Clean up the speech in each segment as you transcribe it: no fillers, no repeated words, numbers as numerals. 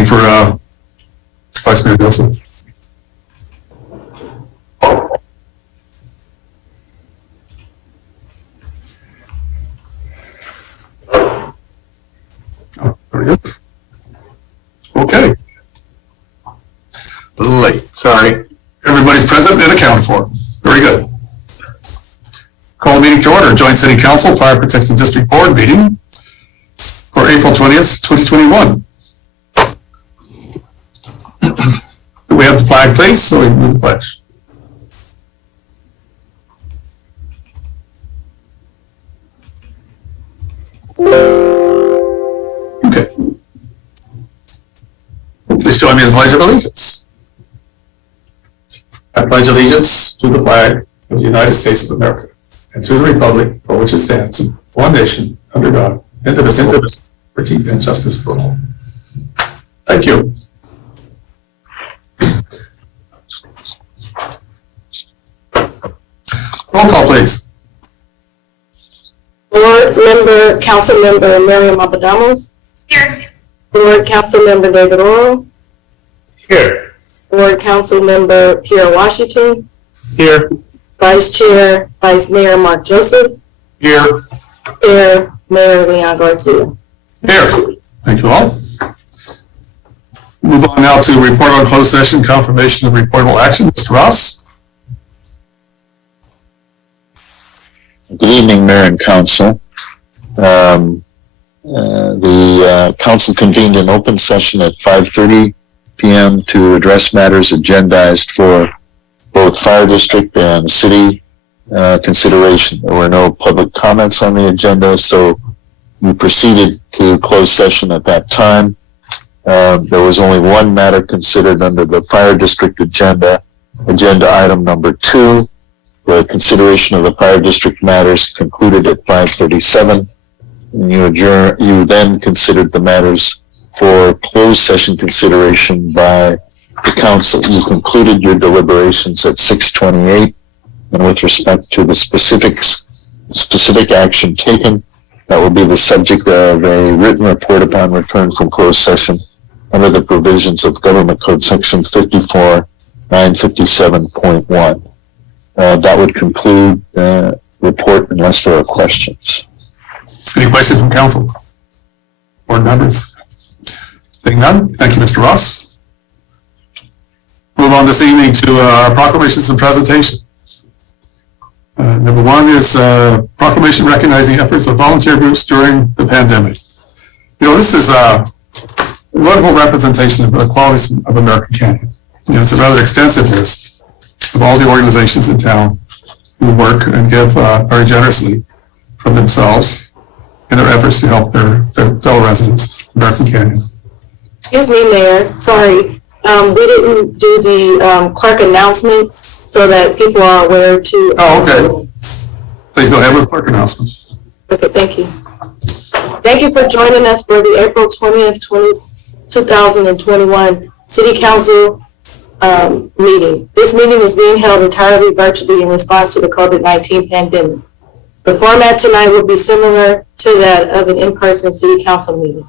waiting for Vice Mayor Joseph. Oh, there he is. Okay. A little late, sorry. Everybody's present and accounted for. Very good. Call the meeting to order. Joint City Council Fire Protection District Board meeting for April 20th, 2021. Do we have the flag, please? So we move the pledge. Okay. Please join me in the Pledge of Allegiance. I pledge allegiance to the flag of the United States of America and to the republic for which it stands, one nation, under God, indivisible, with liberty and justice for all. Thank you. Roll call, please. Board Member, Council Member Miriam Abadamos. Here. Board Council Member David Oral. Here. Board Council Member Pierre Washington. Here. Vice Chair, Vice Mayor Mark Joseph. Here. Chair, Mayor Leon Garcia. Here. Thank you all. Move on now to report on closed session, confirmation of reportable action. Mr. Ross. Good evening, Mayor and Council. The Council convened an open session at 5:30 p.m. to address matters agendized for both Fire District and City consideration. There were no public comments on the agenda, so we proceeded to closed session at that time. There was only one matter considered under the Fire District agenda item number 2. The consideration of the Fire District matters concluded at 5:37. And you then considered the matters for closed session consideration by the Council. You concluded your deliberations at 6:28. And with respect to the specific action taken, that will be the subject of a written report upon return from closed session under the provisions of Government Code Section 54-957.1. That would conclude the report unless there are questions. Any questions from council? Board members? Seeing none, thank you, Mr. Ross. Move on this evening to proclamations and presentations. Number 1 is proclamation recognizing efforts of volunteer groups during the pandemic. You know, this is a wonderful representation of the qualities of American Canyon. You know, it's a rather extensive list of all the organizations in town who work and give very generously from themselves in their efforts to help their fellow residents, American Canyon. Excuse me, Mayor. Sorry. We didn't do the clerk announcements so that people are aware to. Oh, okay. Please go ahead with clerk announcements. Okay, thank you. Thank you for joining us for the April 20th, 2021 City Council meeting. This meeting is being held entirely virtually in response to the COVID-19 pandemic. The format tonight will be similar to that of an in-person City Council meeting.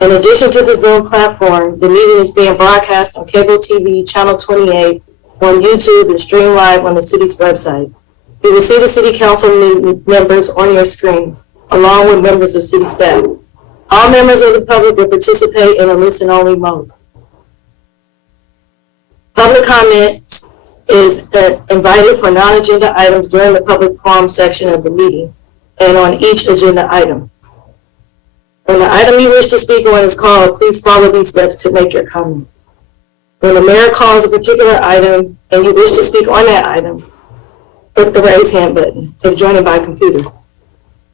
In addition to the Zoom platform, the meeting is being broadcast on cable TV, Channel 28, on YouTube, and streamed live on the city's website. You will see the City Council members on your screen, along with members of city staff. All members of the public will participate in a listen-only mode. Public comment is invited for non-agenda items during the public forum section of the meeting and on each agenda item. When the item you wish to speak on is called, please follow these steps to make your comment. When the mayor calls a particular item and you wish to speak on that item, click the raise hand button if joining by computer.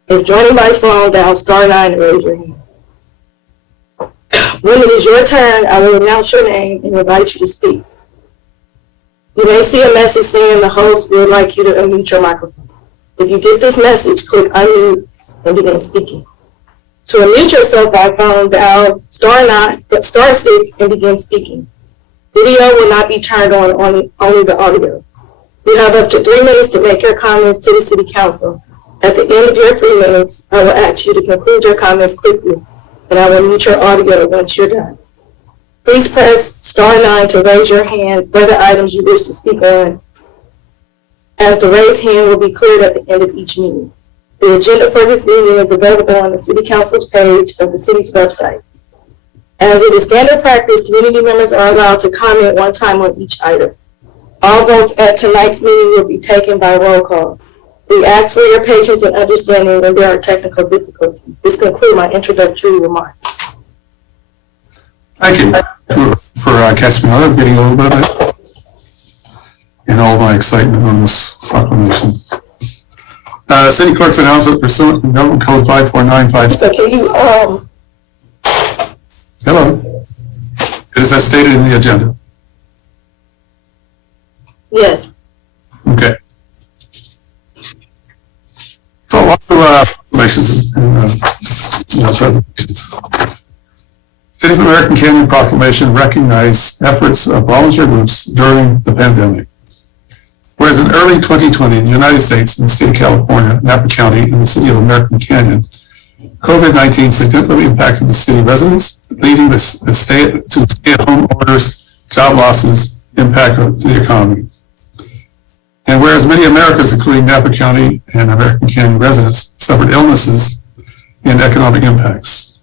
If joining by phone, dial *9 to raise your hand. When it is your turn, I will announce your name and invite you to speak. You may see a message saying the host would like you to unmute your microphone. If you get this message, click unmute and begin speaking. To unmute yourself by phone, dial *6 and begin speaking. Video will not be turned on, only the audio. You have up to 3 minutes to make your comments to the City Council. At the end of your 3 minutes, I will ask you to conclude your comments quickly, and I will mute your audio once you're done. Please press *9 to raise your hand for the items you wish to speak on, as the raised hand will be cleared at the end of each meeting. The agenda for this meeting is available on the City Council's page of the city's website. As it is standard practice, community members are allowed to comment one time on each item. All votes at tonight's meeting will be taken by roll call. We ask for your patience and understanding when there are technical difficulties. This concludes my introductory remarks. Thank you for catching me on. I'm getting a little bit of it in all my excitement on this proclamation. City clerk's announcement pursuant to Government Code 5495. So can you, Hello. It is as stated in the agenda. yes. Okay. So a lot of proclamations and presentations. City of American Canyon proclamation recognized efforts of volunteer groups during the pandemic. Whereas in early 2020, the United States and the state of California, Napa County, and the city of American Canyon, COVID-19 significantly impacted the city residents, leading to stay-at-home orders, job losses, impact to the economy. And whereas many Americans, including Napa County and American Canyon residents, suffered illnesses and economic impacts.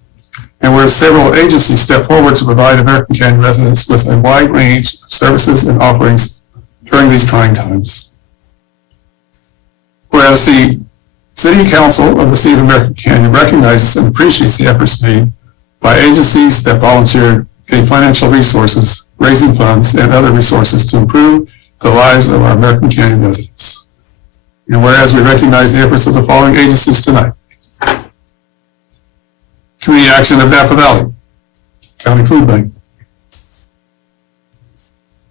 And whereas several agencies stepped forward to provide American Canyon residents with a wide range of services and offerings during these trying times. Whereas the City Council of the City of American Canyon recognizes and appreciates the efforts made by agencies that volunteer, gave financial resources, raising funds, and other resources to improve the lives of our American Canyon residents. And whereas we recognize the efforts of the following agencies tonight: Community Action of Napa Valley, County Food Bank,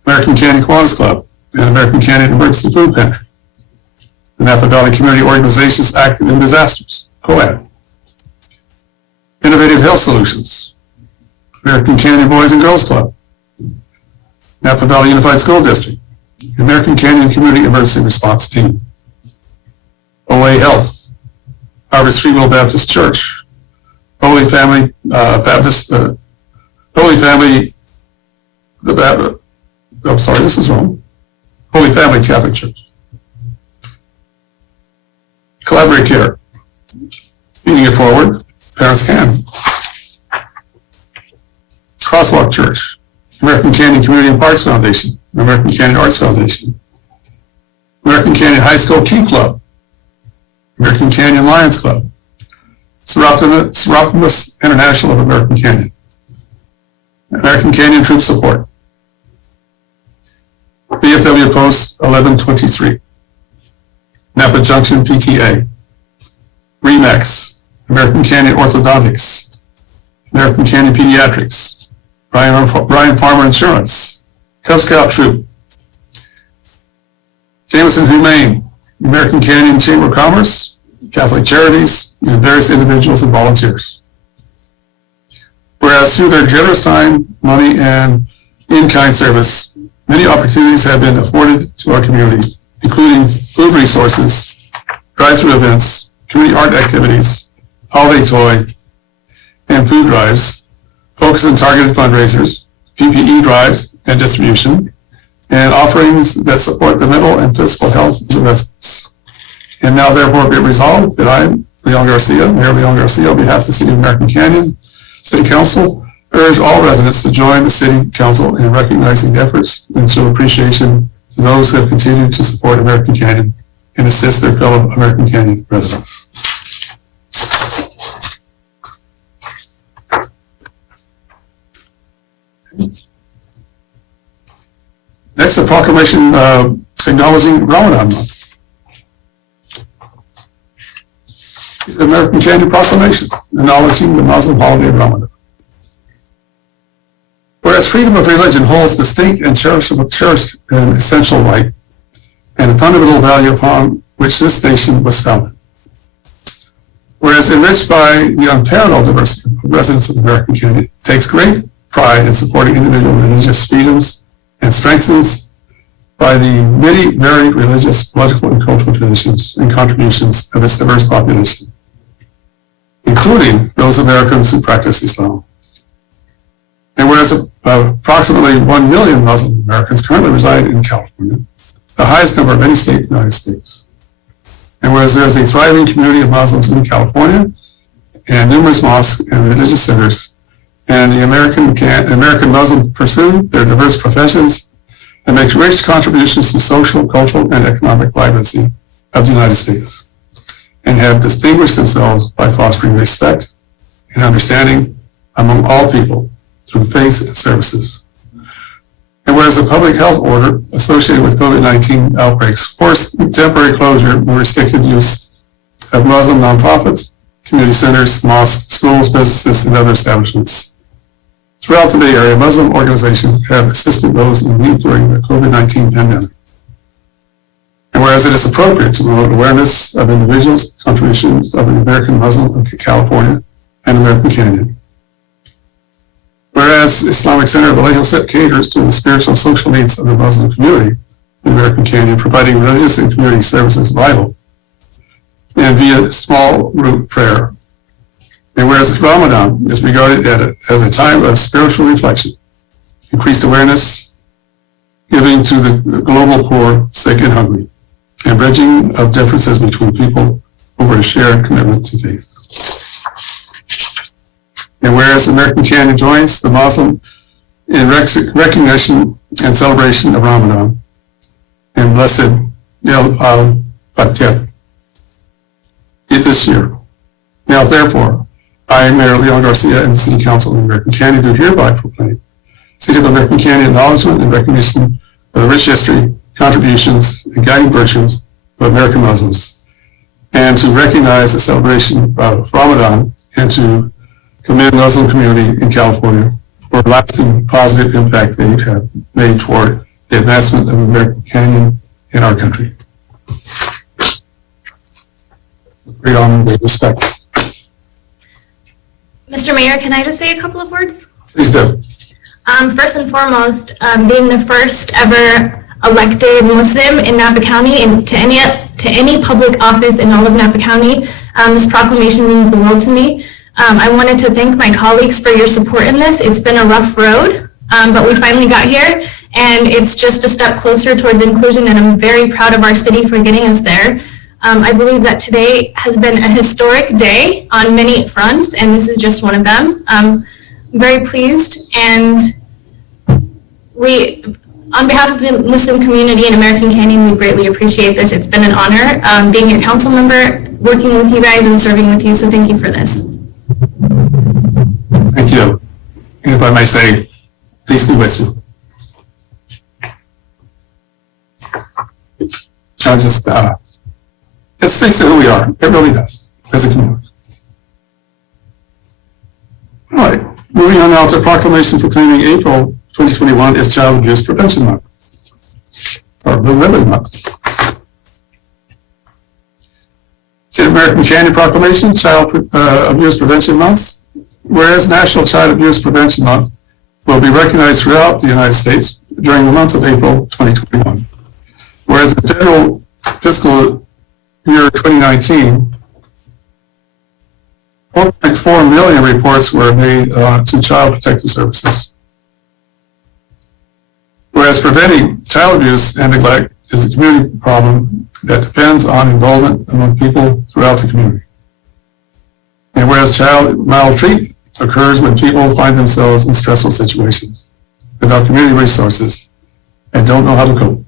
American Canyon Kiwanis Club, and American Canyon Emergency Food Pantry, the Napa Valley Community Organizations Active in Disasters, COAD, Innovative Health Solutions, American Canyon Boys and Girls Club, Napa Valley Unified School District, American Canyon Community Emergency Response Team, OA Health, Harvest Free Will Baptist Church, Holy Family Baptist, Holy Family, this is wrong. Holy Family Catholic Church, Collaborate Care, Feeding It Forward, Parents Can, Crosswalk Church, American Canyon Community and Parks Foundation, American Canyon Arts Foundation, American Canyon High School Key Club, American Canyon Lions Club, Seroptimus International of American Canyon, American Canyon Troop Support, VFW Post 1123, Napa Junction PTA, REMAX, American Canyon Orthodontics, American Canyon Pediatrics, Brian Farmer Insurance, Cub Scout Troop, Jameson Humane, American Canyon Chamber of Commerce, Catholic Charities, and various individuals and volunteers. Whereas through their generous time, money, and in-kind service, many opportunities have been afforded to our community, including food resources, drive-through events, community art activities, holiday toy, and food drives, focus on targeted fundraisers, PPE drives and distribution, and offerings that support the mental and physical health of the residents. And now therefore be it resolved that I, Leon Garcia, Mayor Leon Garcia, on behalf of the City of American Canyon City Council, urge all residents to join the City Council in recognizing the efforts and show appreciation to those who have continued to support American Canyon and assist their fellow American Canyon residents. Next, a proclamation acknowledging Ramadan month. The American Canyon Proclamation acknowledging the Muslim holiday of Ramadan. Whereas freedom of religion holds distinct and cherished and essential right and a fundamental value upon which this nation was founded. Whereas enriched by the unparalleled diversity of residents of American Canyon, takes great pride in supporting individual religious freedoms and strengthens by the many varied religious, political, and cultural traditions and contributions of its diverse population, including those Americans who practice Islam. And whereas approximately 1 million Muslim Americans currently reside in California, the highest number of any state in the United States. And whereas there is a thriving community of Muslims in California and numerous mosques and religious centers, and the American Muslims pursue their diverse professions and make rich contributions to social, cultural, and economic vibrancy of the United States, and have distinguished themselves by fostering respect and understanding among all people through faith and services. And whereas the public health order associated with COVID-19 outbreaks forced temporary closure and restricted use of Muslim nonprofits, community centers, mosques, schools, businesses, and other establishments throughout the Bay Area, Muslim organizations have assisted those in need during the COVID-19 pandemic. And whereas it is appropriate to promote awareness of individuals' contributions of the American Muslim of California and American Canyon. Whereas Islamic Center of Vallejo caters to the spiritual and social needs of the Muslim community in American Canyon, providing religious and community services vital, and via small group prayer. And whereas Ramadan is regarded as a time of spiritual reflection, increased awareness, giving to the global poor, sick, and hungry, and bridging of differences between people over a shared commitment to faith. And whereas American Canyon joins the Muslim in recognition and celebration of Ramadan and Blessed al-Fatiha this year. Now, therefore, I, Mayor Leon Garcia, and the City Council of American Canyon do hereby proclaim City of American Canyon acknowledgement and recognition of the rich history, contributions, and guiding virtues of American Muslims, and to recognize the celebration of Ramadan and to commend the Muslim community in California for the lasting positive impact they have made toward the advancement of American Canyon in our country. With great honor and great respect. Mr. Mayor, can I just say a couple of words? Please do. First and foremost, being the first ever elected Muslim in Napa County and to any public office in all of Napa County, this proclamation means the world to me. I wanted to thank my colleagues for your support in this. It's been a rough road, but we finally got here, and it's just a step closer towards inclusion, and I'm very proud of our city for getting us there. I believe that today has been a historic day on many fronts, and this is just one of them. I'm very pleased, and we, on behalf of the Muslim community in American Canyon, we greatly appreciate this. It's been an honor being your council member, working with you guys, and serving with you, so thank you for this. Thank you. And if I may say, peace be with you. It speaks to who we are. It really does, as a community. All right, moving on now to proclamation proclaiming April 2021 as Child Abuse Prevention Month, or Blue Ribbon Month. City of American Canyon Proclamation, Child Abuse Prevention Month. Whereas National Child Abuse Prevention Month will be recognized throughout the United States during the month of April 2021. Whereas the federal fiscal year 2019, 1.4 million reports were made to Child Protective Services. Whereas preventing child abuse and neglect is a community problem that depends on involvement among people throughout the community. And whereas child maltreatment occurs when people find themselves in stressful situations without community resources and don't know how to cope.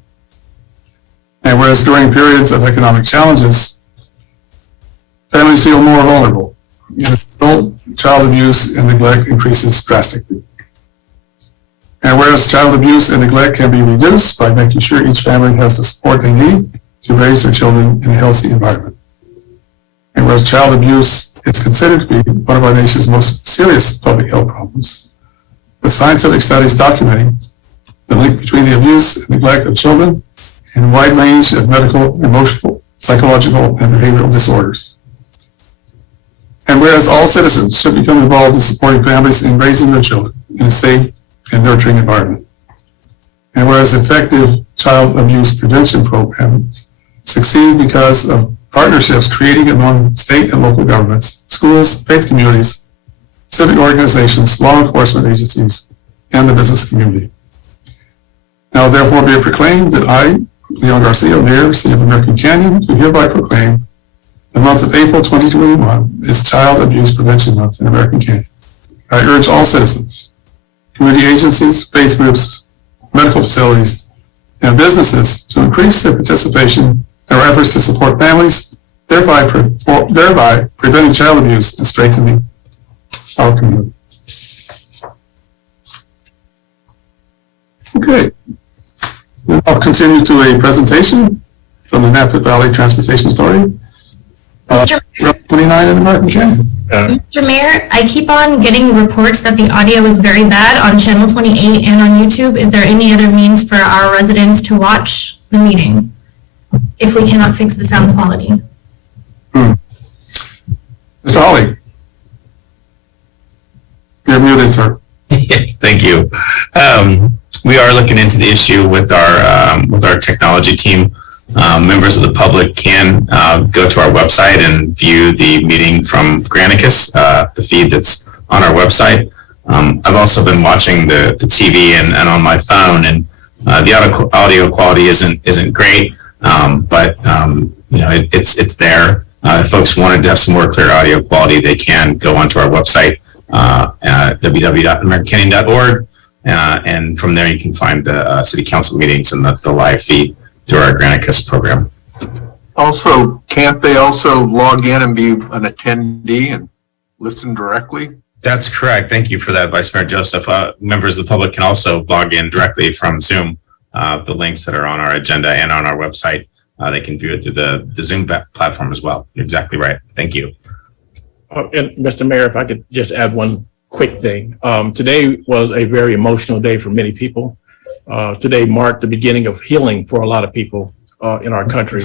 And whereas during periods of economic challenges, families feel more vulnerable. Adult child abuse and neglect increases drastically. And whereas child abuse and neglect can be reduced by making sure each family has the support they need to raise their children in a healthy environment. And whereas child abuse is considered to be one of our nation's most serious public health problems, with scientific studies documenting the link between the abuse and neglect of children and a wide range of medical, emotional, psychological, and behavioral disorders. And whereas all citizens should become involved in supporting families in raising their children in a safe and nurturing environment. And whereas effective child abuse prevention programs succeed because of partnerships created among state and local governments, schools, faith communities, civic organizations, law enforcement agencies, and the business community. Now therefore be it proclaimed that I, Leon Garcia, Mayor, City of American Canyon, do hereby proclaim the month of April 2021 is Child Abuse Prevention Month in American Canyon. I urge all citizens, community agencies, faith groups, medical facilities, and businesses to increase their participation in our efforts to support families, thereby preventing child abuse and strengthening our community. Okay. I'll continue to a presentation from the Napa Valley Transportation Authority. Mr. 29 in American Canyon. Mr. Mayor, I keep on getting reports that the audio is very bad on Channel 28 and on YouTube. Is there any other means for our residents to watch the meeting if we cannot fix the sound quality? Mr. Hawley. You're muted, sir. Yes, thank you. We are looking into the issue with our technology team. Members of the public can go to our website and view the meeting from Granicus, the feed that's on our website. I've also been watching the TV and on my phone, and the audio quality isn't great, but it's there. If folks wanted to have some more clear audio quality, they can go onto our website, www.americancanyon.org, and from there you can find the city council meetings and the live feed through our Granicus program. Also, can't they also log in and be an attendee and listen directly? That's correct. Thank you for that, Vice Mayor Joseph. Members of the public can also log in directly from Zoom. The links that are on our agenda and on our website, they can view it through the Zoom platform as well. You're exactly right. Thank you. And Mr. Mayor, if I could just add one quick thing. Today was a very emotional day for many people. Today marked the beginning of healing for a lot of people in our country.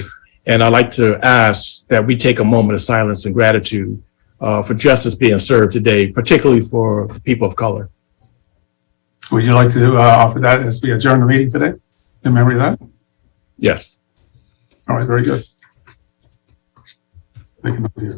And I'd like to ask that we take a moment of silence and gratitude for justice being served today, particularly for the people of color. Would you like to offer that as we adjourn the meeting today in memory of that? Yes. All right, very good. Make a note here.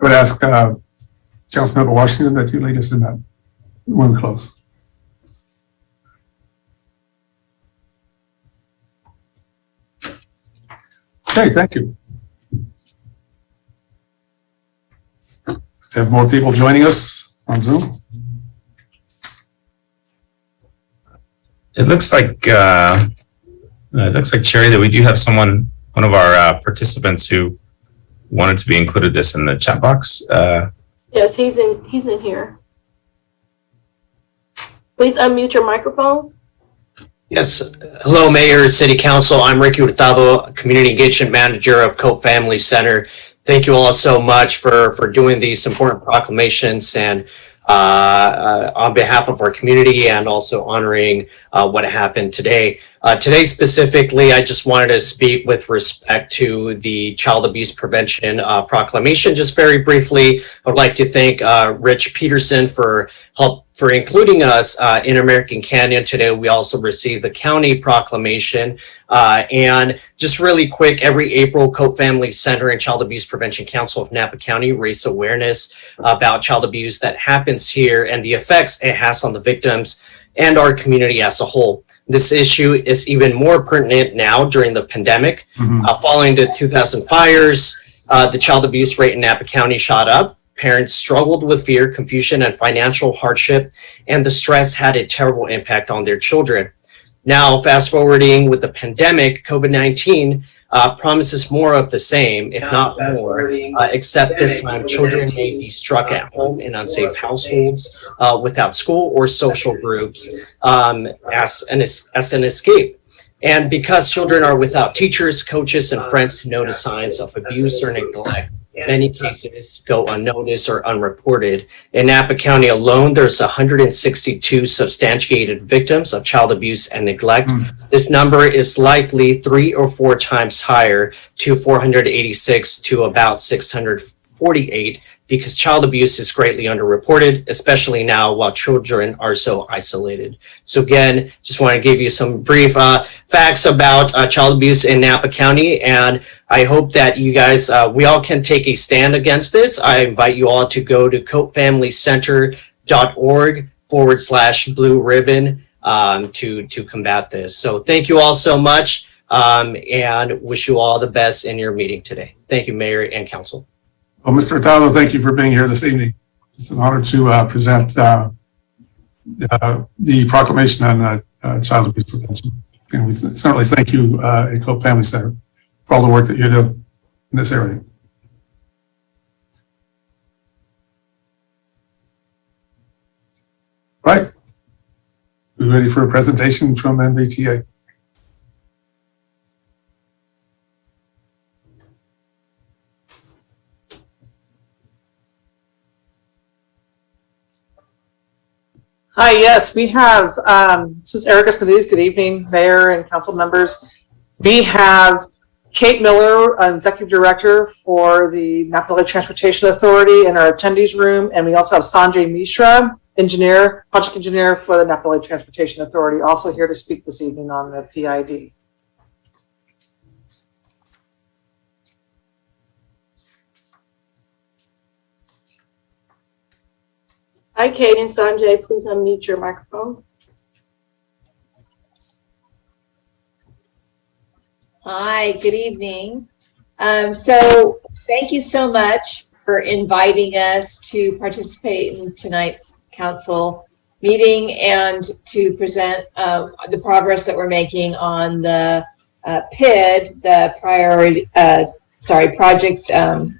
I would ask Councilmember Washington that you lead us in that when we close. Okay, thank you. Have more people joining us on Zoom? It looks like Cherry, that we do have one of our participants who wanted to be included this in the chat box. Yes, he's in here. Please unmute your microphone. Yes. Hello, Mayor, City Council. I'm Ricky Hurtado, Community Engagement Manager of Cope Family Center. Thank you all so much for doing these important proclamations and on behalf of our community and also honoring what happened today. Today specifically, I just wanted to speak with respect to the child abuse prevention proclamation. Just very briefly, I would like to thank Rich Peterson for including us in American Canyon today. We also received the county proclamation. And just really quick, every April, Cope Family Center and Child Abuse Prevention Council of Napa County raise awareness about child abuse that happens here and the effects it has on the victims and our community as a whole. This issue is even more pertinent now during the pandemic. Following the 2000 fires, the child abuse rate in Napa County shot up. Parents struggled with fear, confusion, and financial hardship, and the stress had a terrible impact on their children. Now, fast forwarding with the pandemic, COVID-19 promises more of the same, if not more, except this time children may be struck at home in unsafe households without school or social groups as an escape. And because children are without teachers, coaches, and friends to notice signs of abuse or neglect, many cases go unnoticed or unreported. In Napa County alone, there's 162 substantiated victims of child abuse and neglect. This number is likely 3 or 4 times higher to 486 to about 648 because child abuse is greatly underreported, especially now while children are so isolated. So again, just want to give you some brief facts about child abuse in Napa County, and I hope that you guys, we all can take a stand against this. I invite you all to go to copefamilycenter.org/blue ribbon to combat this. So thank you all so much, and wish you all the best in your meeting today. Thank you, Mayor and Council. Well, Mr. Hurtado, thank you for being here this evening. It's an honor to present the proclamation on child abuse prevention. And we certainly thank you at Cope Family Center for all the work that you do in this area. Right. We ready for a presentation from NVTA? Hi, yes, we have, this is Erica Smoothies. Good evening, Mayor and council members. We have Kate Miller, Executive Director for the Napa Valley Transportation Authority in our attendees room. And we also have Sanjay Mishra, engineer, project engineer for the Napa Valley Transportation Authority, also here to speak this evening on the PID. Hi, Kate and Sanjay, please unmute your microphone. Hi, good evening. So thank you so much for inviting us to participate in tonight's council meeting and to present the progress that we're making on the PID, the project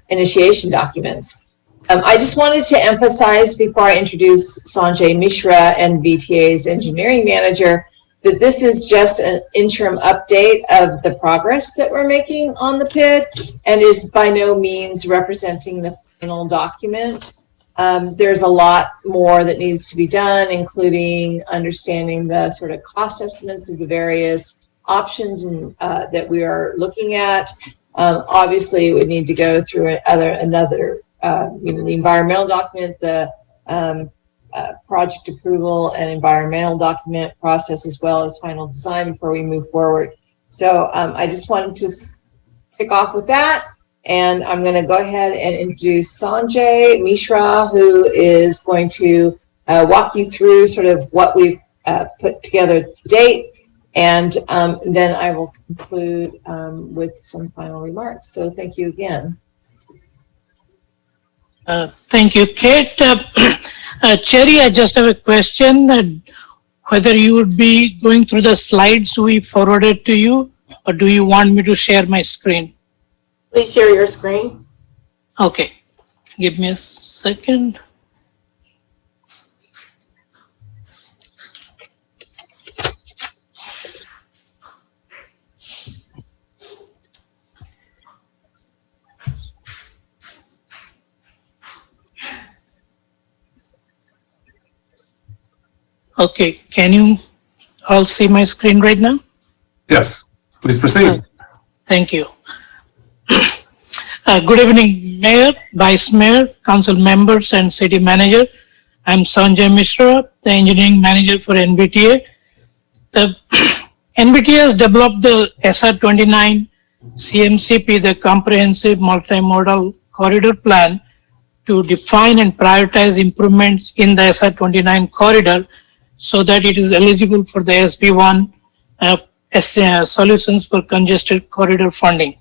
initiation documents. I just wanted to emphasize before I introduce Sanjay Mishra, NVTA's engineering manager, that this is just an interim update of the progress that we're making on the PID and is by no means representing the final document. There's a lot more that needs to be done, including understanding the sort of cost estimates of the various options that we are looking at. Obviously, it would need to go through the environmental document, the project approval and environmental document process, as well as final design before we move forward. So I just wanted to kick off with that. And I'm going to go ahead and introduce Sanjay Mishra, who is going to walk you through sort of what we've put together to date. And then I will conclude with some final remarks. So thank you again. Thank you, Kate. Cherry, I just have a question. Whether you would be going through the slides we forwarded to you, or do you want me to share my screen? Please share your screen. Okay, give me a second. Okay, can you all see my screen right now? Yes, please proceed. Thank you. Good evening, Mayor, Vice Mayor, Council members, and City Manager. I'm Sanjay Mishra, the Engineering Manager for NVTA. The NVTA has developed the SR29 CMCP, the Comprehensive Multimodal Corridor Plan, to define and prioritize improvements in the SR29 corridor so that it is eligible for the SB1 solutions for congested corridor funding.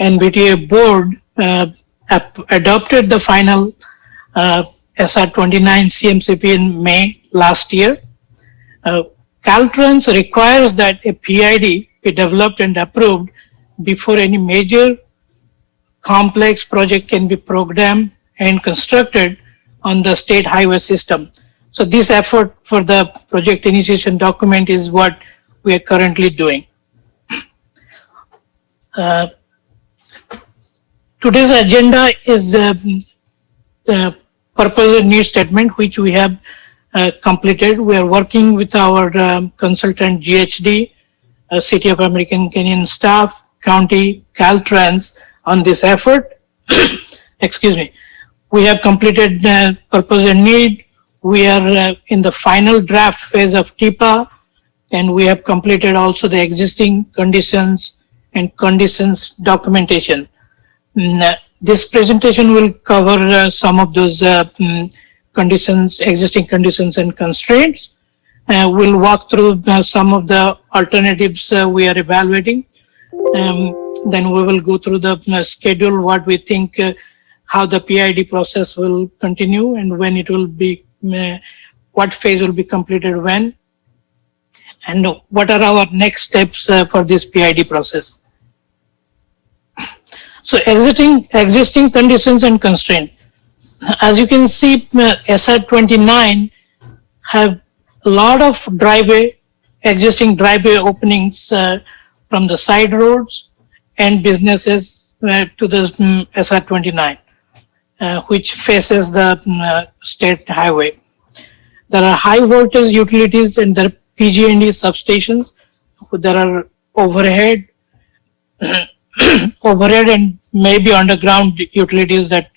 NVTA board adopted the final SR29 CMCP in May last year. Caltrans requires that a PID be developed and approved before any major complex project can be programmed and constructed on the state highway system. So this effort for the project initiation document is what we are currently doing. Today's agenda is the purpose and need statement, which we have completed. We are working with our consultant GHD, City of American Canyon staff, county, Caltrans on this effort. Excuse me. we have completed the purpose and need. We are in the final draft phase of TIPA, and we have completed also the existing conditions and conditions documentation. This presentation will cover some of those conditions, existing conditions and constraints. We'll walk through some of the alternatives we are evaluating. Then we will go through the schedule, what we think, how the PID process will continue and when it will be, what phase will be completed when, and what are our next steps for this PID process. So existing conditions and constraints. As you can see, SR 29 have a lot of existing driveway openings from the side roads and businesses to the SR 29, which faces the state highway. There are high voltage utilities and there are PG&E substations. There are overhead and maybe underground utilities that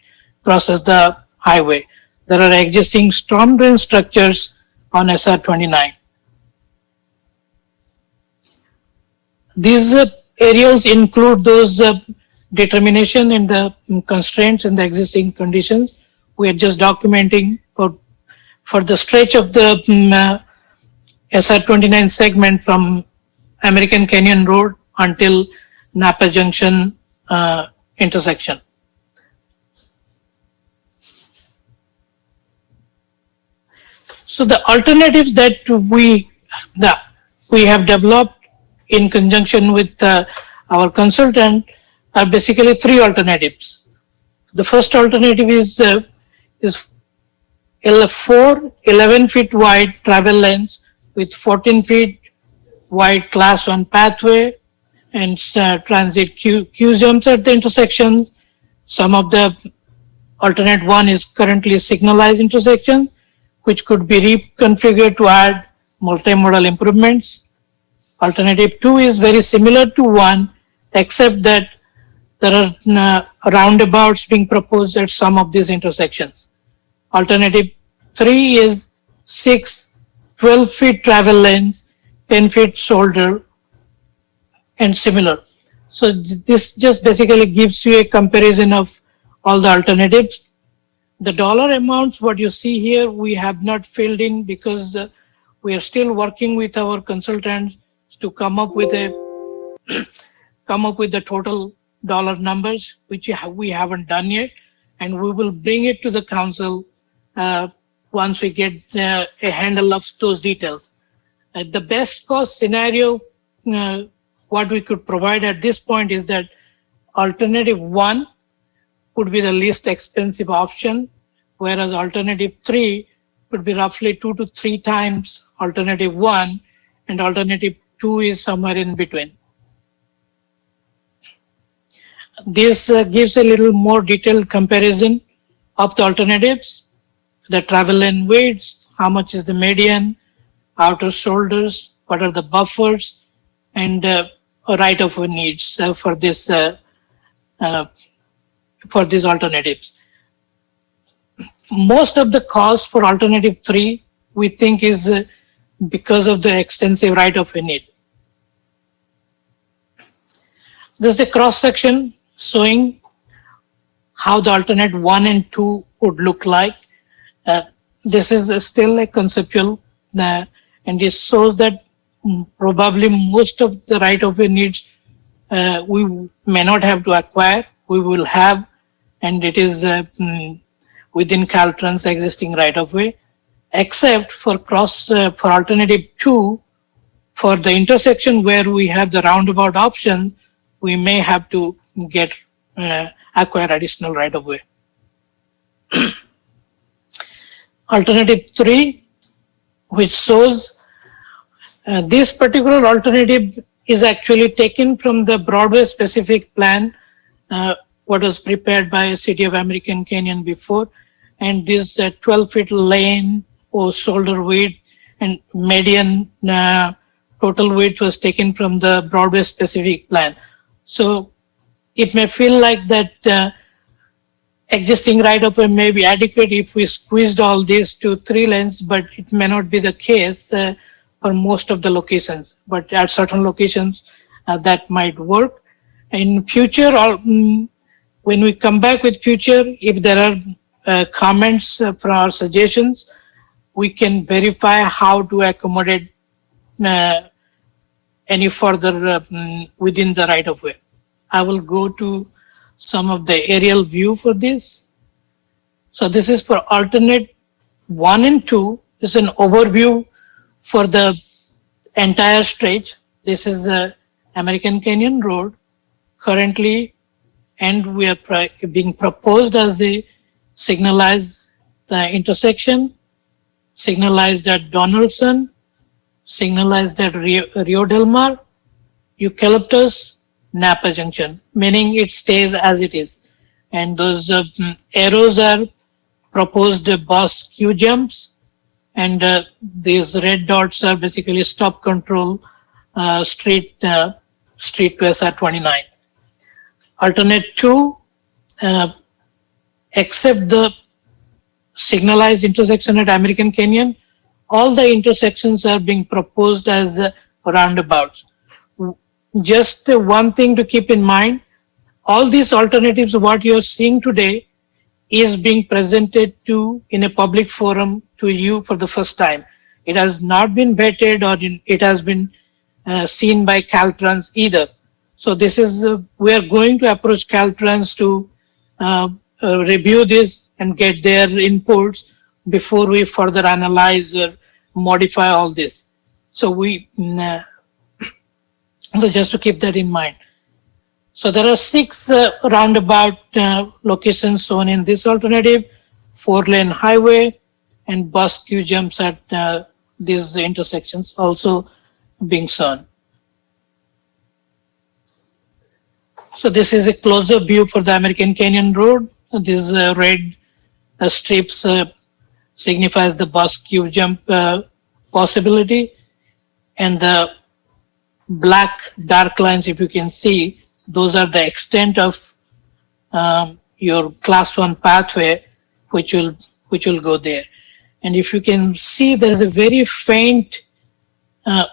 process the highway. There are existing storm drain structures on SR 29. These areas include those determination and the constraints and the existing conditions. We are just documenting for the stretch of the SR 29 segment from American Canyon Road until Napa Junction intersection. So the alternatives that we have developed in conjunction with our consultant are basically three alternatives. The first alternative is 11 feet wide travel lanes with 14 feet wide class 1 pathway and transit queue jumps at the intersection. Some of the alternate one is currently signalized intersection, which could be reconfigured to add multimodal improvements. Alternative 2 is very similar to 1, except that there are roundabouts being proposed at some of these intersections. Alternative 3 is 12 feet travel lanes, 10 feet shoulder, and similar. So this just basically gives you a comparison of all the alternatives. The dollar amounts, what you see here, we have not filled in because we are still working with our consultants to come up with the total dollar numbers, which we haven't done yet, and we will bring it to the council once we get a handle of those details. The best cost scenario, what we could provide at this point is that alternative 1 would be the least expensive option, whereas alternative 3 would be roughly 2 to 3 times alternative 1, and alternative 2 is somewhere in between. This gives a little more detailed comparison of the alternatives, the travel lane widths, how much is the median, outer shoulders, what are the buffers, and right-of-way needs for these alternatives. Most of the cost for alternative 3 we think is because of the extensive right-of-way need. This is a cross-section showing how the alternate 1 and 2 would look like. This is still a conceptual, and it shows that probably most of the right-of-way needs we may not have to acquire, we will have, and it is within Caltrans existing right-of-way, except for for alternative 2, for the intersection where we have the roundabout option, we may have to acquire additional right-of-way. Alternative 3, which shows this particular alternative is actually taken from the Broadway specific plan, what was prepared by City of American Canyon before, and this 12 feet lane or shoulder width and median total width was taken from the Broadway specific plan. So it may feel like that existing right-of-way may be adequate if we squeezed all this to 3 lanes, but it may not be the case for most of the locations. But at certain locations, that might work. In future, or when we come back with future, if there are comments from our suggestions, we can verify how to accommodate any further within the right-of-way. I will go to some of the aerial view for this. So this is for alternate 1 and 2. This is an overview for the entire stretch. This is American Canyon Road currently, and we are being proposed as a signalized intersection, signalized at Donaldson, signalized at Rio Del Mar, Eucalyptus, Napa Junction, meaning it stays as it is. And those arrows are proposed bus queue jumps, and these red dots are basically stop control street to SR 29. Alternate 2, except the signalized intersection at American Canyon, all the intersections are being proposed as roundabouts. Just one thing to keep in mind, all these alternatives, what you're seeing today, is being presented to in a public forum to you for the first time. It has not been vetted or it has been seen by Caltrans either. So this is, we are going to approach Caltrans to review this and get their inputs before we further analyze or modify all this. So so just to keep that in mind. So there are 6 roundabout locations shown in this alternative, 4-lane highway and bus queue jumps at these intersections also being shown. So this is a closer view for the American Canyon Road. These red strips signifies the bus queue jump possibility, and the black dark lines, if you can see, those are the extent of your class 1 pathway which will go there. And if you can see, there's a very faint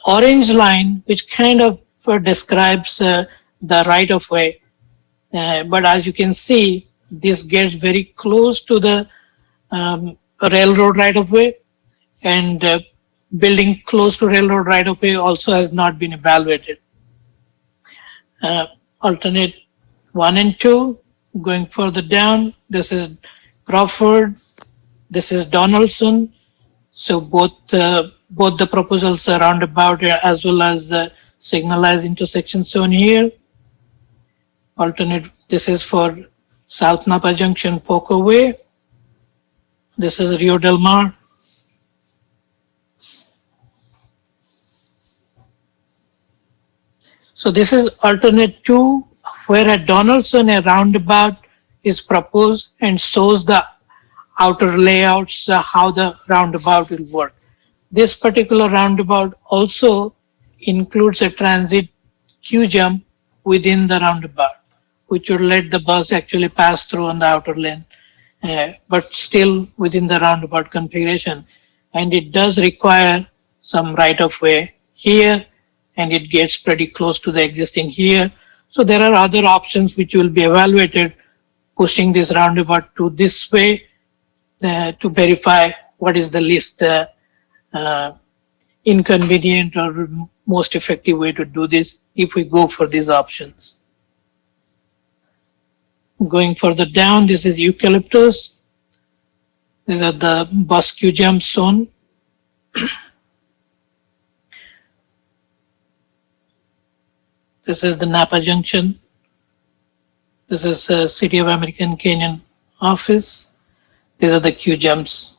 orange line which kind of describes the right of way. But as you can see, this gets very close to the railroad right of way, and building close to railroad right of way also has not been evaluated. Alternate 1 and 2, going further down, this is Crawford, this is Donaldson. So both the proposals are roundabout as well as signalized intersections shown here. Alternate, this is for South Napa Junction, Poco Way. This is Rio Del Mar. So this is alternate 2, where at Donaldson a roundabout is proposed and shows the outer layouts, how the roundabout will work. This particular roundabout also includes a transit queue jump within the roundabout, which will let the bus actually pass through on the outer lane, but still within the roundabout configuration. And it does require some right of way here, and it gets pretty close to the existing here. So there are other options which will be evaluated, pushing this roundabout to this way to verify what is the least inconvenient or most effective way to do this if we go for these options. Going further down, this is Eucalyptus. These are the bus queue jump zone. This is the Napa Junction. This is City of American Canyon office. These are the queue jumps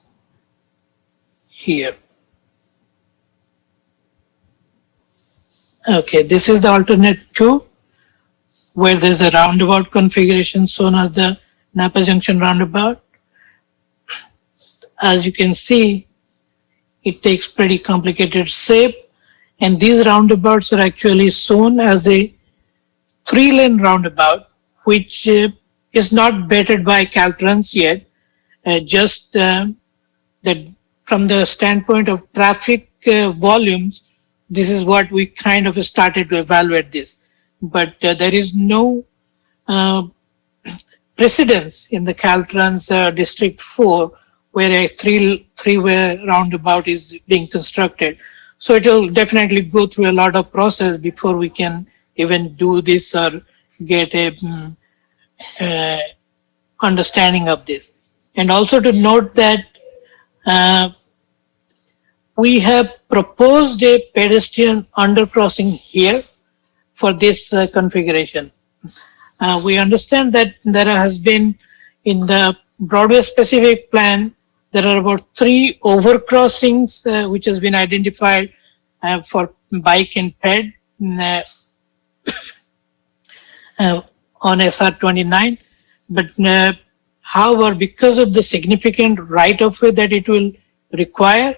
here. Okay, this is the alternate 2, where there's a roundabout configuration shown at the Napa Junction roundabout. As you can see, it takes pretty complicated shape, and these roundabouts are actually shown as a 3-lane roundabout, which is not vetted by Caltrans yet. Just that from the standpoint of traffic volumes, this is what we kind of started to evaluate this. But there is no precedence in the Caltrans District 4 where a three-way roundabout is being constructed. So it will definitely go through a lot of process before we can even do this or get a understanding of this. And also to note that we have proposed a pedestrian undercrossing here for this configuration. We understand that there has been in the Broadway specific plan, there are about 3 overcrossings which has been identified for bike and ped on SR 29. But however, because of the significant right of way that it will require,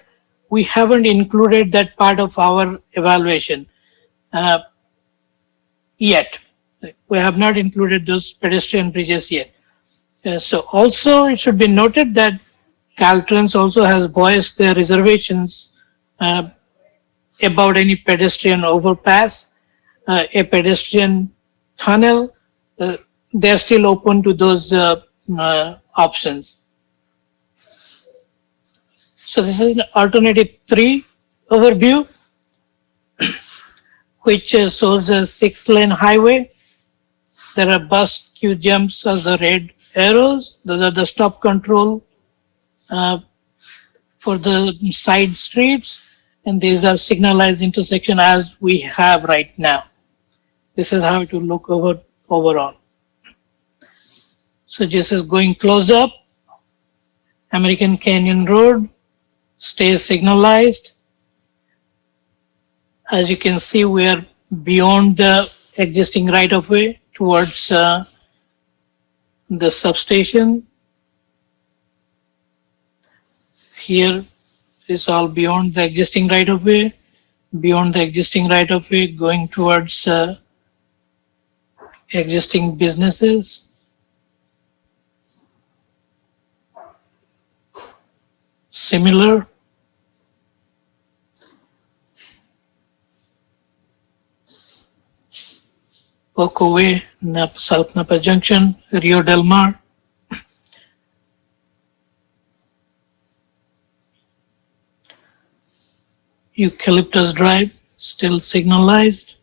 we haven't included that part of our evaluation yet. We have not included those pedestrian bridges yet. So also it should be noted that Caltrans also has voiced their reservations about any pedestrian overpass, a pedestrian tunnel. They're still open to those options. So this is an alternative 3 overview, which shows a 6-lane highway. There are bus queue jumps as the red arrows. Those are the stop control for the side streets. And these are signalized intersection as we have right now. This is how it will look overall. So just as going close up, American Canyon Road stays signalized. As you can see, we are beyond the existing right-of-way towards the substation. Here is all beyond the existing right-of-way, beyond the existing right-of-way going towards existing businesses. Similar. Poco Way, South Napa Junction, Rio Del Mar. Eucalyptus Drive, still signalized.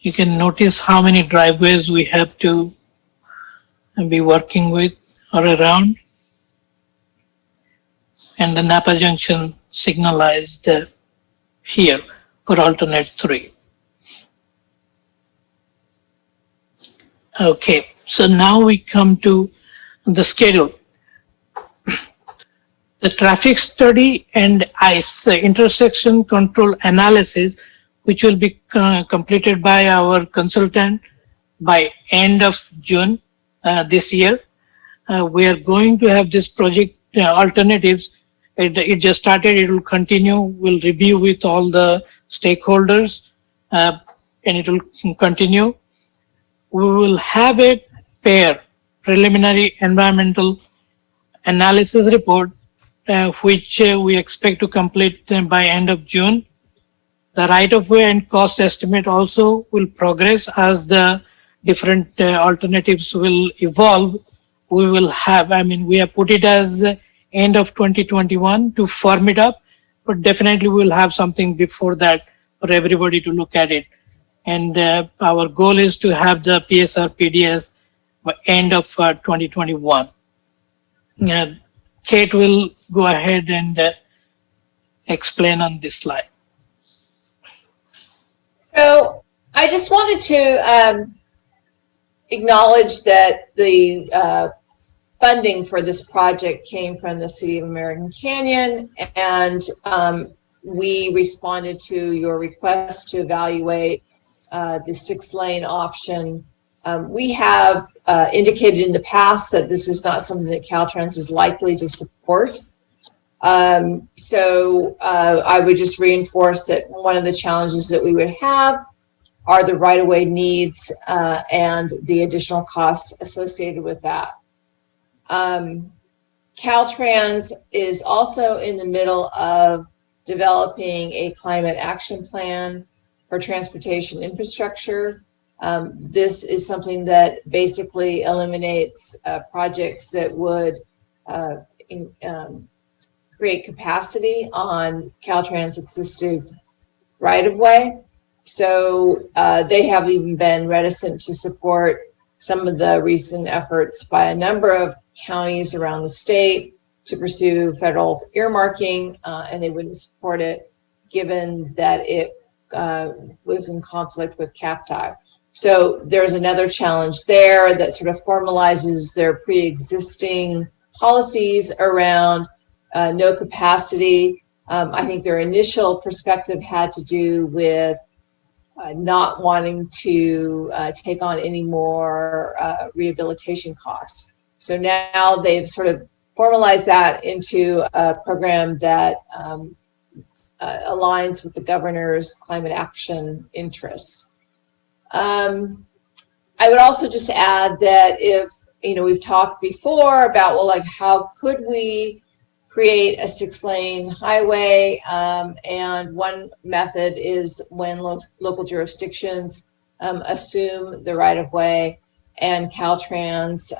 You can notice how many driveways we have to be working with or around. And the Napa Junction signalized here for alternate 3. Okay, so now we come to the schedule. The traffic study and ICE intersection control analysis, which will be completed by our consultant by end of June this year. We are going to have this project alternatives. It just started, it will continue. We'll review with all the stakeholders and it will continue. We will have a fair preliminary environmental analysis report, which we expect to complete by end of June. The right-of-way and cost estimate also will progress as the different alternatives will evolve. We will have, we have put it as end of 2021 to firm it up, but definitely we'll have something before that for everybody to look at it. And our goal is to have the PSR PDS by end of 2021. Kate will go ahead and explain on this slide. So I just wanted to acknowledge that the funding for this project came from the City of American Canyon, and we responded to your request to evaluate the 6-lane option. We have indicated in the past that this is not something that Caltrans is likely to support. So I would just reinforce that one of the challenges that we would have are are the right-of-way needs and the additional costs associated with that. Caltrans is also in the middle of developing a climate action plan for transportation infrastructure. This is something that basically eliminates projects that would create capacity on Caltrans' existing right-of-way. So they have even been reticent to support some of the recent efforts by a number of counties around the state to pursue federal earmarking, and they wouldn't support it given that it was in conflict with CAPTI. So there's another challenge there that sort of formalizes their pre-existing policies around no capacity. I think their initial perspective had to do with not wanting to take on any more rehabilitation costs. So now they've sort of formalized that into a program that aligns with the governor's climate action interests. I would also just add that if, we've talked before about, well, like, how could we create a 6-lane highway? And one method is when local jurisdictions assume the right-of-way, and Caltrans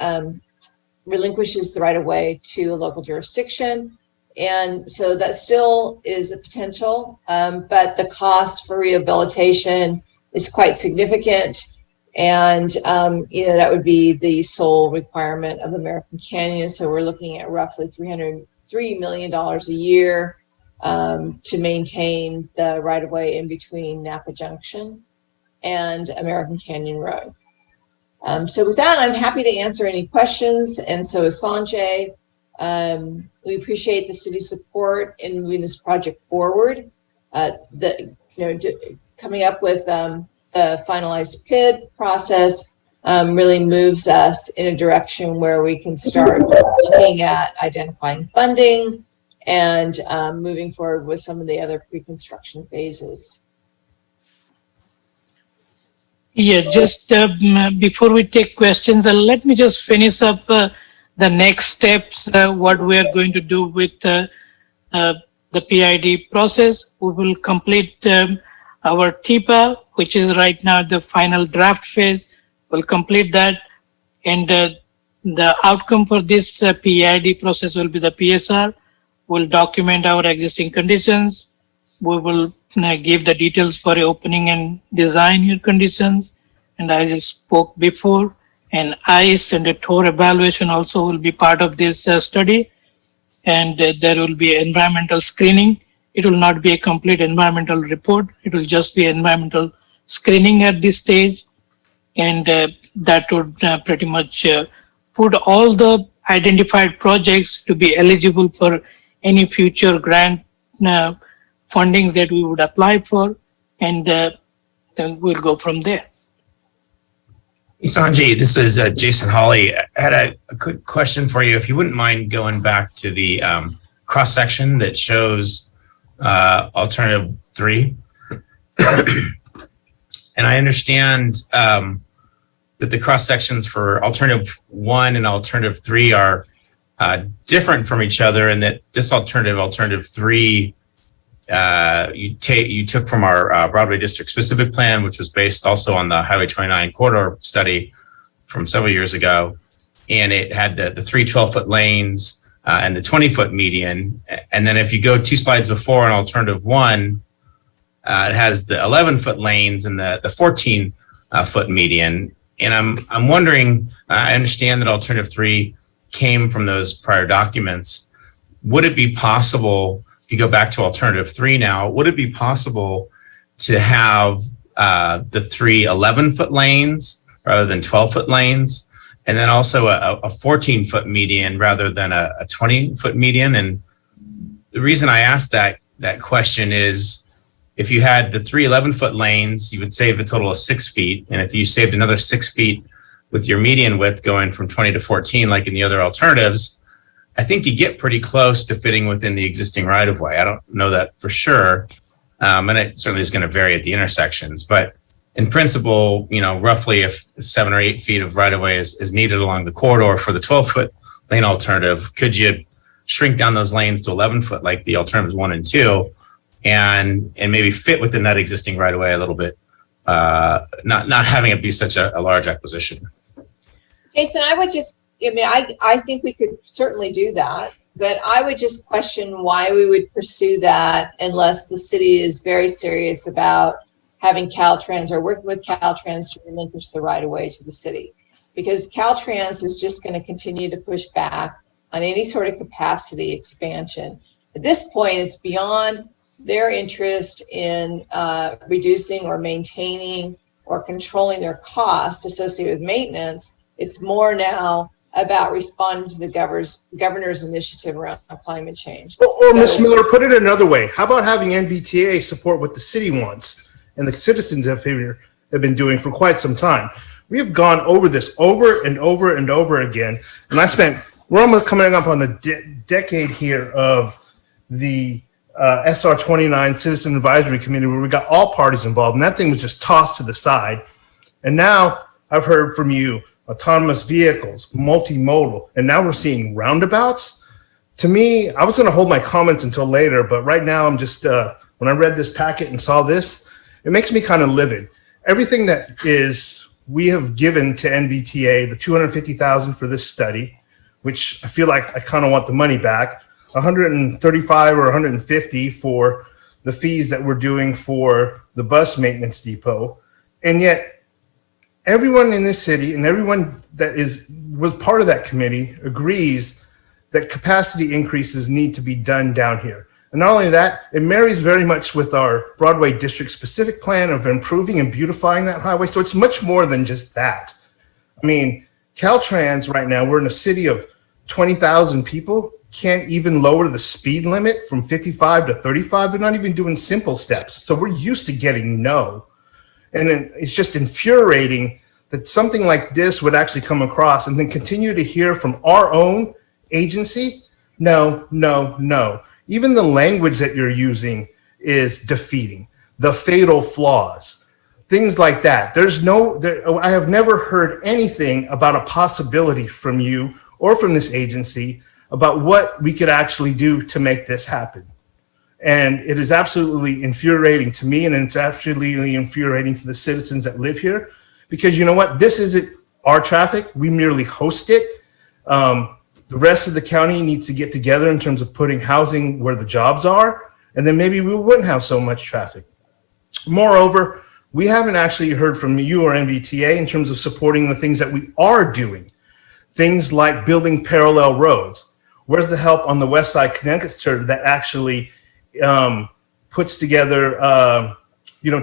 relinquishes the right-of-way to a local jurisdiction. And so that still is a potential, but the cost for rehabilitation is quite significant. And, that would be the sole requirement of American Canyon. So we're looking at roughly $303 million a year to maintain the right-of-way in between Napa Junction and American Canyon Road. So with that, I'm happy to answer any questions, and so is Sanjay. We appreciate the city's support in moving this project forward. Coming up with the finalized PID process really moves us in a direction where we can start looking at identifying funding and moving forward with some of the other pre-construction phases. Yeah, just before we take questions, let me just finish up the next steps, what we are going to do with the PID process. We will complete our TIPA, which is right now the final draft phase. We'll complete that. And the outcome for this PID process will be the PSR. We'll document our existing conditions. We will give the details for opening and design your conditions. And as I spoke before, an ICE and a TOR evaluation also will be part of this study. And there will be environmental screening. It will not be a complete environmental report. It will just be environmental screening at this stage. And that would pretty much put all the identified projects to be eligible for any future grant funding that we would apply for, and then we'll go from there. Hey, Sanjay, this is Jason Hawley. I had a quick question for you. If you wouldn't mind going back to the cross-section that shows alternative 3. And I understand that the cross-sections for alternative 1 and alternative 3 are different from each other, and that this alternative 3, you took from our Broadway District specific plan, which was based also on the Highway 29 corridor study from several years ago. And it had the 3 12-foot lanes and the 20-foot median. And then if you go 2 slides before on alternative 1, it has the 11-foot lanes and the 14-foot median. And I'm wondering, I understand that alternative 3 came from those prior documents. Would it be possible, if you go back to alternative 3 now, would it be possible to have the 3 11-foot lanes rather than 12-foot lanes, and then also a 14-foot median rather than a 20-foot median? And the reason I asked that question is, if you had the 3 11-foot lanes, you would save a total of 6 feet. And if you saved another 6 feet with your median width going from 20 to 14, like in the other alternatives, I think you get pretty close to fitting within the existing right-of-way. I don't know that for sure. And it certainly is going to vary at the intersections. But in principle, roughly if 7 or 8 feet of right of way is needed along the corridor for the 12-foot lane alternative, could you shrink down those lanes to 11-foot like the alternatives 1 and 2, and maybe fit within that existing right of way a little bit, not having it be such a large acquisition? Jason, I think we could certainly do that, but I would just question why we would pursue that unless the city is very serious about having Caltrans or working with Caltrans to relinquish the right of way to the city. Because Caltrans is just going to continue to push back on any sort of capacity expansion. At this point, it's beyond their interest in reducing or maintaining or controlling their costs associated with maintenance. It's more now about responding to the governor's initiative around climate change. Or Ms. Miller, put it another way. How about having NVTA support what the city wants and the citizens have been doing for quite some time? We have gone over this over and over and over again. And we're almost coming up on a decade here of the SR 29 Citizen Advisory Committee, where we got all parties involved, and that thing was just tossed to the side. And now I've heard from you, autonomous vehicles, multimodal, and now we're seeing roundabouts. To me, I was going to hold my comments until later, but right now I'm just, when I read this packet and saw this, it makes me kind of livid. Everything that we have given to NVTA, the $250,000 for this study, which I feel like I kind of want the money back, 135 or 150 for the fees that we're doing for the bus maintenance depot. And yet everyone in this city and everyone that was part of that committee agrees that capacity increases need to be done down here. And not only that, it marries very much with our Broadway district specific plan of improving and beautifying that highway. So it's much more than just that. I mean, Caltrans right now, we're in a city of 20,000 people, can't even lower the speed limit from 55 to 35. They're not even doing simple steps. So we're used to getting no. And it's just infuriating that something like this would actually come across and then continue to hear from our own agency, no, no, no. Even the language that you're using is defeating. The fatal flaws, things like that. I have never heard anything about a possibility from you or from this agency about what we could actually do to make this happen. And it is absolutely infuriating to me, and it's absolutely infuriating to the citizens that live here, because you know what? This isn't our traffic. We merely host it. The rest of the county needs to get together in terms of putting housing where the jobs are, and then maybe we wouldn't have so much traffic. Moreover, we haven't actually heard from you or NVTA in terms of supporting the things that we are doing. Things like building parallel roads. Where's the help on the West Side Connector that actually puts together,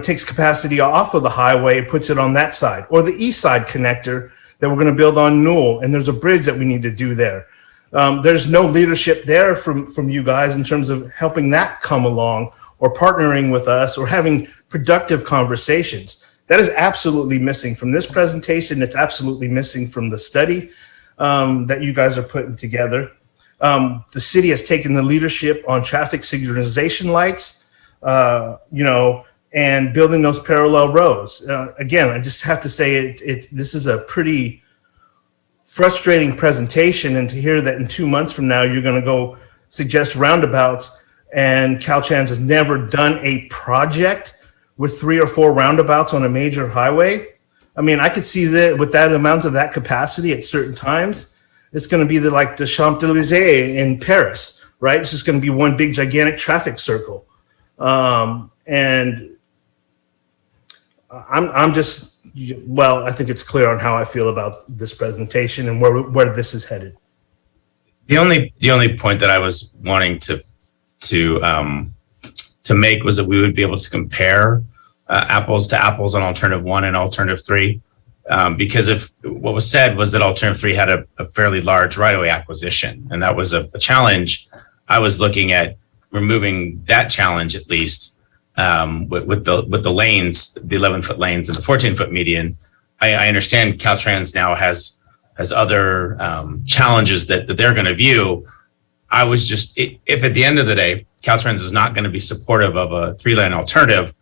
takes capacity off of the highway, puts it on that side, or the East Side Connector that we're going to build on Newell, and there's a bridge that we need to do there. There's no leadership there from you guys in terms of helping that come along, or partnering with us, or having productive conversations. That is absolutely missing from this presentation. It's absolutely missing from the study that you guys are putting together. The city has taken the leadership on traffic signalization lights, and building those parallel roads. Again, I just have to say this is a pretty frustrating presentation, and to hear that in 2 months from now, you're going to go suggest roundabouts, and Caltrans has never done a project with 3 or 4 roundabouts on a major highway. I mean, I could see that with that amount of that capacity at certain times, it's going to be like the Champs-Élysées in Paris, right? It's just going to be one big gigantic traffic circle. And I'm just, I think it's clear on how I feel about this presentation and where this is headed. The only point that I was wanting to make was that we would be able to compare apples to apples on alternative 1 and alternative 3. Because if what was said was that alternative 3 had a fairly large right-of-way acquisition, and that was a challenge. I was looking at removing that challenge at least with the lanes, the 11-foot lanes and the 14-foot median. I understand Caltrans now has other challenges that they're going to view. I was just, if at the end of the day Caltrans is not going to be supportive of a 3-lane alternative,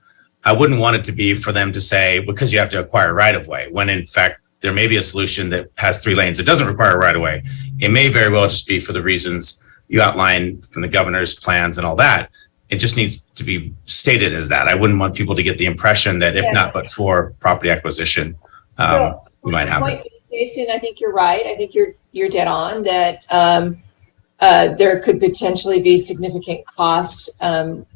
I wouldn't want it to be for them to say, because you have to acquire right of way, when in fact, there may be a solution that has 3 lanes. It doesn't require right of way. It may very well just be for the reasons you outlined from the governor's plans and all that. It just needs to be stated as that. I wouldn't want people to get the impression that if not but for property acquisition, we might have it. Jason, I think you're right. I think you're dead on that there could potentially be significant cost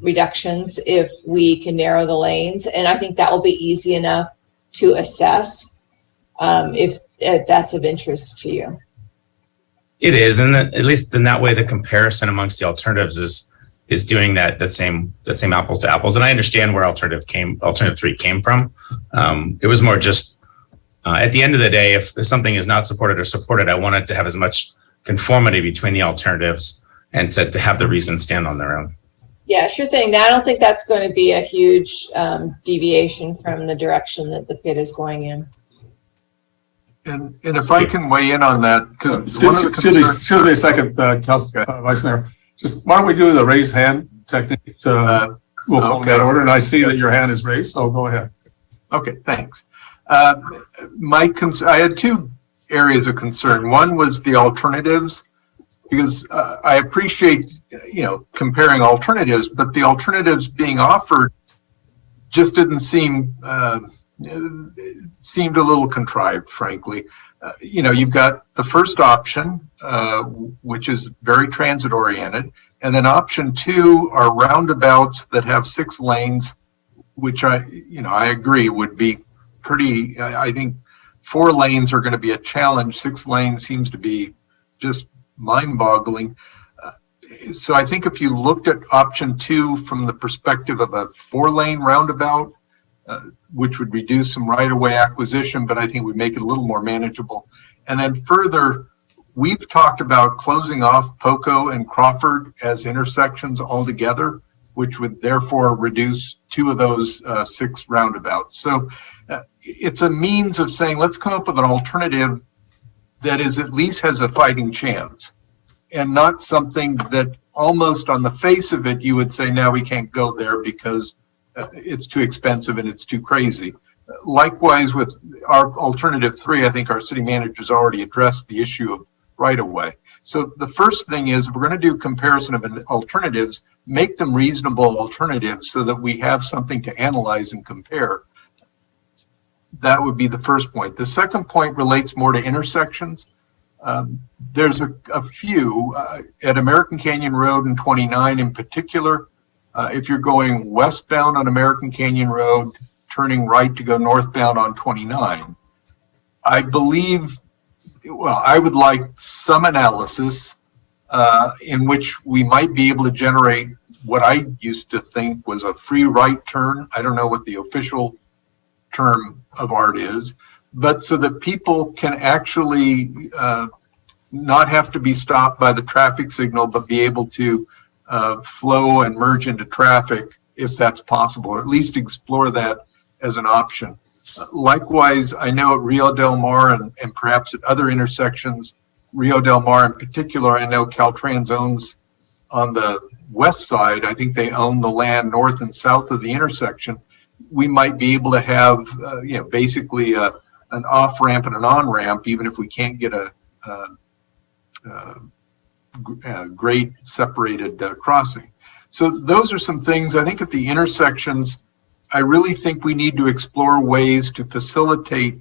reductions if we can narrow the lanes. And I think that will be easy enough to assess if that's of interest to you. It is, and at least in that way, the comparison amongst the alternatives is doing that same apples to apples. And I understand where alternative 3 came from. It was more just at the end of the day, if something is not supported or supported, I want it to have as much conformity between the alternatives and to have the reasons stand on their own. Yeah, sure thing. Now, I don't think that's going to be a huge deviation from the direction that the PID is going in. And if I can weigh in on that, because excuse me a second, Council Vice Mayor. Just why don't we do the raise hand technique? We'll call that order, and I see that your hand is raised, so go ahead. Okay, thanks. I had 2 areas of concern. One was the alternatives, because I appreciate, comparing alternatives, but the alternatives being offered just didn't seemed a little contrived, frankly. You've got the first option, which is very transit oriented, and then option 2 are roundabouts that have 6 lanes, which I agree would be pretty. I think 4 lanes are going to be a challenge. 6 lanes seems to be just mind-boggling. So I think if you looked at option 2 from the perspective of a 4-lane roundabout, which would reduce some right-of-way acquisition, but I think would make it a little more manageable. And then further, we've talked about closing off Poco and Crawford as intersections altogether, which would therefore reduce 2 of those 6 roundabouts. So it's a means of saying, let's come up with an alternative that is at least has a fighting chance, and not something that almost on the face of it, you would say, now we can't go there because it's too expensive and it's too crazy. Likewise, with our alternative 3, I think our city manager's already addressed the issue of right-of-way. So the first thing is, if we're going to do comparison of alternatives, make them reasonable alternatives so that we have something to analyze and compare. That would be the first point. The second point relates more to intersections. There's a few at American Canyon Road and 29 in particular. If you're going westbound on American Canyon Road, turning right to go northbound on 29, I believe, I would like some analysis in which we might be able to generate what I used to think was a free right turn. I don't know what the official term of art is, but so that people can actually not have to be stopped by the traffic signal, but be able to flow and merge into traffic if that's possible, or at least explore that as an option. Likewise, I know at Rio Del Mar and perhaps at other intersections, Rio Del Mar in particular, I know Caltrans owns on the west side. I think they own the land north and south of the intersection. We might be able to have, basically an off ramp and an on ramp, even if we can't get a grade separated crossing. So those are some things I think at the intersections. I really think we need to explore ways to facilitate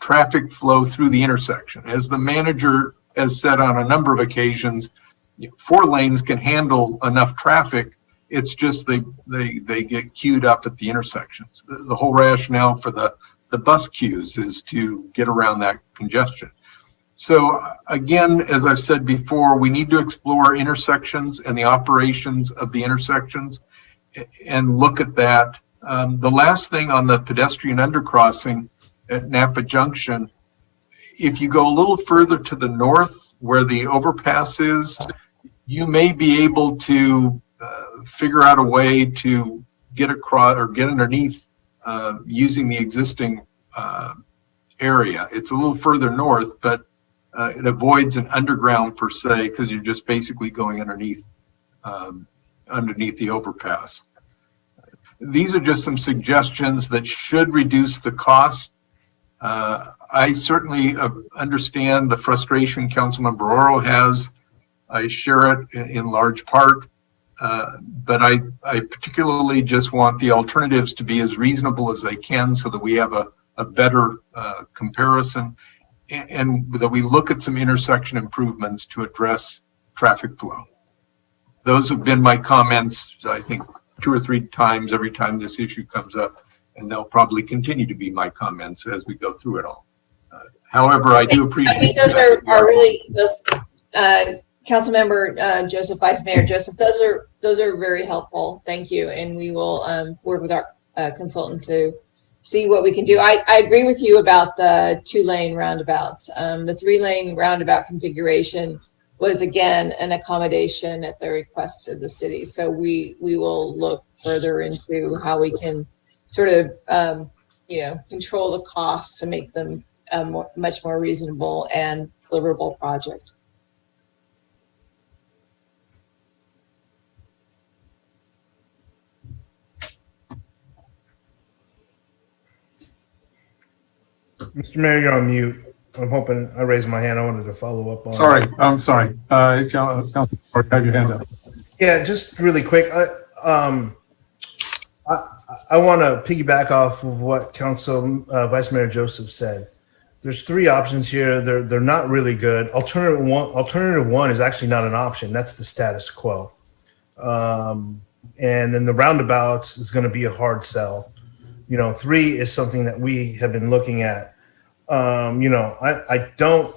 traffic flow through the intersection. As the manager has said on a number of occasions, 4 lanes can handle enough traffic. It's just they get queued up at the intersections. The whole rationale for the bus queues is to get around that congestion. So again, as I've said before, we need to explore intersections and the operations of the intersections and look at that. The last thing on the pedestrian undercrossing at Napa Junction, if you go a little further to the north where the overpass is, you may be able to figure out a way to get across or get underneath using the existing area. It's a little further north, but it avoids an underground per se, because you're just basically going underneath the overpass. these are just some suggestions that should reduce the cost. I certainly understand the frustration Councilmember Oro has. I share it in large part, but I particularly just want the alternatives to be as reasonable as they can so that we have a better comparison, and that we look at some intersection improvements to address traffic flow. Those have been my comments, I think, 2 or 3 times every time this issue comes up, and they'll probably continue to be my comments as we go through it all. However, I do appreciate. I think those are really, Councilmember Joseph, Vice Mayor Joseph, those are very helpful. Thank you. And we will work with our consultant to see what we can do. I agree with you about the 2-lane roundabouts. The 3-lane roundabout configuration was again an accommodation at the request of the city. So we will look further into how we can sort of control the costs to make them much more reasonable and deliverable project. Mr. Mayor, you're on mute. I'm hoping I raised my hand. I wanted to follow up on. Sorry, I'm sorry. Councilman, have your hand up. Yeah, just really quick. I want to piggyback off of what Vice Mayor Joseph said. There's 3 options here. They're not really good. Alternative one is actually not an option. That's the status quo. And then the roundabouts is going to be a hard sell. 3 is something that we have been looking at. I don't,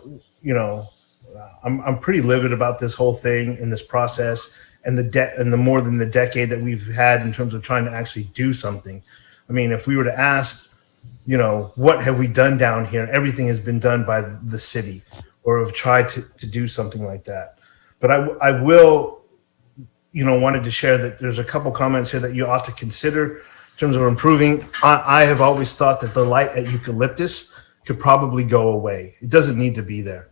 I'm pretty livid about this whole thing and this process and the more than the decade that we've had in terms of trying to actually do something. I mean, if we were to ask, what have we done down here? Everything has been done by the city or have tried to do something like that. But I will, wanted to share that there's a couple comments here that you ought to consider in terms of improving. I have always thought that the light at Eucalyptus could probably go away. It doesn't need to be there.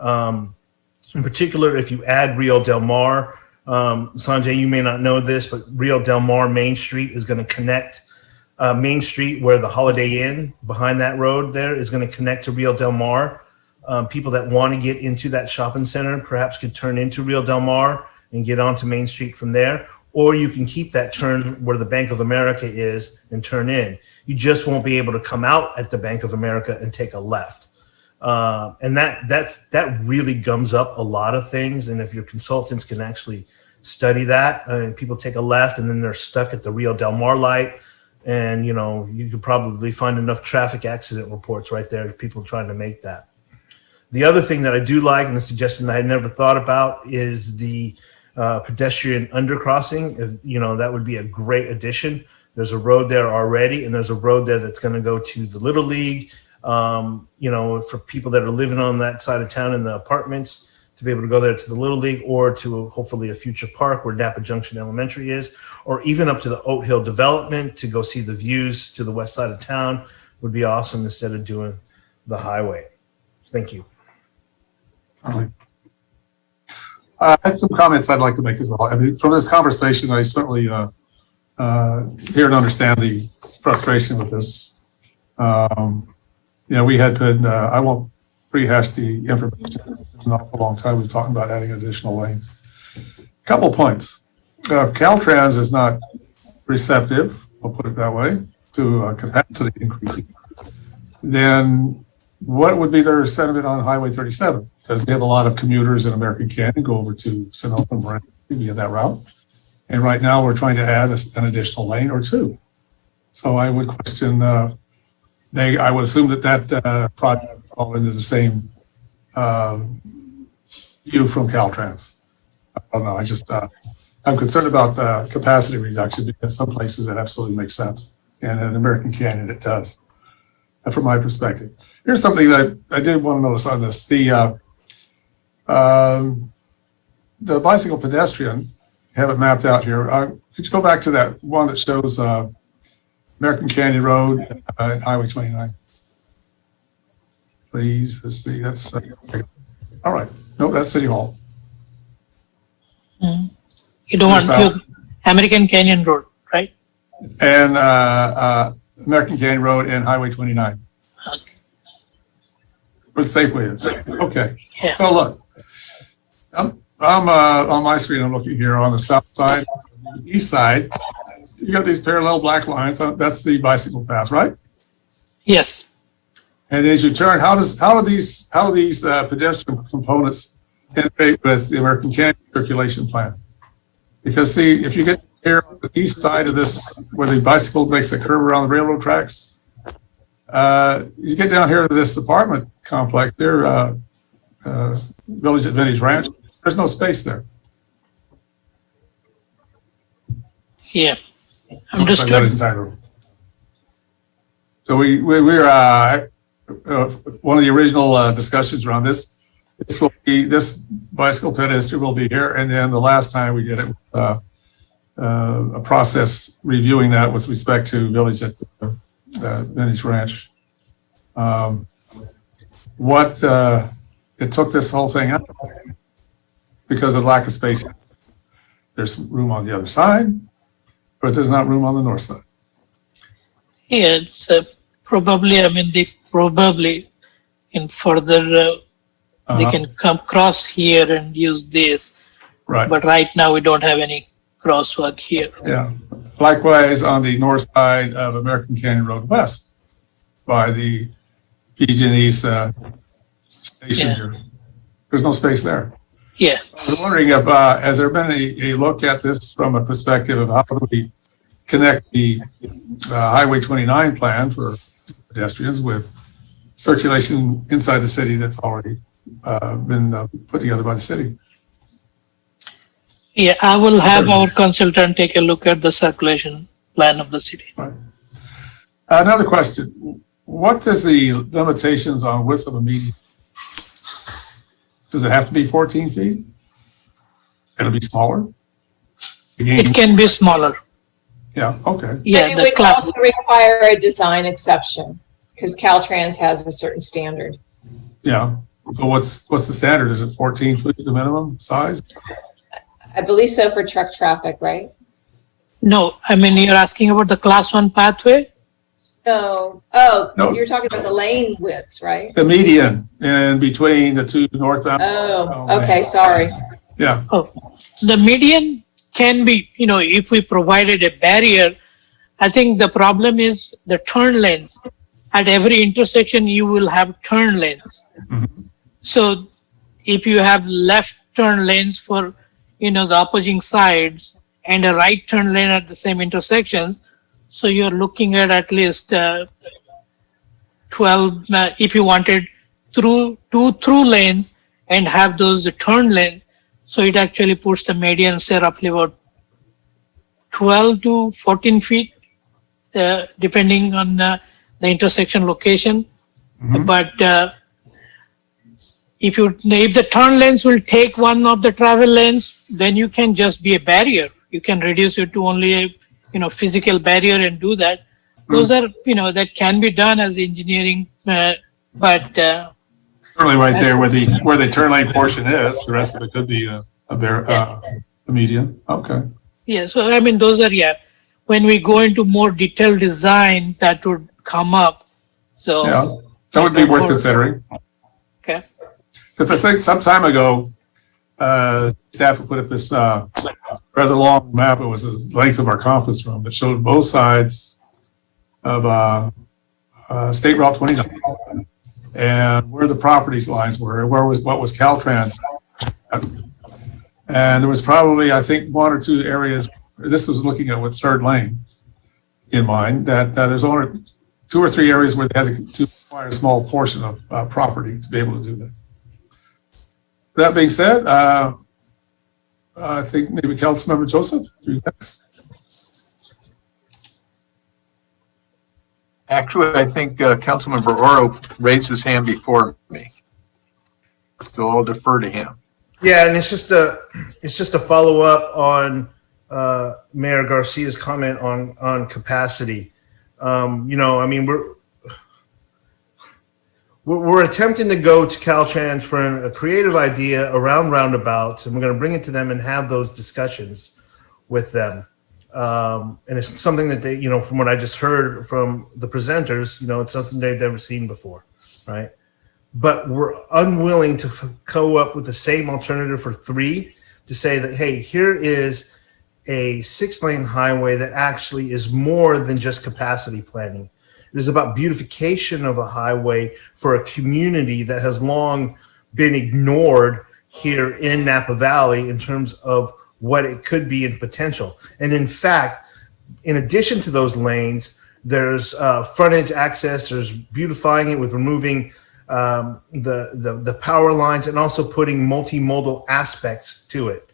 In particular, if you add Rio Del Mar, Sanjay, you may not know this, but Rio Del Mar Main Street is going to connect Main Street, where the Holiday Inn behind that road there is going to connect to Rio Del Mar. People that want to get into that shopping center perhaps could turn into Rio Del Mar and get onto Main Street from there. Or you can keep that turn where the Bank of America is and turn in. You just won't be able to come out at the Bank of America and take a left. And that really gums up a lot of things. And if your consultants can actually study that, and people take a left and then they're stuck at the Rio Del Mar light, and you could probably find enough traffic accident reports right there, people trying to make that. The other thing that I do like, and a suggestion that I had never thought about, is the pedestrian undercrossing. That would be a great addition. There's a road there already, and there's a road there that's going to go to the Little League. For people that are living on that side of town in the apartments, to be able to go there to the Little League, or to hopefully a future park where Napa Junction Elementary is, or even up to the Oat Hill development to go see the views to the west side of town would be awesome instead of doing the highway. Thank you. All right. I had some comments I'd like to make as well. I mean, from this conversation, I certainly hear and understand the frustration with this. We had been, I won't rehash the information. It's an awful long time. We're talking about adding additional lanes. Couple points. Caltrans is not receptive, I'll put it that way, to capacity increasing. Then what would be their sentiment on Highway 37? Because we have a lot of commuters in American Canyon go over to Sonoma and Brent via that route. And right now we're trying to add an additional lane or 2. So I would question, I would assume that project would fall into the same view from Caltrans. I don't know, I'm concerned about capacity reduction because some places it absolutely makes sense. And in American Canyon it does, from my perspective. Here's something that I did want to notice on this. The bicycle pedestrian, have it mapped out here. Could you go back to that one that shows American Canyon Road and Highway 29? Please, let's see, that's, all right. No, that's City Hall. You don't want to American Canyon Road, right? and American Canyon Road and Highway 29. Okay. Where the Safeway is. Okay. Yeah. So look, I'm on my screen. I'm looking here on the south side, the east side. You got these parallel black lines. That's the bicycle path, right? Yes. And as you turn, how do these pedestrian components integrate with the American Canyon circulation plan? Because see, if you get here on the east side of this, where the bicycle makes a curve around the railroad tracks, you get down here to this apartment complex there, Village at Vintage Ranch. There's no space there. Yeah. Looks like that Understood. entire room. So we're one of the original discussions around this. This bicycle pedestrian will be here, and then the last time we did it, a process reviewing that with respect to Village at Vintage Ranch. It took this whole thing out because of lack of space. There's room on the other side, but there's not room on the north side. Yeah, it's probably, I mean, they probably in further, they can come cross here and use this. Right. But right now we don't have any crosswalk here. Yeah. Likewise, on the north side of American Canyon Road West, by the PG&E's station Yeah. here, there's no space there. Yeah. I was wondering if, has there been a look at this from a perspective of how do we connect the Highway 29 plan for pedestrians with circulation inside the city that's already been put together by the city? Yeah, I will have our consultant take a look at the circulation plan of the city. Right. Another question. What is the limitations on width of a median? Does it have to be 14 feet? It'll be smaller? It can be smaller. Yeah, okay. Yeah, And it the would class. also require a design exception because Caltrans has a certain standard. Yeah. So what's the standard? Is it 14 feet the minimum size? I believe so for truck traffic, right? No, I mean, you're asking about the class 1 pathway? No. No. Oh, you're talking about the lane widths, right? The median in between the two northbound. Oh, okay, sorry. Yeah, The median can be, if we provided a barrier, I think the problem is the turn lanes. At every intersection, you will have turn lanes. Mhm. So if you have left turn lanes for, the opposing sides and a right turn lane at the same intersection, so you're looking at least 12, if you wanted two through lanes and have those turn lanes, so it actually puts the median, say, roughly about 12 to 14 feet, depending on the intersection location. Mhm. But if the turn lanes will take one of the travel lanes, then you can just be a barrier. You can reduce it to only a physical barrier and do that. Those are that can be done as engineering, but certainly right there where the turn lane portion is. The rest of it could be a median. Okay. yeah. So I mean, those are when we go into more detailed design, that would come up. So Yeah, that would be worth considering. Okay. Because I think some time ago, staff had put up this rather long map. It was the length of our conference room that showed both sides of State Route 29 and where the properties lines were, what was Caltrans. And there was probably, I think, one or two areas. This was looking at with Third Lane in mind, that there's only 2 or 3 areas where they had to acquire a small portion of property to be able to do that. That being said, I think maybe Councilmember Joseph. Actually, I think Councilmember Oro raised his hand before me. So I'll defer to him. Yeah, and it's just a follow up on Mayor Garcia's comment on capacity. I mean, we're attempting to go to Caltrans for a creative idea around roundabouts, and we're going to bring it to them and have those discussions with them. And it's something that they, from what I just heard from the presenters, it's something they've never seen before, right? But we're unwilling to go up with the same alternative for 3 to say that, hey, here is a 6-lane highway that actually is more than just capacity planning. It is about beautification of a highway for a community that has long been ignored here in Napa Valley in terms of what it could be in potential. And in fact, in addition to those lanes, there's frontage access, there's beautifying it with removing the power lines and also putting multimodal aspects to it.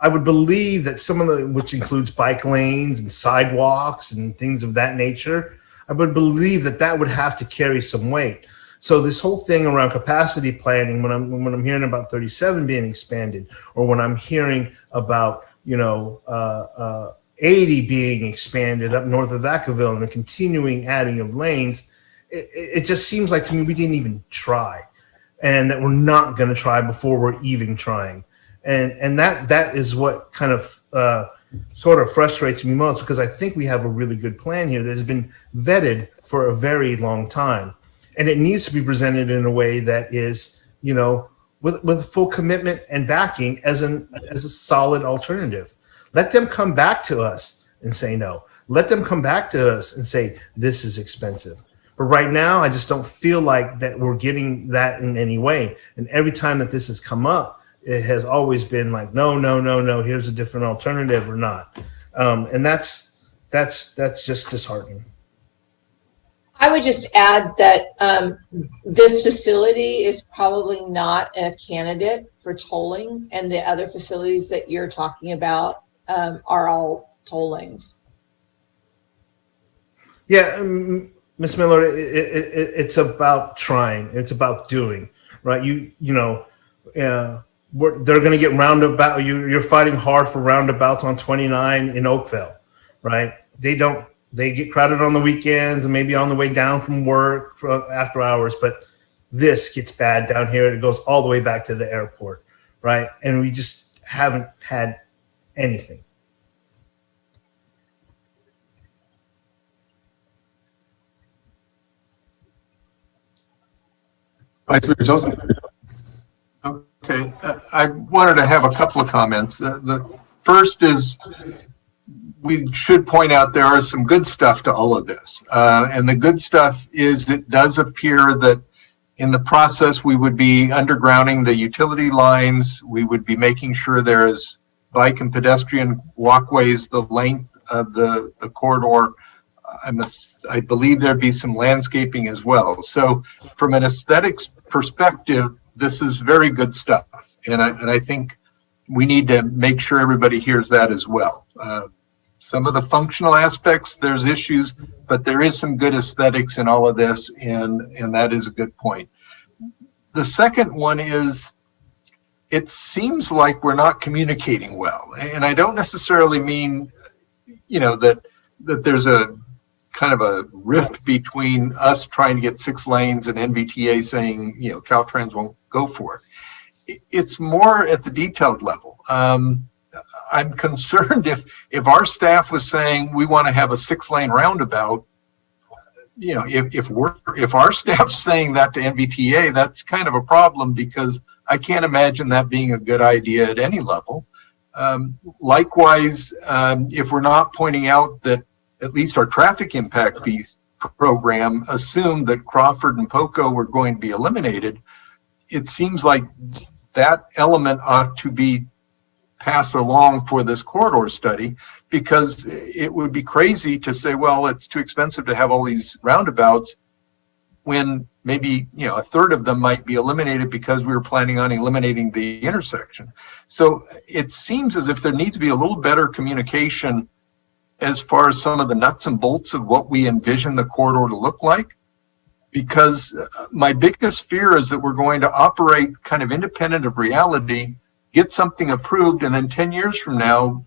I would believe that some of the, which includes bike lanes and sidewalks and things of that nature, I would believe that that would have to carry some weight. So this whole thing around capacity planning, when I'm hearing about 37 being expanded, or when I'm hearing about 80 being expanded up north of Vacaville and the continuing adding of lanes, it just seems like to me we didn't even try, and that we're not going to try before we're even trying, and that is what kind of sort of frustrates me most, because I think we have a really good plan here that has been vetted for a very long time. And it needs to be presented in a way that is, with full commitment and backing as a solid alternative. Let them come back to us and say no. Let them come back to us and say this is expensive. But right now, I just don't feel like that we're getting that in any way. And every time that this has come up, it has always been like, no, here's a different alternative or not. And that's just disheartening. I would just add that this facility is probably not a candidate for tolling, and the other facilities that you're talking about are all toll lanes. Yeah, Ms. Miller, it's about trying. It's about doing, right? They're going to get roundabout. You're fighting hard for roundabouts on 29 in Oakville, right? They get crowded on the weekends and maybe on the way down from work after hours, but this gets bad down here. It goes all the way back to the airport, right? And we just haven't had anything. Vice Mayor Joseph. Okay, I wanted to have a couple of comments. The first is we should point out there is some good stuff to all of this. And the good stuff is it does appear that in the process, we would be undergrounding the utility lines. We would be making sure there is bike and pedestrian walkways, the length of the corridor. I believe there'd be some landscaping as well. So from an aesthetics perspective, this is very good stuff. And I think we need to make sure everybody hears that as well. Some of the functional aspects, there's issues, but there is some good aesthetics in all of this, and that is a good point. The second one is, it seems like we're not communicating well. And I don't necessarily mean, that there's a kind of a rift between us trying to get 6 lanes and NVTA saying, Caltrans won't go for it. It's more at the detailed level. I'm concerned if our staff was saying we want to have a 6-lane roundabout, if our staff's saying that to NVTA, that's kind of a problem, because I can't imagine that being a good idea at any level. Likewise, if we're not pointing out that at least our traffic impact fees program assumed that Crawford and Poco were going to be eliminated, it seems like that element ought to be passed along for this corridor study, because it would be crazy to say, well, it's too expensive to have all these roundabouts when maybe, a third of them might be eliminated because we were planning on eliminating the intersection. So it seems as if there needs to be a little better communication as far as some of the nuts and bolts of what we envision the corridor to look like, because my biggest fear is that we're going to operate kind of independent of reality, get something approved, and then 10 years from now,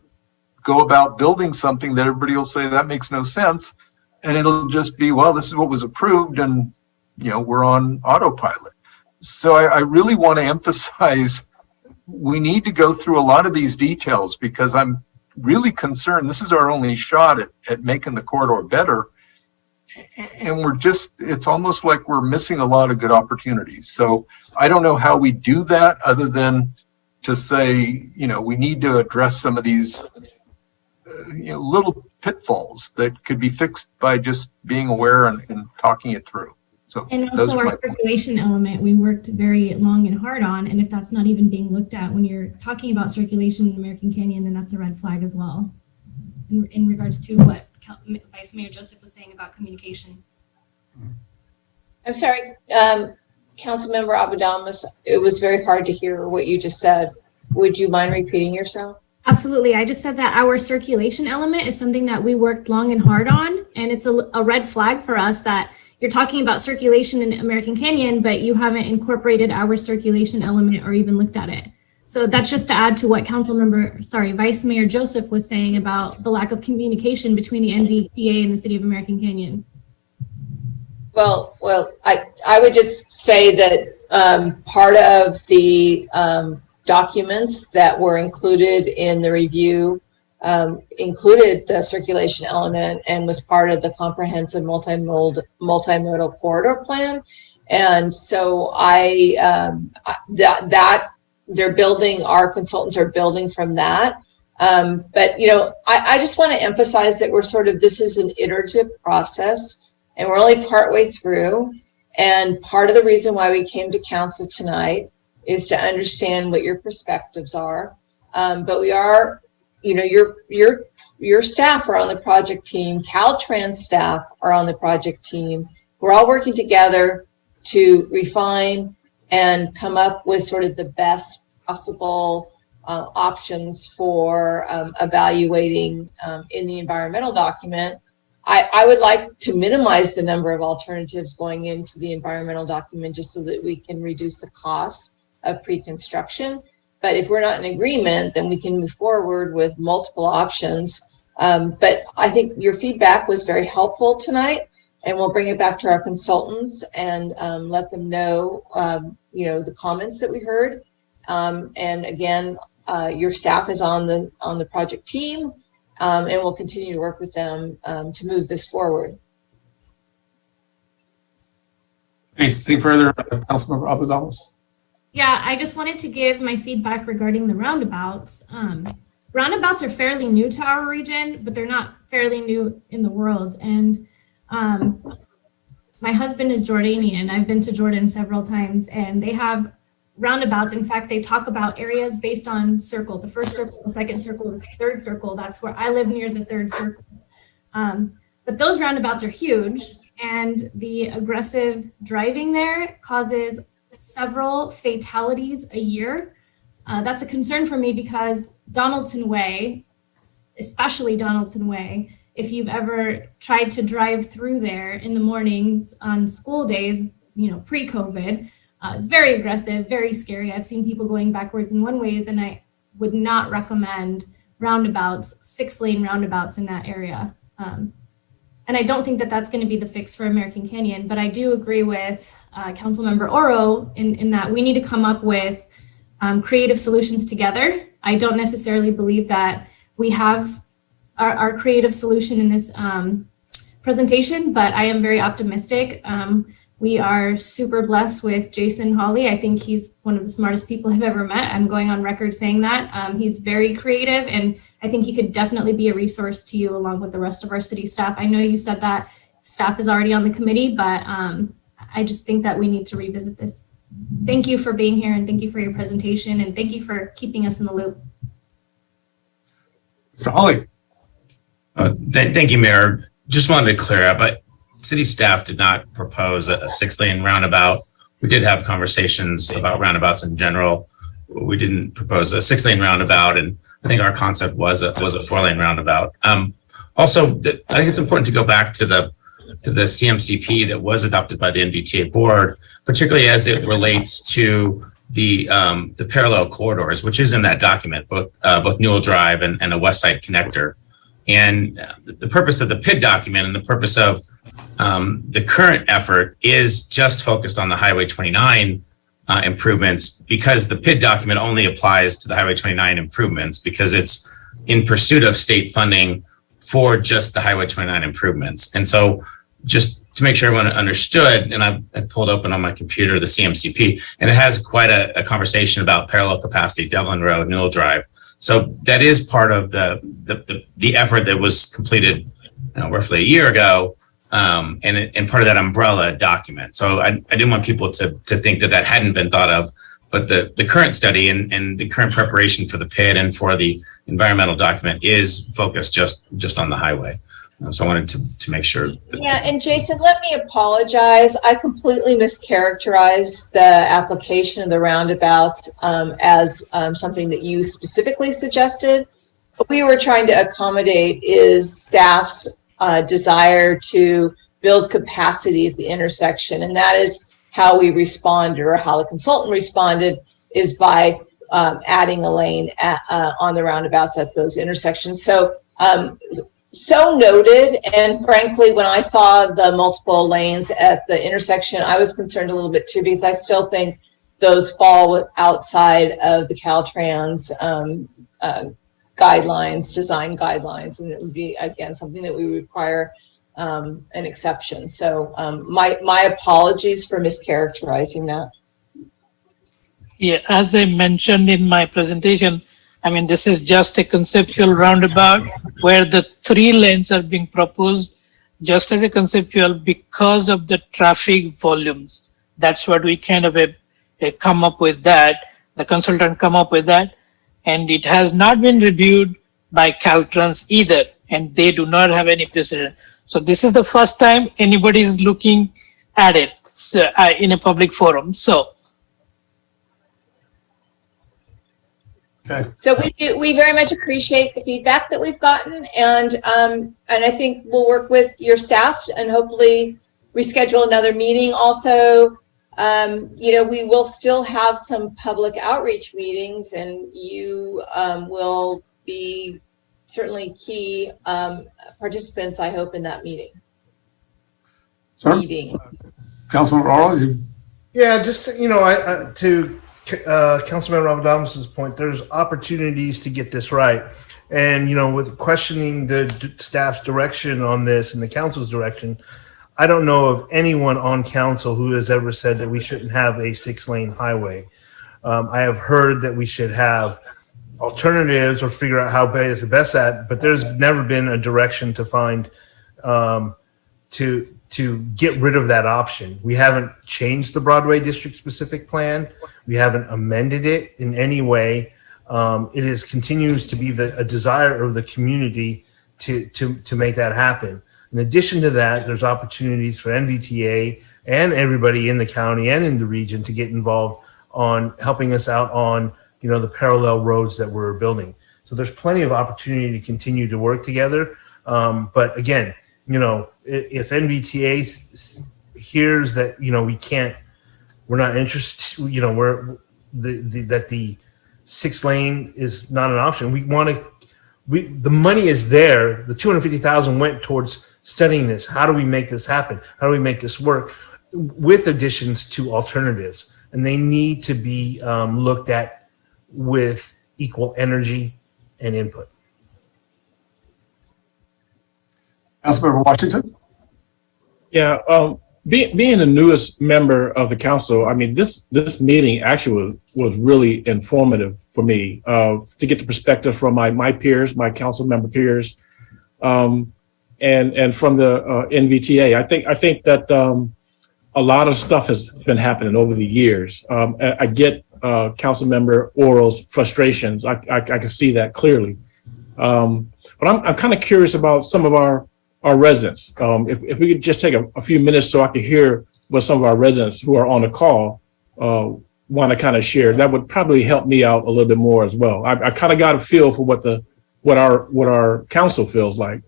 go about building something that everybody will say that makes no sense. And it'll just be, well, this is what was approved, and, we're on autopilot. So I really want to emphasize, we need to go through a lot of these details, because I'm really concerned. This is our only shot at making the corridor better. And it's almost like we're missing a lot of good opportunities. So I don't know how we do that other than to say, we need to address some of these, little pitfalls that could be fixed by just being aware and talking it through. So And those also are my our points. circulation element, we worked very long and hard on, and if that's not even being looked at when you're talking about circulation in American Canyon, then that's a red flag as well. In regards to what Vice Mayor Joseph was saying about communication. I'm sorry, Councilmember Abadamas, it was very hard to hear what you just said. Would you mind repeating yourself? Absolutely. I just said that our circulation element is something that we worked long and hard on, and it's a red flag for us that you're talking about circulation in American Canyon, but you haven't incorporated our circulation element or even looked at it. So that's just to add to what Vice Mayor Joseph was saying about the lack of communication between the NVTA and the City of American Canyon. Well, I would just say that part of the documents that were included in the review included the circulation element and was part of the comprehensive multimodal corridor plan. And so they're building, our consultants are building from that. But, I just want to emphasize that this is an iterative process and we're only partway through. And part of the reason why we came to council tonight is to understand what your perspectives are. But we are, your staff are on the project team, Caltrans staff are on the project team. We're all working together to refine and come up with sort of the best possible options for evaluating in the environmental document. I would like to minimize the number of alternatives going into the environmental document just so that we can reduce the cost of pre-construction. But if we're not in agreement, then we can move forward with multiple options. But I think your feedback was very helpful tonight, and we'll bring it back to our consultants and let them know, the comments that we heard. And again, your staff is on the project team, and we'll continue to work with them to move this forward. Anything further, Councilmember Abadamas? Yeah, I just wanted to give my feedback regarding the roundabouts. Roundabouts are fairly new to our region, but they're not fairly new in the world. And my husband is Jordanian. I've been to Jordan several times, and they have roundabouts. In fact, they talk about areas based on circle. The first circle, the second circle, the third circle. That's where I live, near the third circle. But those roundabouts are huge, and the aggressive driving there causes several fatalities a year. That's a concern for me because Donaldson Way, especially Donaldson Way, if you've ever tried to drive through there in the mornings on school days, pre-COVID, it's very aggressive, very scary. I've seen people going backwards in one ways, and I would not recommend roundabouts, 6-lane roundabouts in that area. And I don't think that that's going to be the fix for American Canyon, but I do agree with Councilmember Oro in that we need to come up with creative solutions together. I don't necessarily believe that we have our creative solution in this presentation, but I am very optimistic. We are super blessed with Jason Hawley. I think he's one of the smartest people I've ever met. I'm going on record saying that. He's very creative, and I think he could definitely be a resource to you along with the rest of our city staff. I know you said that staff is already on the committee, but I just think that we need to revisit this. Thank you for being here, and thank you for your presentation, and thank you for keeping us in the loop. Mr. Hawley? Thank you, Mayor. Just wanted to clear up, but city staff did not propose a 6-lane roundabout. We did have conversations about roundabouts in general. We didn't propose a 6-lane roundabout, and I think our concept was a 4-lane roundabout. Also, I think it's important to go back to the CMCP that was adopted by the NVTA board, particularly as it relates to the parallel corridors, which is in that document, both Newell Drive and a West Side connector. And the purpose of the PID document and the purpose of the current effort is just focused on the Highway 29 improvements, because the PID document only applies to the Highway 29 improvements, because it's in pursuit of state funding for just the Highway 29 improvements. And so just to make sure everyone understood, and I pulled open on my computer the CMCP, and it has quite a conversation about parallel capacity, Devlin Road, Newell Drive. So that is part of the effort that was completed roughly a year ago, and part of that umbrella document. So I didn't want people to think that hadn't been thought of, but the current study and the current preparation for the PID and for the environmental document is focused just on the highway. So I wanted to make sure. Yeah, and Jason, let me apologize. I completely mischaracterized the application of the roundabouts as something that you specifically suggested. What we were trying to accommodate is staff's desire to build capacity at the intersection, and that is how we responded, or how the consultant responded, is by adding a lane on the roundabouts at those intersections. So noted, and frankly, when I saw the multiple lanes at the intersection, I was concerned a little bit too, because I still think those fall outside of the Caltrans guidelines, design guidelines, and it would be, again, something that we would require an exception. So my apologies for mischaracterizing that. Yeah, as I mentioned in my presentation, I mean, this is just a conceptual roundabout where the 3 lanes are being proposed just as a conceptual because of the traffic volumes. That's what we kind of come up with that. The consultant come up with that, and it has not been reviewed by Caltrans either, and they do not have any precedent. So this is the first time anybody is looking at it in a public forum. So. Okay. So we very much appreciate the feedback that we've gotten, and I think we'll work with your staff and hopefully reschedule another meeting. Also, we will still have some public outreach meetings, and you will be certainly key participants, I hope, in that meeting. Sir? Councilman Orr, you. Yeah, just to Councilman Robert point, there's opportunities to get this right. And, with questioning the staff's direction on this and the council's direction, I don't know of anyone on council who has ever said that we shouldn't have a 6-lane highway. I have heard that we should have alternatives or figure out how bad is the best at, but there's never been a direction to find to get rid of that option. We haven't changed the Broadway district specific plan. We haven't amended it in any way. It continues to be a desire of the community to make that happen. In addition to that, there's opportunities for NVTA and everybody in the county and in the region to get involved on helping us out on, the parallel roads that we're building. So there's plenty of opportunity to continue to work together. But again, if NVTA hears that, we're not interested, that the 6-lane is not an option. The money is there. The $250,000 went towards studying this. How do we make this happen? How do we make this work with additions to alternatives? And they need to be looked at with equal energy and input. Councilmember Washington? Yeah, being the newest member of the council, I mean, this meeting actually was really informative for me to get the perspective from my peers, my council member peers, and from the NVTA. I think that a lot of stuff has been happening over the years. I get council member Oral's frustrations. I can see that clearly. But I'm kind of curious about some of our residents. If we could just take a few minutes so I could hear what some of our residents who are on the call want to kind of share, that would probably help me out a little bit more as well. I kind of got a feel for what our council feels like,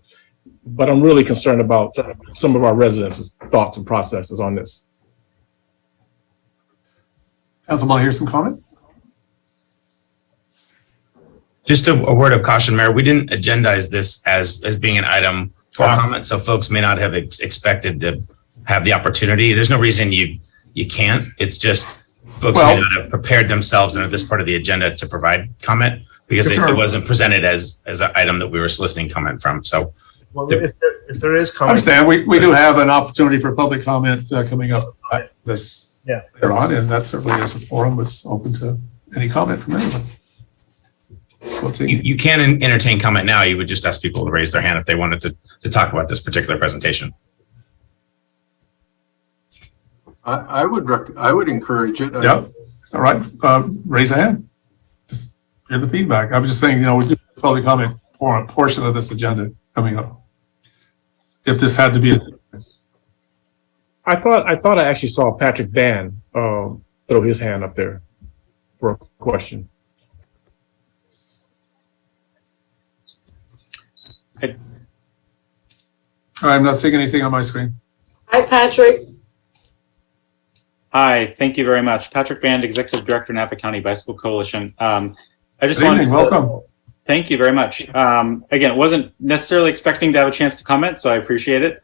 but I'm really concerned about some of our residents' thoughts and processes on this. Councilman, here's some comment. Just a word of caution, Mayor. We didn't agendize this as being an item for comment, so folks may not have expected to have the opportunity. There's no reason you can't. It's just folks may not have prepared themselves and at this part of the agenda to provide comment. because it Sure. wasn't presented as an item that we were soliciting comment from. So Well, if there is I comment, understand. We do have an opportunity for public comment coming up this Yeah. later on, and that certainly is a forum that's open to any comment from anyone. What's it? you can entertain comment now. You would just ask people to raise their hand if they wanted to talk about this particular presentation. I would encourage it. Yeah. All right. Raise a hand. Just hear the feedback. I was just saying, we do have a public comment for a portion of this agenda coming up. If this had to be I thought I actually saw Patrick Ban throw his hand up there for a question. I'm not seeing anything on my screen. Hi, Patrick. Hi, thank you very much. Patrick Band, Executive Director, Napa County Bicycle Coalition. I just Good wanted evening. to Welcome. thank you very much. Again, wasn't necessarily expecting to have a chance to comment, so I appreciate it.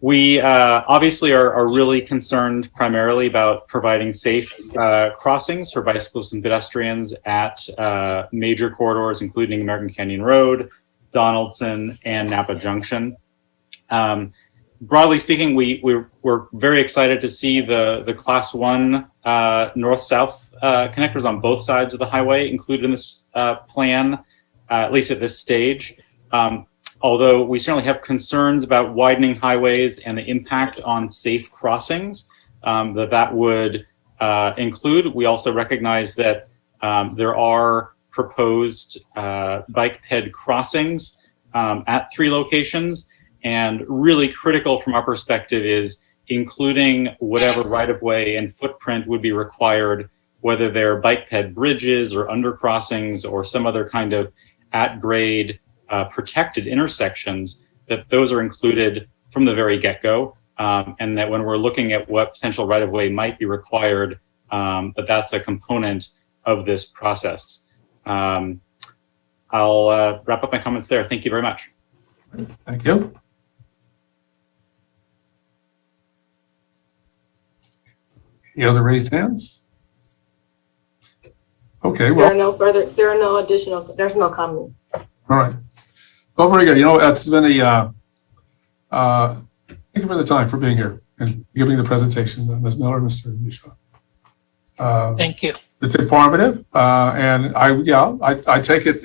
We obviously are really concerned primarily about providing safe crossings for bicyclists and pedestrians at major corridors, including American Canyon Road, Donaldson, and Napa Junction. Broadly speaking, we're very excited to see the Class 1 north-south connectors on both sides of the highway included in this plan, at least at this stage. Although we certainly have concerns about widening highways and the impact on safe crossings that would include. We also recognize that there are proposed bike ped crossings at 3 locations. And really critical from our perspective is including whatever right-of-way and footprint would be required, whether they're bike ped bridges or undercrossings or some other kind of at-grade protected intersections, that those are included from the very get-go. And that when we're looking at what potential right-of-way might be required, that's a component of this process. I'll wrap up my comments there. Thank you very much. Thank you. Any other raised hands? Okay, well, There are no additional, there's no comments. all right. Well, very good. It's been thank you for the time for being here and giving the presentation, Ms. Miller, Mr. Mishra. Thank you. It's informative, and I take it,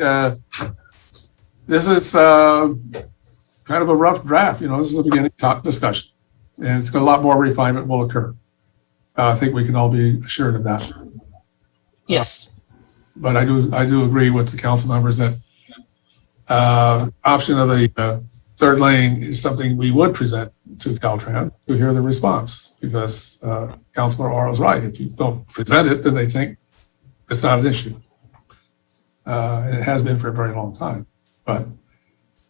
this is kind of a rough draft, this is the beginning discussion, and it's got a lot more refinement will occur. I think we can all be assured of that. Yes. But I do agree with the council members that option of a third lane is something we would present to Caltrans to hear the response, because Councilor Oro's right. If you don't present it, then they think it's not an issue. And it has been for a very long time. But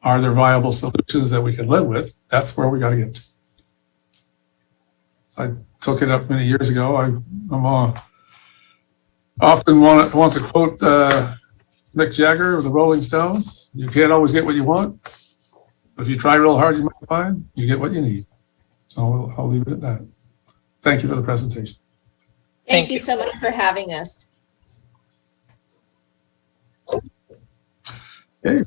are there viable solutions that we can live with? That's where we got to get to. I took it up many years ago. I'm often want to quote Mick Jagger of the Rolling Stones. You can't always get what you want, but if you try real hard, you might find you get what you need. So I'll leave it at that. Thank you for the presentation. Thank you so much for having us. Okay.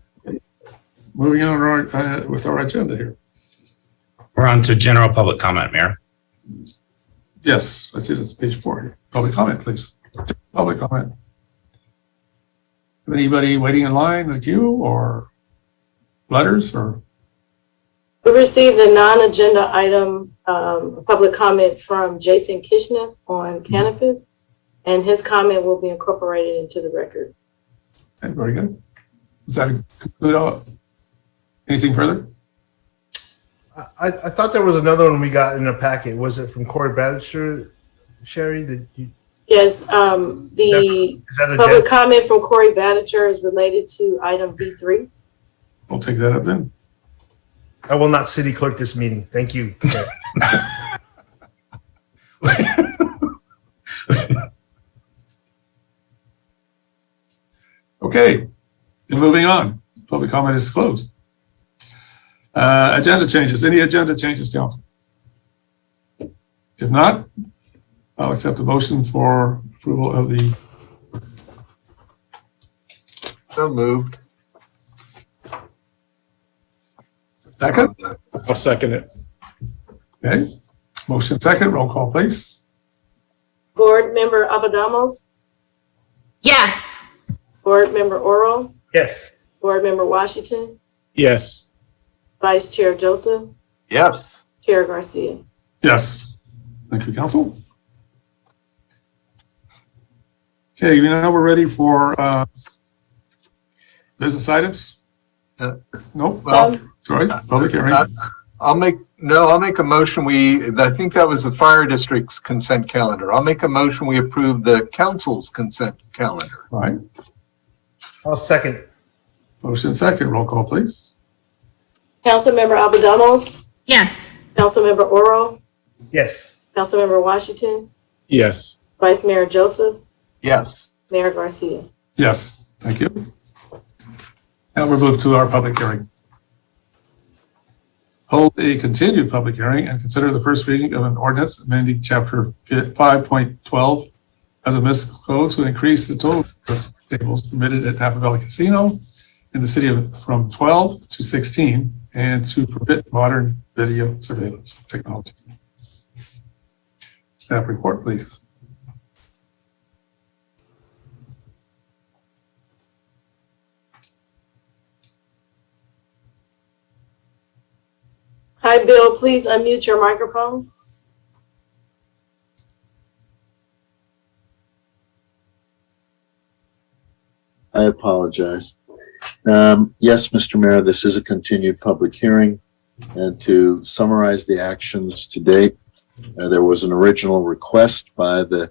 Moving on with our agenda here. We're on to general public comment, Mayor. Yes, I see that's page 4 here. Public comment, please. Public comment. Anybody waiting in line, like you, or letters, or? We received a non-agenda item, public comment from Jason Kishneth on cannabis, and his comment will be incorporated into the record. Okay, very good. Does that conclude all? Anything further? I thought there was another one we got in a packet. Was it from Corey Badger, Sherry? Yes, Is that a public comment from Corey Badger is related to item B3. We'll take that up then. I will not city clerk this meeting. Thank you. Okay, and moving on. Public comment is closed. Agenda changes. Any agenda changes, council? If not, I'll accept the motion for approval of the So moved. Second? I'll second it. Okay, motion second, roll call, please. Board Member Abadamos, Yes. Board Member Oro, Yes. Board Member Washington, Yes. Vice Chair Joseph, Yes. Chair Garcia. Yes. Thank you, council. Okay, now we're ready for business items? Nope, Well, sorry, public hearing. I'll make a motion. I think that was the fire district's consent calendar. I'll make a motion. We approve the council's consent calendar. All right, I'll second. motion second, roll call, please. Councilmember Abadamos, Yes. Councilmember Oro, Yes. Councilmember Washington, Yes. Vice Mayor Joseph, Yes. Mayor Garcia. Yes, thank you. Now we'll move to our public hearing. Hold a continued public hearing and consider the first reading of an ordinance amending chapter 5.12 of the municipal code to increase the total of tables permitted at Napa Valley Casino in the city from 12 to 16 and to permit modern video surveillance technology. Staff report, please. Hi, Bill, please unmute your microphone. I apologize. Yes, Mr. Mayor, this is a continued public hearing. And to summarize the actions to date, there was an original request by the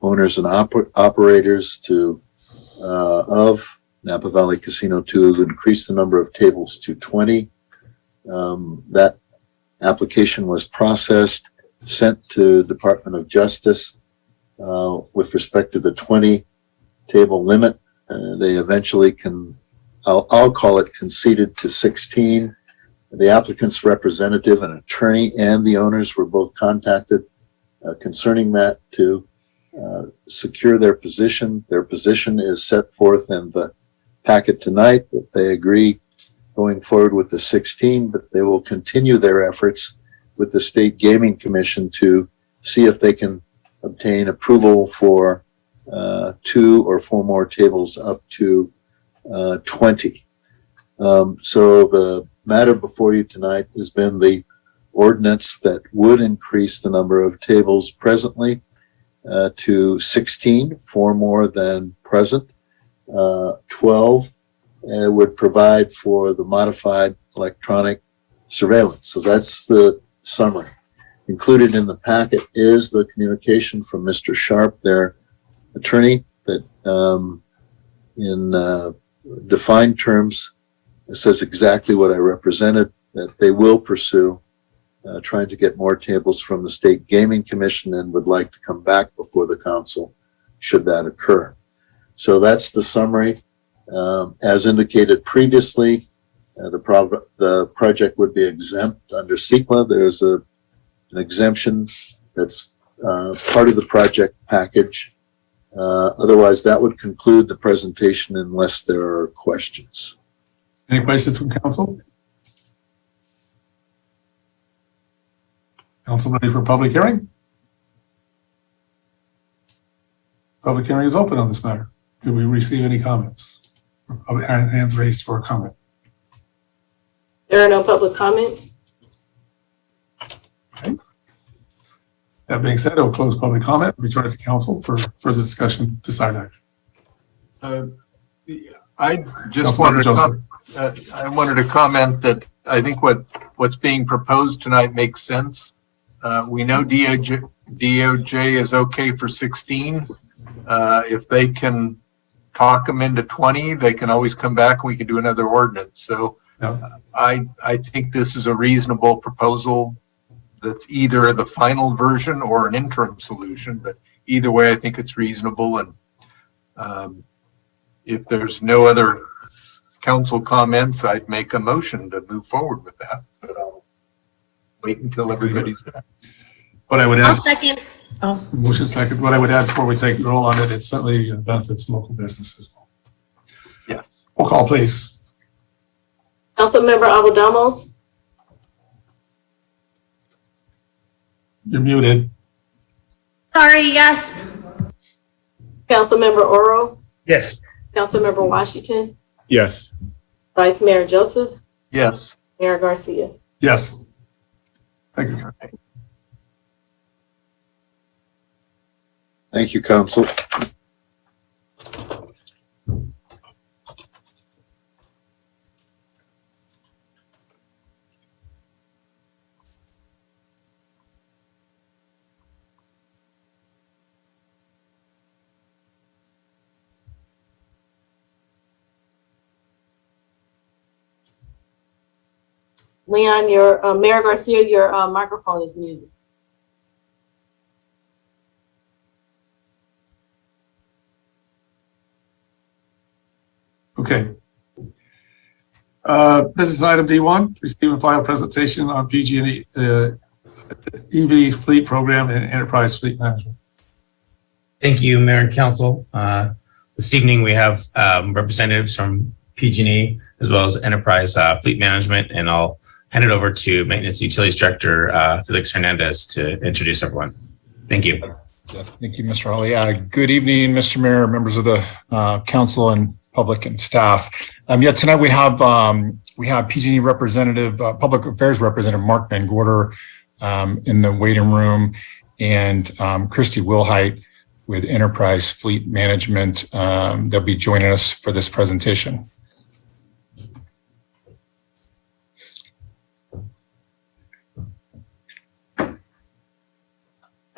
owners and operators of Napa Valley Casino to increase the number of tables to 20. That application was processed, sent to Department of Justice with respect to the 20 table limit. They eventually I'll call it conceded to 16. The applicant's representative and attorney and the owners were both contacted concerning that to secure their position. Their position is set forth in the packet tonight that they agree going forward with the 16, but they will continue their efforts with the State Gaming Commission to see if they can obtain approval for 2 or 4 more tables up to 20. So the matter before you tonight has been the ordinance that would increase the number of tables presently to 16, 4 more than present. 12 would provide for the modified electronic surveillance. So that's the summary. Included in the packet is the communication from Mr. Sharp, their attorney, that in defined terms says exactly what I represented, that they will pursue trying to get more tables from the State Gaming Commission and would like to come back before the council should that occur. So that's the summary. As indicated previously, the project would be exempt under CEQA. There's an exemption that's part of the project package. Otherwise, that would conclude the presentation unless there are questions. Any questions from council? Council ready for public hearing? Public hearing is open on this matter. Do we receive any comments? Hands raised for a comment. There are no public comments. Okay. That being said, I'll close public comment, return it to council for further discussion, decide action. I just Councilmember I wanted to comment that I think what's being proposed tonight makes sense. We know DOJ is okay for 16. If they can talk them into 20, they can always come back and we can do another ordinance. So Yeah. I think this is a reasonable proposal that's either the final version or an interim solution, but either way, I think it's reasonable. And if there's no other council comments, I'd make a motion to move forward with that, but I'll wait until everybody's done. What I would I'll ask, second. motion second, what I would add before we take the roll on it, it certainly benefits local businesses. Yes. Roll call, please. Councilmember Alvarado, You're muted. Sorry, yes. Councilmember Oro, Yes. Councilmember Washington, Yes. Vice Mayor Joseph, Yes. Mayor Garcia. Yes. Thank you. Thank you, Council. Leon, your, Mayor Garcia, your microphone is muted. Okay. Business item D1, receive and file presentation on PG&E EV fleet program and enterprise fleet management. Thank you, Mayor and Council. This evening, we have representatives from PG&E as well as Enterprise Fleet Management, and I'll hand it over to Maintenance Utilities Director Felix Hernandez to introduce everyone. Thank you. Yes, thank you, Mr. Hawley. Good evening, Mr. Mayor, members of the council and public and staff. Tonight we have PG&E representative, public affairs representative Mark Van Gorder in the waiting room, and Christy Wilhite with Enterprise Fleet Management. They'll be joining us for this presentation.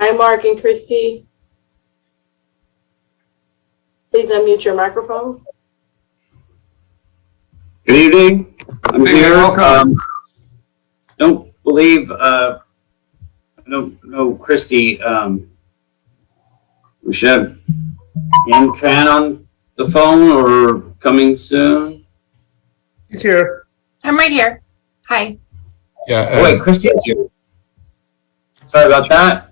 Hi, Mark and Christy. Please unmute your microphone. Good evening. I'm here. Welcome. Don't believe, no, Christy, we should have Ian Tran on the phone or coming soon. He's here. I'm right here. Hi. Yeah. Oh, wait, Christy is here. Sorry about that.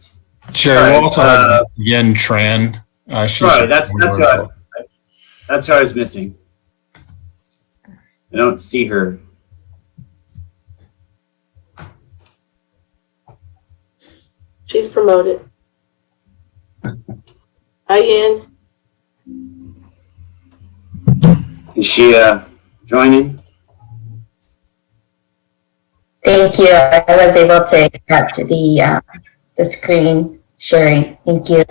Chair, we'll also have Yen Tran. Sorry, that's what I was missing. I don't see her. She's promoted. Hi, Yen. Is she joining? Thank you. I was able to accept the screen sharing. Thank you.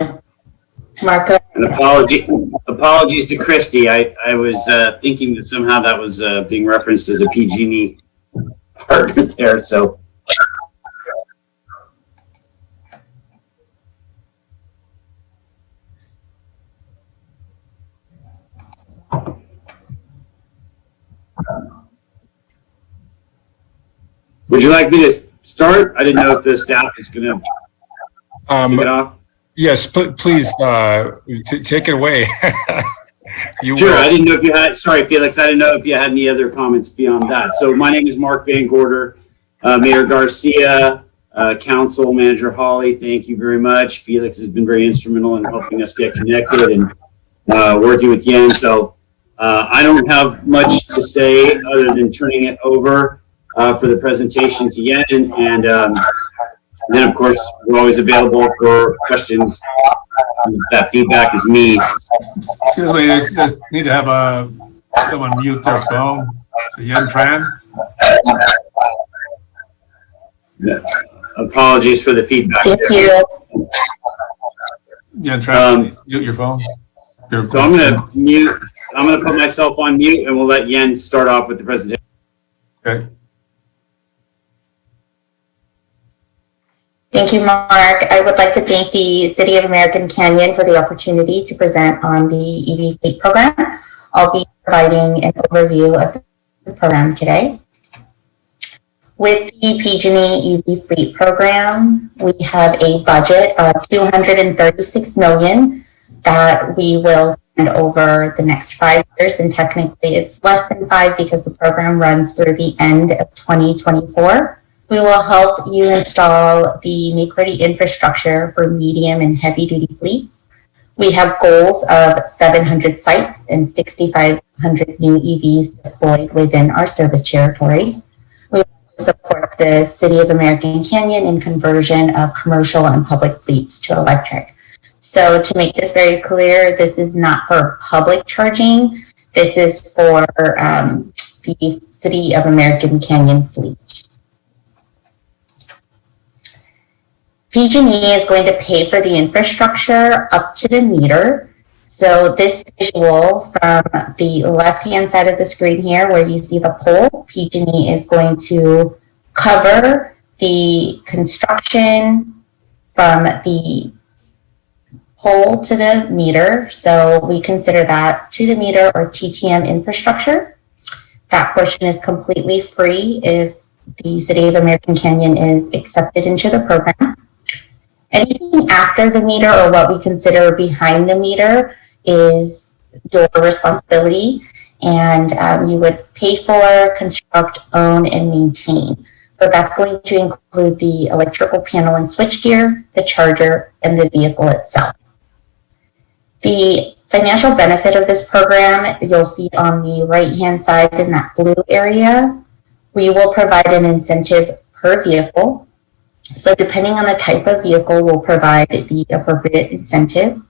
Marco. An apologies to Christy. I was thinking that somehow that was being referenced as a PG&E partner there, so. Would you like me to start? I didn't know if the staff is going to kick it off. Yes, please take it away. Sure. I didn't know if you had, sorry, Felix, I didn't know if you had any other comments beyond that. So my name is Mark Van Gorder, Mayor Garcia, Council Manager Hawley. Thank you very much. Felix has been very instrumental in helping us get connected and working with Yen. So I don't have much to say other than turning it over for the presentation to Yen, and then of course we're always available for questions. That feedback is me. Excuse me, I just need to have someone mute their phone. Yen Tran. Apologies for the feedback. Thank you. Yen Tran, please mute your phone. So I'm going to mute. I'm going to put myself on mute, and we'll let Yen start off with the presentation. Okay. Thank you, Mark. I would like to thank the City of American Canyon for the opportunity to present on the EV Fleet Program. I'll be providing an overview of the program today. With the PG&E EV Fleet Program, we have a budget of $236 million that we will spend over the next 5 years, and technically it's less than 5 because the program runs through the end of 2024. We will help you install the make-ready infrastructure for medium and heavy-duty fleets. We have goals of 700 sites and 65 100 new EVs deployed within our service territory. We support the City of American Canyon in conversion of commercial and public fleets to electric. So to make this very clear, this is not for public charging. This is for the City of American Canyon fleet. PG&E is going to pay for the infrastructure up to the meter. So this visual from the left-hand side of the screen here, where you see the pole, PG&E is going to cover the construction from the pole to the meter. So we consider that to the meter or TTM infrastructure. That portion is completely free if the City of American Canyon is accepted into the program. Anything after the meter or what we consider behind the meter is your responsibility, and you would pay for, construct, own, and maintain. So that's going to include the electrical panel and switchgear, the charger, and the vehicle itself. The financial benefit of this program, you'll see on the right-hand side in that blue area. We will provide an incentive per vehicle. So depending on the type of vehicle, we'll provide the appropriate incentive.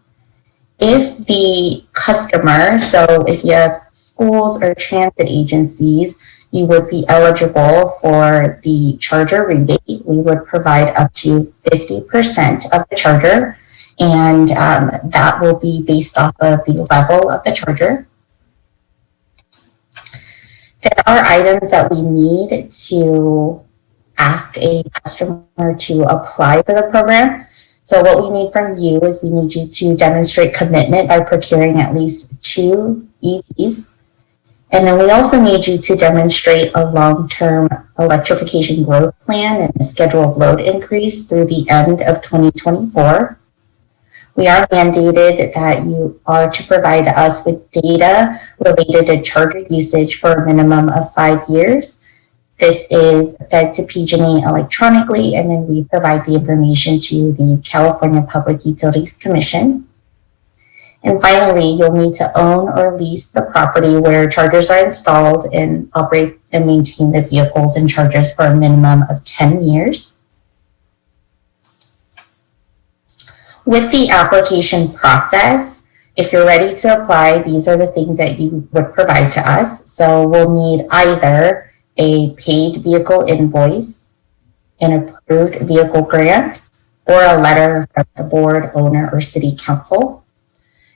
If the customer, so if you have schools or transit agencies, you would be eligible for the charger rebate. We would provide up to 50% of the charger, and that will be based off of the level of the charger. There are items that we need to ask a customer to apply for the program. So what we need from you is we need you to demonstrate commitment by procuring at least 2 EVs. And then we also need you to demonstrate a long-term electrification growth plan and a schedule of load increase through the end of 2024. We are mandated that you are to provide us with data related to charger usage for a minimum of 5 years. This is fed to PG&E electronically, and then we provide the information to the California Public Utilities Commission. And finally, you'll need to own or lease the property where chargers are installed and operate and maintain the vehicles and chargers for a minimum of 10 years. With the application process, if you're ready to apply, these are the things that you would provide to us. So we'll need either a paid vehicle invoice, an approved vehicle grant, or a letter from the board, owner, or city council.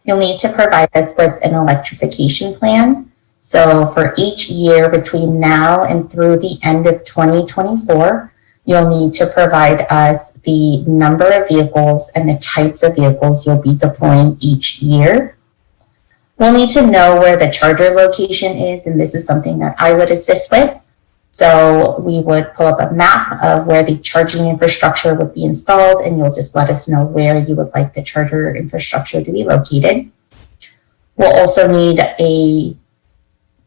You'll need to provide us with an electrification plan. So for each year between now and through the end of 2024, you'll need to provide us the number of vehicles and the types of vehicles you'll be deploying each year. We'll need to know where the charger location is, and this is something that I would assist with. So we would pull up a map of where the charging infrastructure would be installed, and you'll just let us know where you would like the charger infrastructure to be located. We'll also need a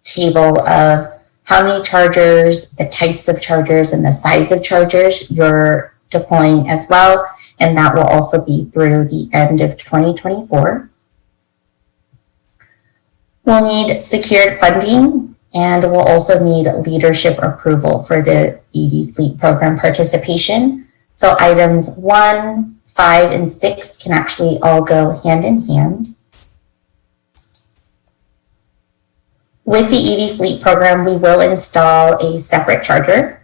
table of how many chargers, the types of chargers, and the size of chargers you're deploying as well, and that will also be through the end of 2024. We'll need secured funding, and we'll also need leadership approval for the EV fleet program participation. So items 1, 5, and 6 can actually all go hand in hand. With the EV fleet program, we will install a separate charger,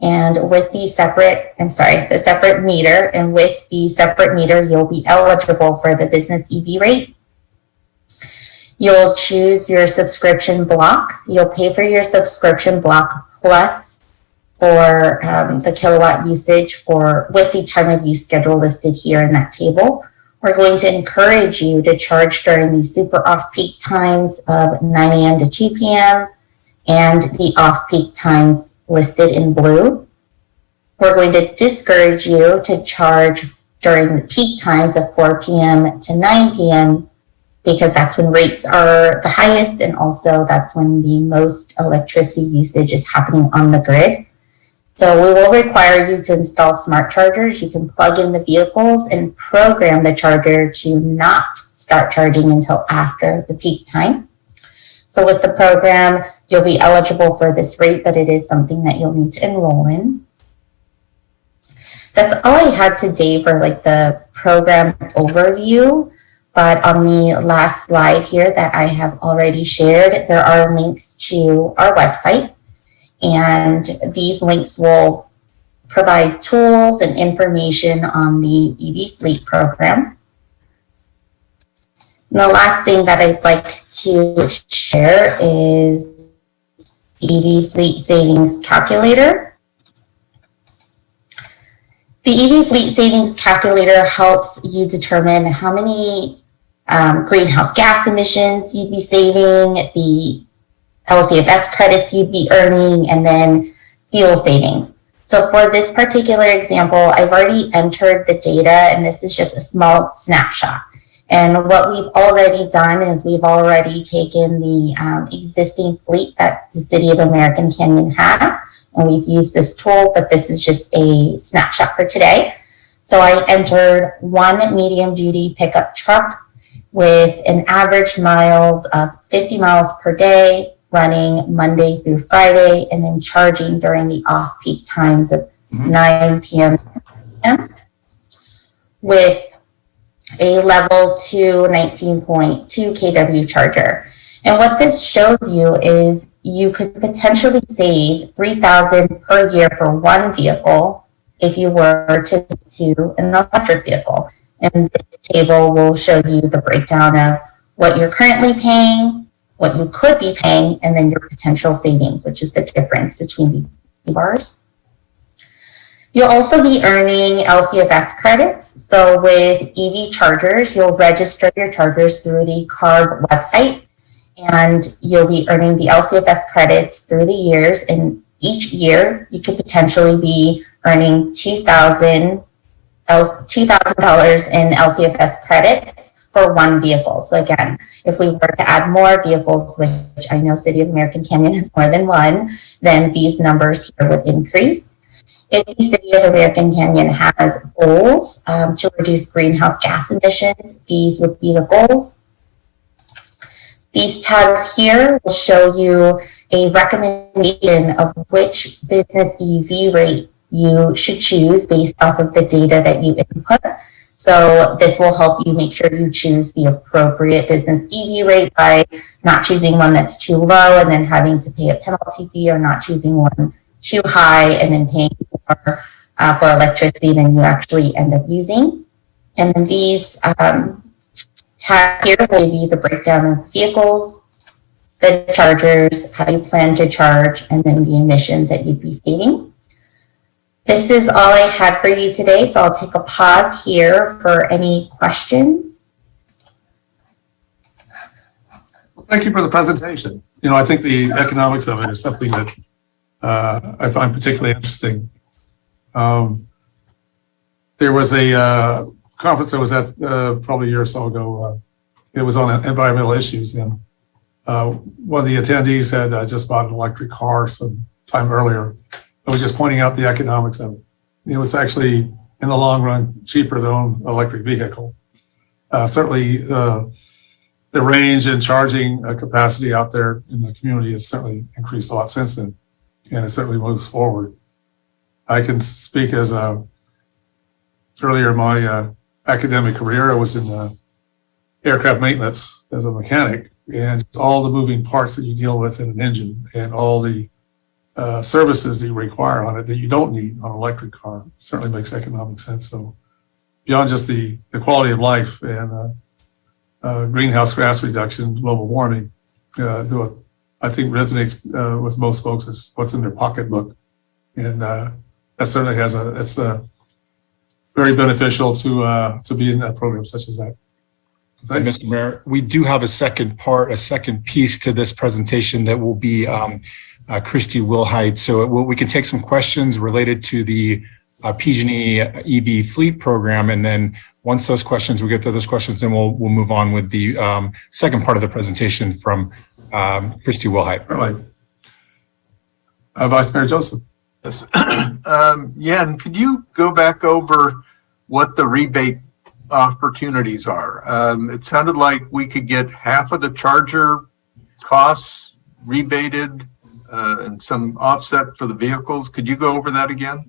and with the separate meter, and with the separate meter, you'll be eligible for the business EV rate. You'll choose your subscription block. You'll pay for your subscription block plus for the kilowatt usage with the time of use schedule listed here in that table. We're going to encourage you to charge during the super off-peak times of 9 a.m. to 2 p.m. and the off-peak times listed in blue. We're going to discourage you to charge during the peak times of 4 p.m. to 9 p.m. because that's when rates are the highest, and also that's when the most electricity usage is happening on the grid. So we will require you to install smart chargers. You can plug in the vehicles and program the charger to not start charging until after the peak time. So with the program, you'll be eligible for this rate, but it is something that you'll need to enroll in. That's all I had today for like the program overview. But on the last slide here that I have already shared, there are links to our website. And these links will provide tools and information on the EV Fleet program. And the last thing that I'd like to share is the EV Fleet Savings Calculator. The EV Fleet Savings Calculator helps you determine how many greenhouse gas emissions you'd be saving, the LCFS credits you'd be earning, and then fuel savings. So for this particular example, I've already entered the data, and this is just a small snapshot. And what we've already done is we've already taken the existing fleet that the City of American Canyon has, and we've used this tool, but this is just a snapshot for today. So I entered one medium-duty pickup truck with an average miles of 50 miles per day, running Monday through Friday, and then charging during the off-peak times of 9 p.m. with a level 2 19.2 kW charger. And what this shows you is you could potentially save $3,000 per year for one vehicle if you were to an electric vehicle. And this table will show you the breakdown of what you're currently paying, what you could be paying, and then your potential savings, which is the difference between these two bars. You'll also be earning LCFS credits. So with EV chargers, you'll register your chargers through the CARB website, and you'll be earning the LCFS credits through the years. And each year, you could potentially be earning $2,000 in LCFS credits for one vehicle. So again, if we were to add more vehicles, which I know City of American Canyon has more than one, then these numbers here would increase. If the City of American Canyon has goals to reduce greenhouse gas emissions, these would be the goals. These tabs here will show you a recommendation of which business EV rate you should choose based off of the data that you input. So this will help you make sure you choose the appropriate business EV rate by not choosing one that's too low and then having to pay a penalty fee, or not choosing one too high and then paying more for electricity than you actually end up using. And then these tabs here will give you the breakdown of vehicles, the chargers, how you plan to charge, and then the emissions that you'd be saving. This is all I had for you today, so I'll take a pause here for any questions. Well, thank you for the presentation. You know, I think the economics of it is something that I find particularly interesting. There was a conference I was at probably a year or so ago. It was on environmental issues, and one of the attendees had just bought an electric car some time earlier. I was just pointing out the economics of it. You know, it's actually, in the long run, cheaper to own an electric vehicle. Certainly, the range and charging capacity out there in the community has certainly increased a lot since then, and it certainly moves forward. I can speak as earlier in my academic career, I was in aircraft maintenance as a mechanic, and all the moving parts that you deal with in an engine and all the services that you require on it that you don't need on an electric car certainly makes economic sense. So beyond just the quality of life and greenhouse gas reduction, global warming, I think resonates with most folks is what's in their pocketbook. And that certainly it's very beneficial to be in a program such as that. Mr. Mayor, we do have a second piece to this presentation that will be Christy Wilhite. So we can take some questions related to the PG&E EV fleet program, and then once those questions, we get to those questions, then we'll move on with the second part of the presentation from Christy Wilhite. All right. Vice Mayor Joseph. Yes. Yen, could you go back over what the rebate opportunities are? It sounded like we could get half of the charger costs rebated and some offset for the vehicles. Could you go over that again?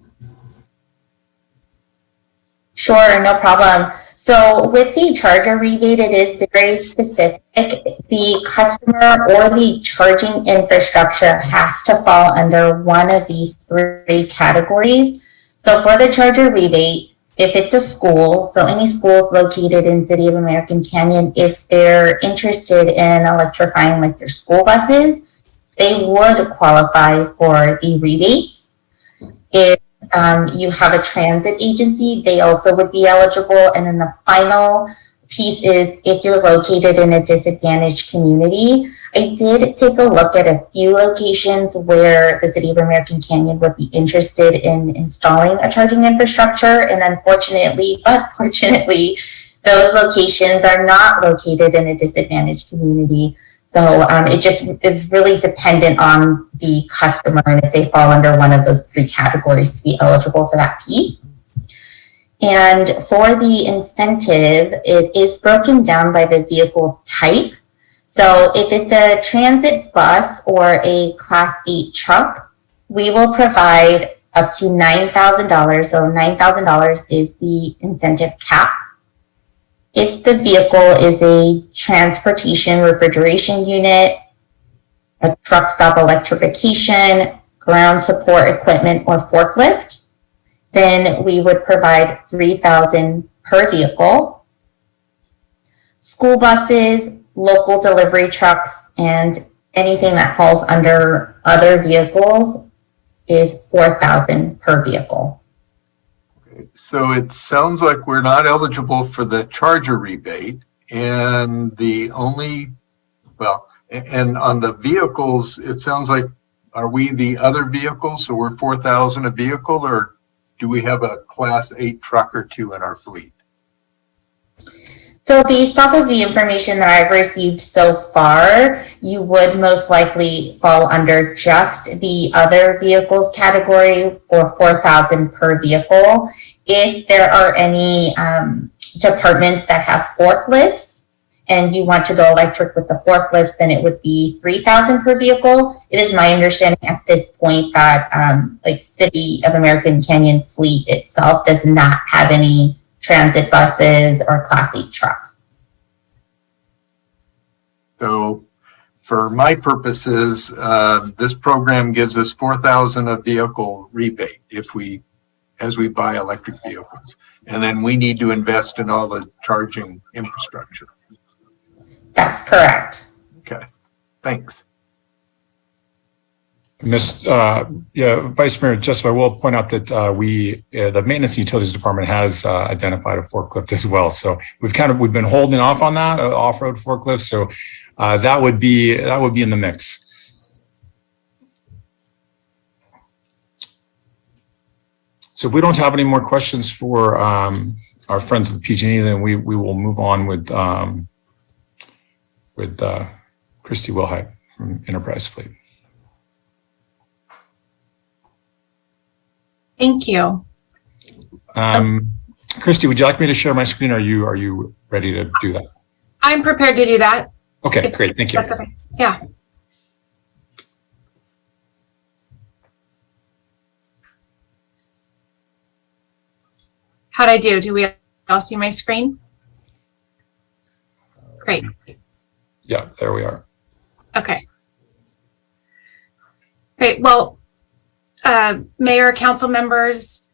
Sure, no problem. So with the charger rebate, it is very specific. The customer or the charging infrastructure has to fall under one of these three categories. So for the charger rebate, if it's a school, so any schools located in City of American Canyon, if they're interested in electrifying like their school buses, they would qualify for the rebate. If you have a transit agency, they also would be eligible. And then the final piece is if you're located in a disadvantaged community. I did take a look at a few locations where the City of American Canyon would be interested in installing a charging infrastructure. And unfortunately, but fortunately, those locations are not located in a disadvantaged community. So it just is really dependent on the customer and if they fall under one of those three categories to be eligible for that piece. And for the incentive, it is broken down by the vehicle type. So if it's a transit bus or a Class 8 truck, we will provide up to $9,000. So $9,000 is the incentive cap. If the vehicle is a transportation refrigeration unit, a truck stop electrification, ground support equipment, or forklift, then we would provide $3,000 per vehicle. School buses, local delivery trucks, and anything that falls under other vehicles is $4,000 per vehicle. So it sounds like we're not eligible for the charger rebate, and the only, well, and on the vehicles, it sounds like, are we the other vehicles? So we're 4,000 a vehicle, or do we have a Class 8 truck or two in our fleet? So based off of the information that I've received so far, you would most likely fall under just the other vehicles category for $4,000 per vehicle. If there are any departments that have forklifts and you want to go electric with the forklift, then it would be $3,000 per vehicle. It is my understanding at this point that like City of American Canyon fleet itself does not have any transit buses or Class 8 trucks. So for my purposes, this program gives us $4,000 a vehicle rebate as we buy electric vehicles. And then we need to invest in all the charging infrastructure. That's correct. Okay, thanks. Vice Mayor Jessup, I will point out that the Maintenance and Utilities Department has identified a forklift as well. So we've been holding off on that off-road forklift. So that would be in the mix. So if we don't have any more questions for our friends at the PG&E, then we will move on with Christy Wilhite from Enterprise Fleet. Thank you. Christy, would you like me to share my screen? Are you ready to do that? I'm prepared to do that. Okay, great. Thank you. That's okay. Yeah. How'd I do? Do we all see my screen? Great. Yeah, there we are. Okay. Great. Well, Mayor, council members,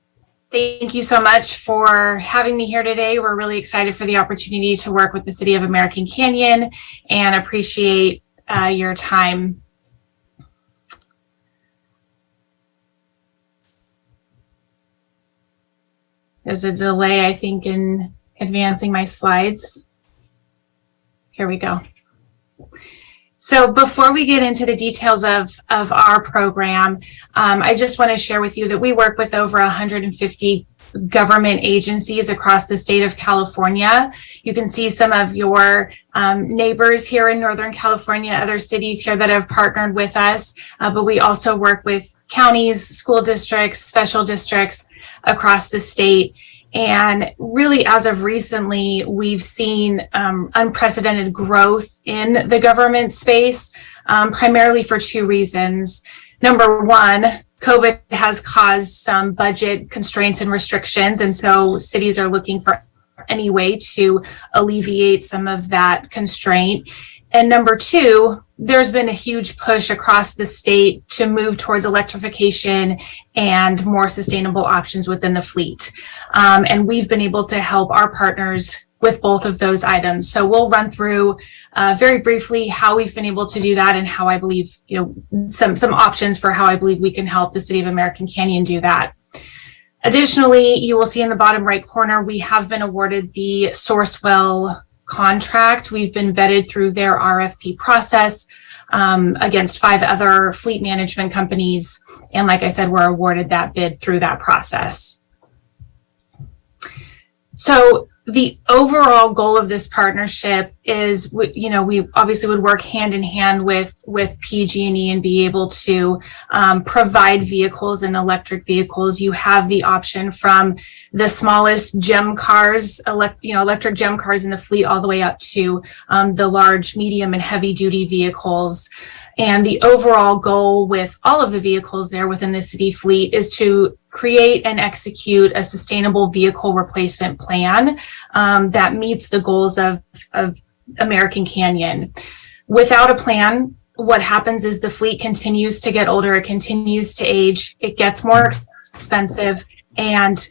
thank you so much for having me here today. We're really excited for the opportunity to work with the City of American Canyon and appreciate your time. There's a delay, I think, in advancing my slides. Here we go. So before we get into the details of our program, I just want to share with you that we work with over 150 government agencies across the state of California. You can see some of your neighbors here in Northern California, other cities here that have partnered with us, but we also work with counties, school districts, special districts across the state. And really, as of recently, we've seen unprecedented growth in the government space, primarily for two reasons. Number one, COVID has caused some budget constraints and restrictions, and so cities are looking for any way to alleviate some of that constraint. And number two, there's been a huge push across the state to move towards electrification and more sustainable options within the fleet. And we've been able to help our partners with both of those items. So we'll run through very briefly how we've been able to do that and how I believe, some options for how I believe we can help the City of American Canyon do that. Additionally, you will see in the bottom right corner, we have been awarded the Sourcewell contract. We've been vetted through their RFP process against 5 other fleet management companies. And like I said, we're awarded that bid through that process. So the overall goal of this partnership is, we obviously would work hand in hand with PG&E and be able to provide vehicles and electric vehicles. You have the option from the smallest gem cars, electric gem cars in the fleet, all the way up to the large, medium, and heavy duty vehicles. And the overall goal with all of the vehicles there within the city fleet is to create and execute a sustainable vehicle replacement plan that meets the goals of American Canyon. Without a plan, what happens is the fleet continues to get older, it continues to age, it gets more expensive, and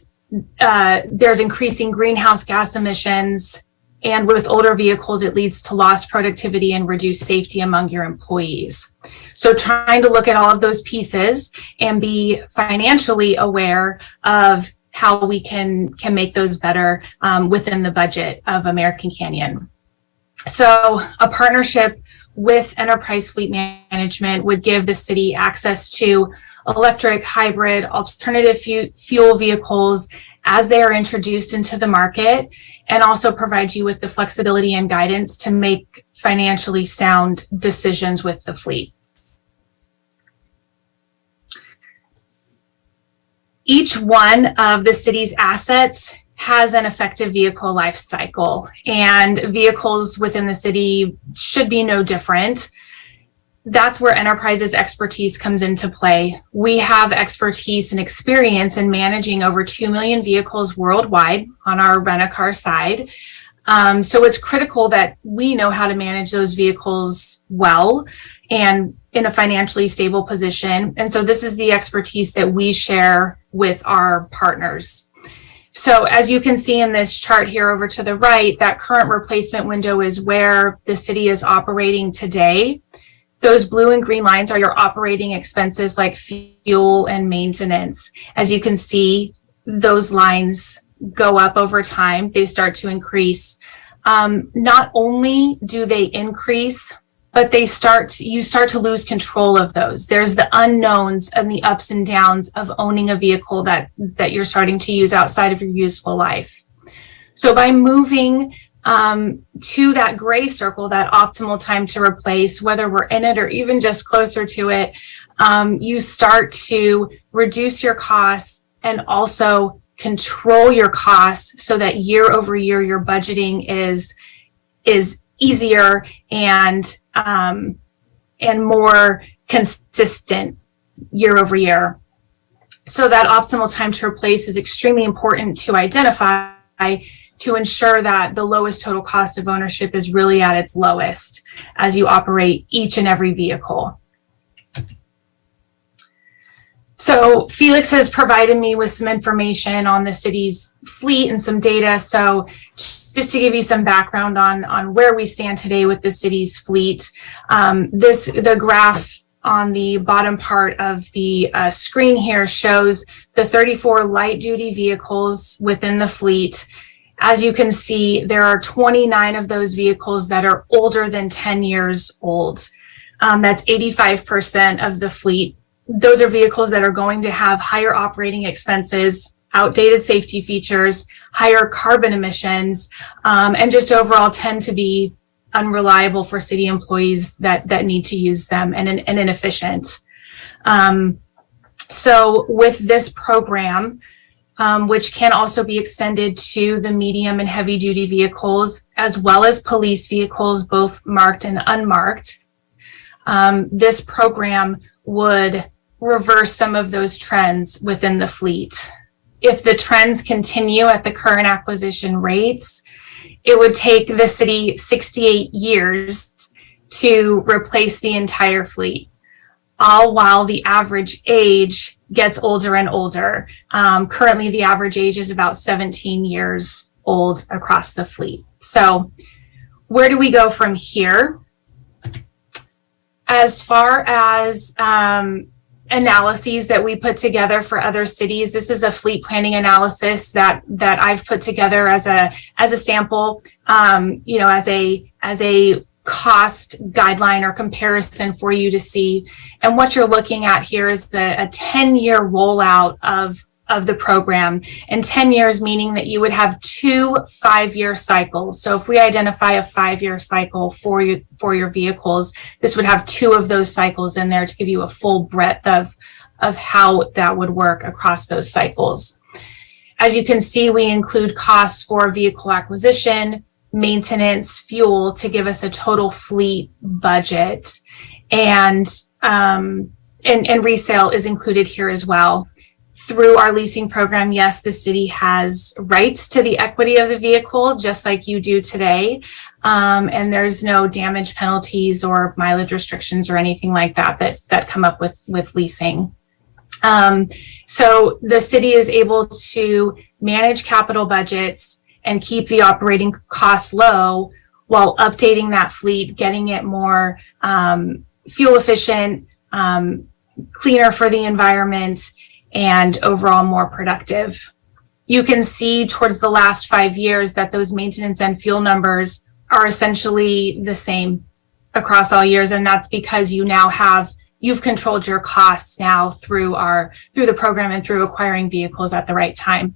there's increasing greenhouse gas emissions. And with older vehicles, it leads to lost productivity and reduced safety among your employees. So trying to look at all of those pieces and be financially aware of how we can make those better within the budget of American Canyon. So a partnership with Enterprise Fleet Management would give the city access to electric, hybrid, alternative fuel vehicles as they are introduced into the market, and also provide you with the flexibility and guidance to make financially sound decisions with the fleet. Each one of the city's assets has an effective vehicle life cycle, and vehicles within the city should be no different. That's where Enterprise's expertise comes into play. We have expertise and experience in managing over 2 million vehicles worldwide on our rent-a-car side. So it's critical that we know how to manage those vehicles well and in a financially stable position. And so this is the expertise that we share with our partners. So as you can see in this chart here over to the right, that current replacement window is where the city is operating today. Those blue and green lines are your operating expenses like fuel and maintenance. As you can see, those lines go up over time. They start to increase. Not only do they increase, but you start to lose control of those. There's the unknowns and the ups and downs of owning a vehicle that you're starting to use outside of your useful life. So by moving to that gray circle, that optimal time to replace, whether we're in it or even just closer to it, you start to reduce your costs and also control your costs so that year over year your budgeting is easier and more consistent year over year. So that optimal time to replace is extremely important to identify to ensure that the lowest total cost of ownership is really at its lowest as you operate each and every vehicle. So Felix has provided me with some information on the city's fleet and some data. So just to give you some background on where we stand today with the city's fleet, the graph on the bottom part of the screen here shows the 34 light duty vehicles within the fleet. As you can see, there are 29 of those vehicles that are older than 10 years old. That's 85% of the fleet. Those are vehicles that are going to have higher operating expenses, outdated safety features, higher carbon emissions, and just overall tend to be unreliable for city employees that need to use them and inefficient. So with this program, which can also be extended to the medium and heavy duty vehicles, as well as police vehicles, both marked and unmarked. This program would reverse some of those trends within the fleet. If the trends continue at the current acquisition rates, it would take the city 68 years to replace the entire fleet, all while the average age gets older and older. Currently, the average age is about 17 years old across the fleet. So where do we go from here? As far as analyses that we put together for other cities, this is a fleet planning analysis that I've put together as a sample, as a cost guideline or comparison for you to see. And what you're looking at here is a 10-year rollout of the program, and 10 years meaning that you would have 2 5-year cycles. So if we identify a 5-year cycle for your vehicles, this would have 2 of those cycles in there to give you a full breadth of how that would work across those cycles. As you can see, we include costs for vehicle acquisition, maintenance, fuel to give us a total fleet budget, and resale is included here as well. Through our leasing program, yes, the city has rights to the equity of the vehicle, just like you do today. And there's no damage penalties or mileage restrictions or anything like that come up with leasing. So the city is able to manage capital budgets and keep the operating costs low while updating that fleet, getting it more fuel efficient, cleaner for the environment, and overall more productive. You can see towards the last 5 years that those maintenance and fuel numbers are essentially the same across all years, and that's because you've controlled your costs now through the program and through acquiring vehicles at the right time.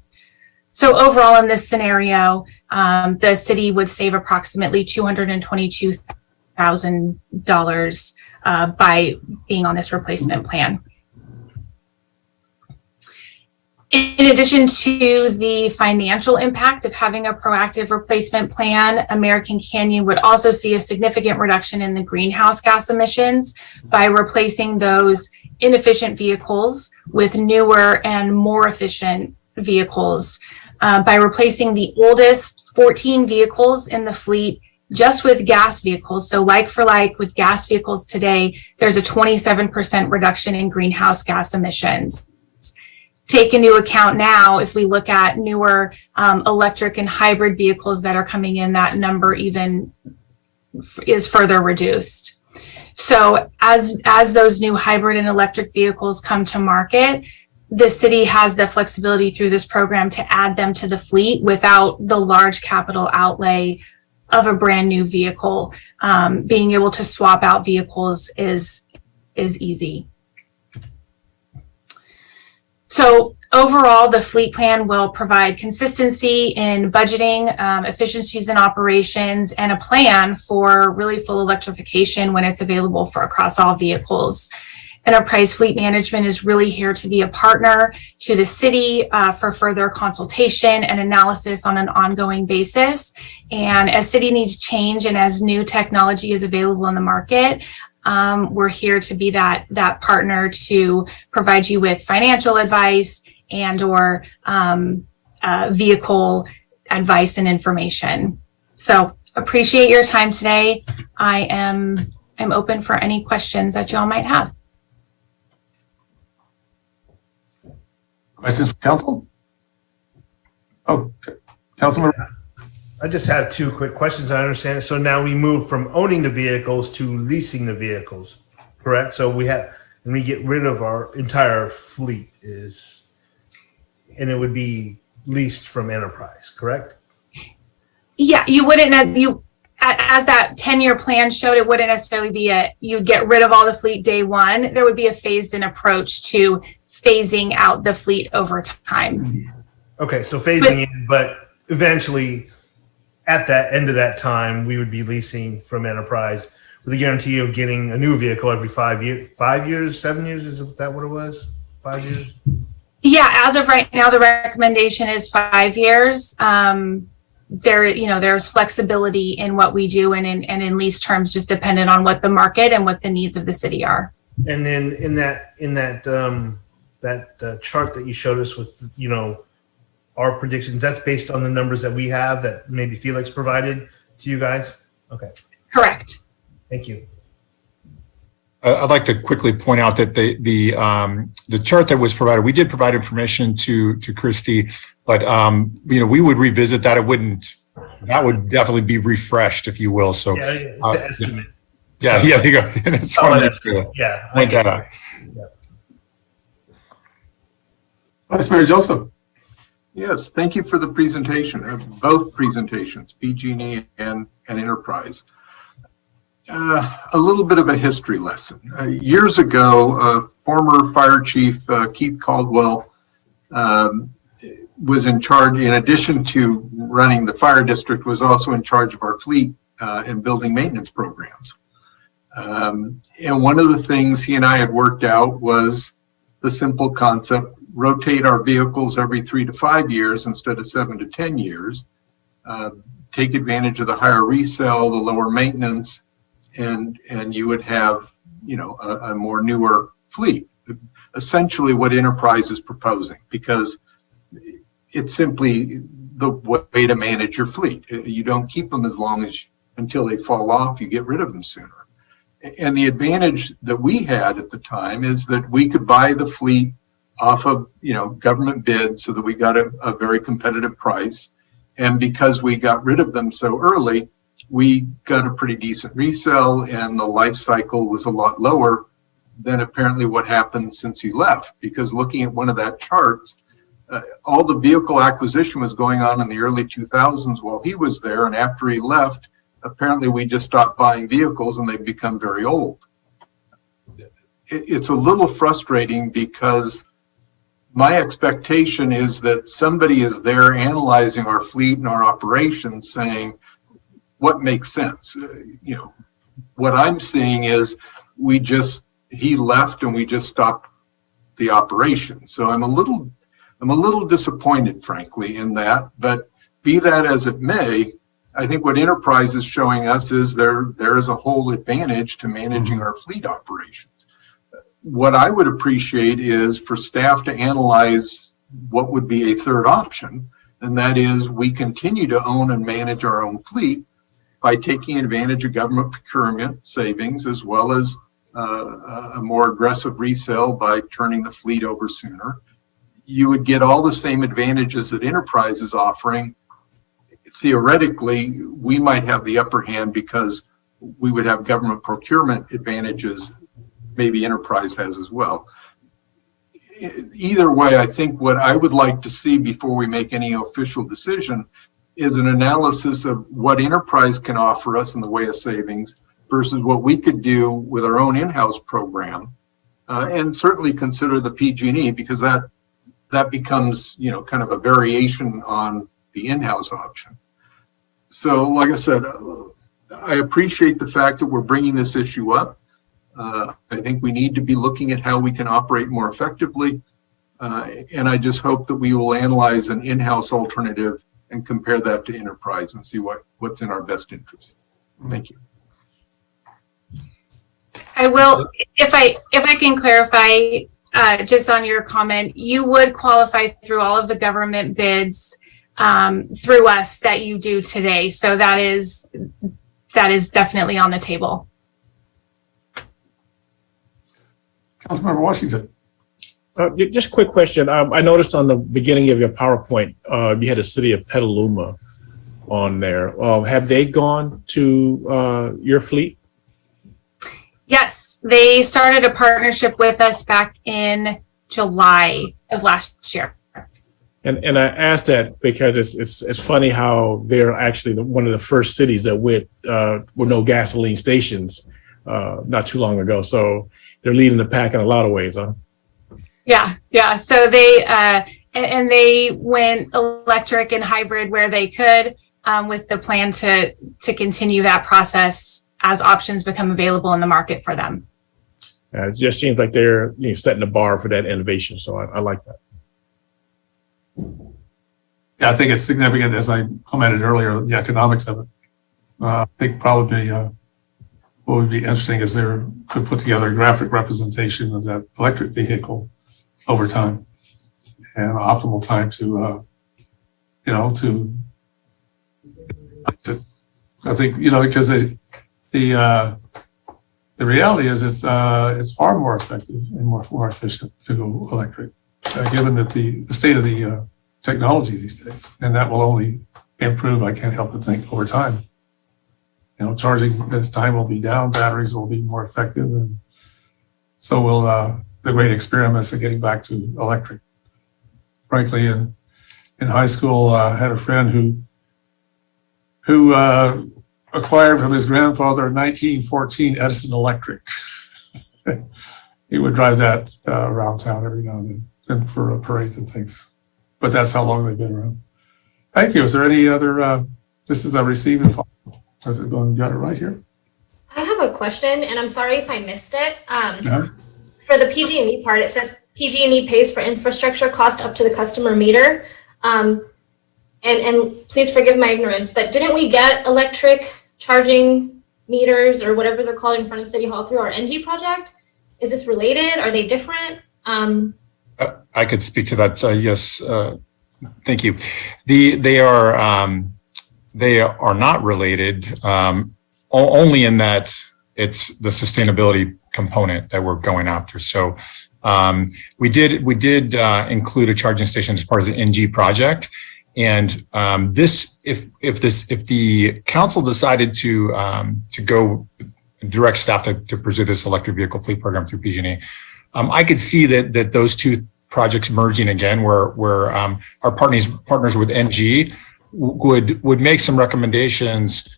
So overall, in this scenario, the city would save approximately $222,000 by being on this replacement plan. In addition to the financial impact of having a proactive replacement plan, American Canyon would also see a significant reduction in the greenhouse gas emissions by replacing those inefficient vehicles with newer and more efficient vehicles. By replacing the oldest 14 vehicles in the fleet just with gas vehicles. So like for like with gas vehicles today, there's a 27% reduction in greenhouse gas emissions. Take into account now, if we look at newer electric and hybrid vehicles that are coming in, that number even is further reduced. So as those new hybrid and electric vehicles come to market, the city has the flexibility through this program to add them to the fleet without the large capital outlay of a brand new vehicle. Being able to swap out vehicles is easy. So overall, the fleet plan will provide consistency in budgeting, efficiencies in operations, and a plan for really full electrification when it's available for across all vehicles. Enterprise Fleet Management is really here to be a partner to the city for further consultation and analysis on an ongoing basis. And as city needs change and as new technology is available in the market, we're here to be that partner to provide you with financial advice and or vehicle advice and information. So appreciate your time today. I'm open for any questions that y'all might have. Questions from council? Oh, Councilman. I just have 2 quick questions. I understand it. So now we move from owning the vehicles to leasing the vehicles, correct? So we get rid of our entire fleet and it would be leased from Enterprise, correct? Yeah, you wouldn't as that 10-year plan showed, it wouldn't necessarily be you'd get rid of all the fleet day one. There would be a phased in approach to phasing out the fleet over time. Okay, so phasing in, but eventually at that end of that time, we would be leasing from Enterprise with a guarantee of getting a new vehicle every 5 years. 5 years, 7 years, is that what it was? 5 years? Yeah, as of right now, the recommendation is 5 years. There's flexibility in what we do and in lease terms, just dependent on what the market and what the needs of the city are. And then in that chart that you showed us with, our predictions, that's based on the numbers that we have that maybe Felix provided to you guys? Okay. Correct. Thank you. I'd like to quickly point out that the chart that was provided, we did provide information to Christy, but we would revisit that. That would definitely be refreshed, if you will. So yeah, it's an estimate. Yeah, there you go. That's all I yeah. Point that out. Vice Mayor Joseph. Yes, thank you for the presentation, both presentations, PG&E and Enterprise. A little bit of a history lesson. Years ago, former Fire Chief Keith Caldwell was in charge, in addition to running the fire district, was also in charge of our fleet and building maintenance programs. And one of the things he and I had worked out was the simple concept: rotate our vehicles every 3 to 5 years instead of 7 to 10 years, take advantage of the higher resale, the lower maintenance, and you would have, a more newer fleet. Essentially what Enterprise is proposing, because it's simply the way to manage your fleet. You don't keep them as long until they fall off, you get rid of them sooner. And the advantage that we had at the time is that we could buy the fleet off of, government bids, so that we got a very competitive price. And because we got rid of them so early, we got a pretty decent resale, and the life cycle was a lot lower than apparently what happened since he left. Because looking at one of that charts, all the vehicle acquisition was going on in the early 2000s while he was there, and after he left, apparently we just stopped buying vehicles and they've become very old. It's a little frustrating, because my expectation is that somebody is there analyzing our fleet and our operations, saying what makes sense. What I'm seeing is he left and we just stopped the operation. So I'm a little disappointed, frankly, in that. But be that as it may, I think what Enterprise is showing us is there is a whole advantage to managing our fleet operations. What I would appreciate is for staff to analyze what would be a third option, and that is we continue to own and manage our own fleet by taking advantage of government procurement savings, as well as a more aggressive resale by turning the fleet over sooner. You would get all the same advantages that Enterprise is offering. Theoretically, we might have the upper hand because we would have government procurement advantages, maybe Enterprise has as well. Either way, I think what I would like to see before we make any official decision is an analysis of what Enterprise can offer us in the way of savings versus what we could do with our own in-house program, and certainly consider the PG&E, because that becomes, kind of a variation on the in-house option. So like I said, I appreciate the fact that we're bringing this issue up. I think we need to be looking at how we can operate more effectively. And I just hope that we will analyze an in-house alternative and compare that to Enterprise and see what's in our best interest. Thank you. I will, if I can clarify, just on your comment, you would qualify through all of the government bids through us that you do today. So that is definitely on the table. Councilmember Washington. Just a quick question. I noticed on the beginning of your PowerPoint, you had the city of Petaluma on there. Have they gone to your fleet? Yes, they started a partnership with us back in July of last year. And I asked that because it's funny how they're actually one of the first cities that went with no gasoline stations not too long ago. So they're leading the pack in a lot of ways, huh? Yeah. So they and they went electric and hybrid where they could, with the plan to continue that process as options become available in the market for them. It just seems like they're setting the bar for that innovation. So I like that. Yeah, I think it's significant, as I commented earlier, the economics of it. I think probably what would be interesting is there could put together a graphic representation of that electric vehicle over time and optimal time to, I think, because the reality is it's far more effective and more efficient to go electric, given that the state of the technology these days, and that will only improve. I can't help but think over time. Charging as time will be down, batteries will be more effective, and so will the great experiments of getting back to electric. Frankly, in high school, I had a friend who acquired from his grandfather a 1914 Edison Electric. He would drive that around town every now and then for parades and things. But that's how long they've been around. Thank you. Is there any other, this is a receiving file. Is it going, got it right here? I have a question, and I'm sorry if I missed it. For the PG&E part, it says PG&E pays for infrastructure cost up to the customer meter. And please forgive my ignorance, but didn't we get electric charging meters or whatever they're called in front of City Hall through our NG project? Is this related? Are they different? I could speak to that. Yes, thank you. They are not related, only in that it's the sustainability component that we're going after. So we did include a charging station as part of the NG project. And if the council decided to go direct staff to pursue this electric vehicle fleet program through PG&E, I could see that those two projects merging again, where our partners with NG would make some recommendations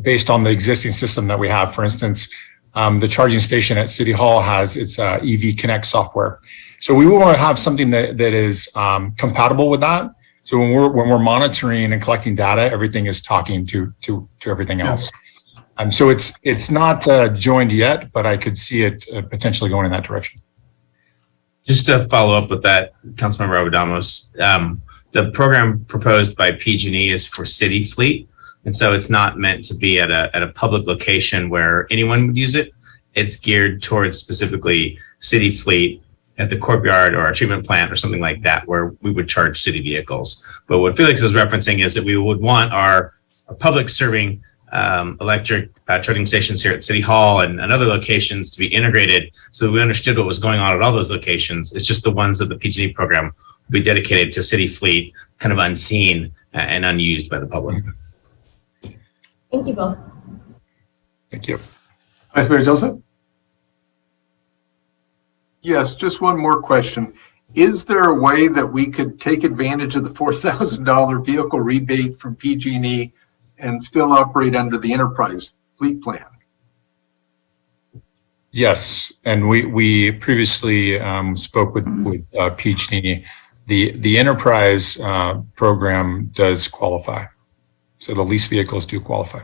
based on the existing system that we have. For instance, the charging station at City Hall has its EV Connect software. So we want to have something that is compatible with that. So when we're monitoring and collecting data, everything is talking to everything else. So it's not joined yet, but I could see it potentially going in that direction. Just to follow up with that, Councilmember Abadamos, the program proposed by PG&E is for city fleet. And so it's not meant to be at a public location where anyone would use it. It's geared towards specifically city fleet at the courtyard or a treatment plant or something like that, where we would charge city vehicles. But what Felix is referencing is that we would want our public serving electric charging stations here at City Hall and other locations to be integrated so that we understood what was going on at all those locations. It's just the ones that the PG&E program will be dedicated to city fleet, kind of unseen and unused by the public. Thank you both. Thank you. Vice Mayor Joseph? Yes, just one more question. Is there a way that we could take advantage of the $4,000 vehicle rebate from PG&E and still operate under the enterprise fleet plan? Yes, and we previously spoke with PG&E. The enterprise program does qualify, so the lease vehicles do qualify.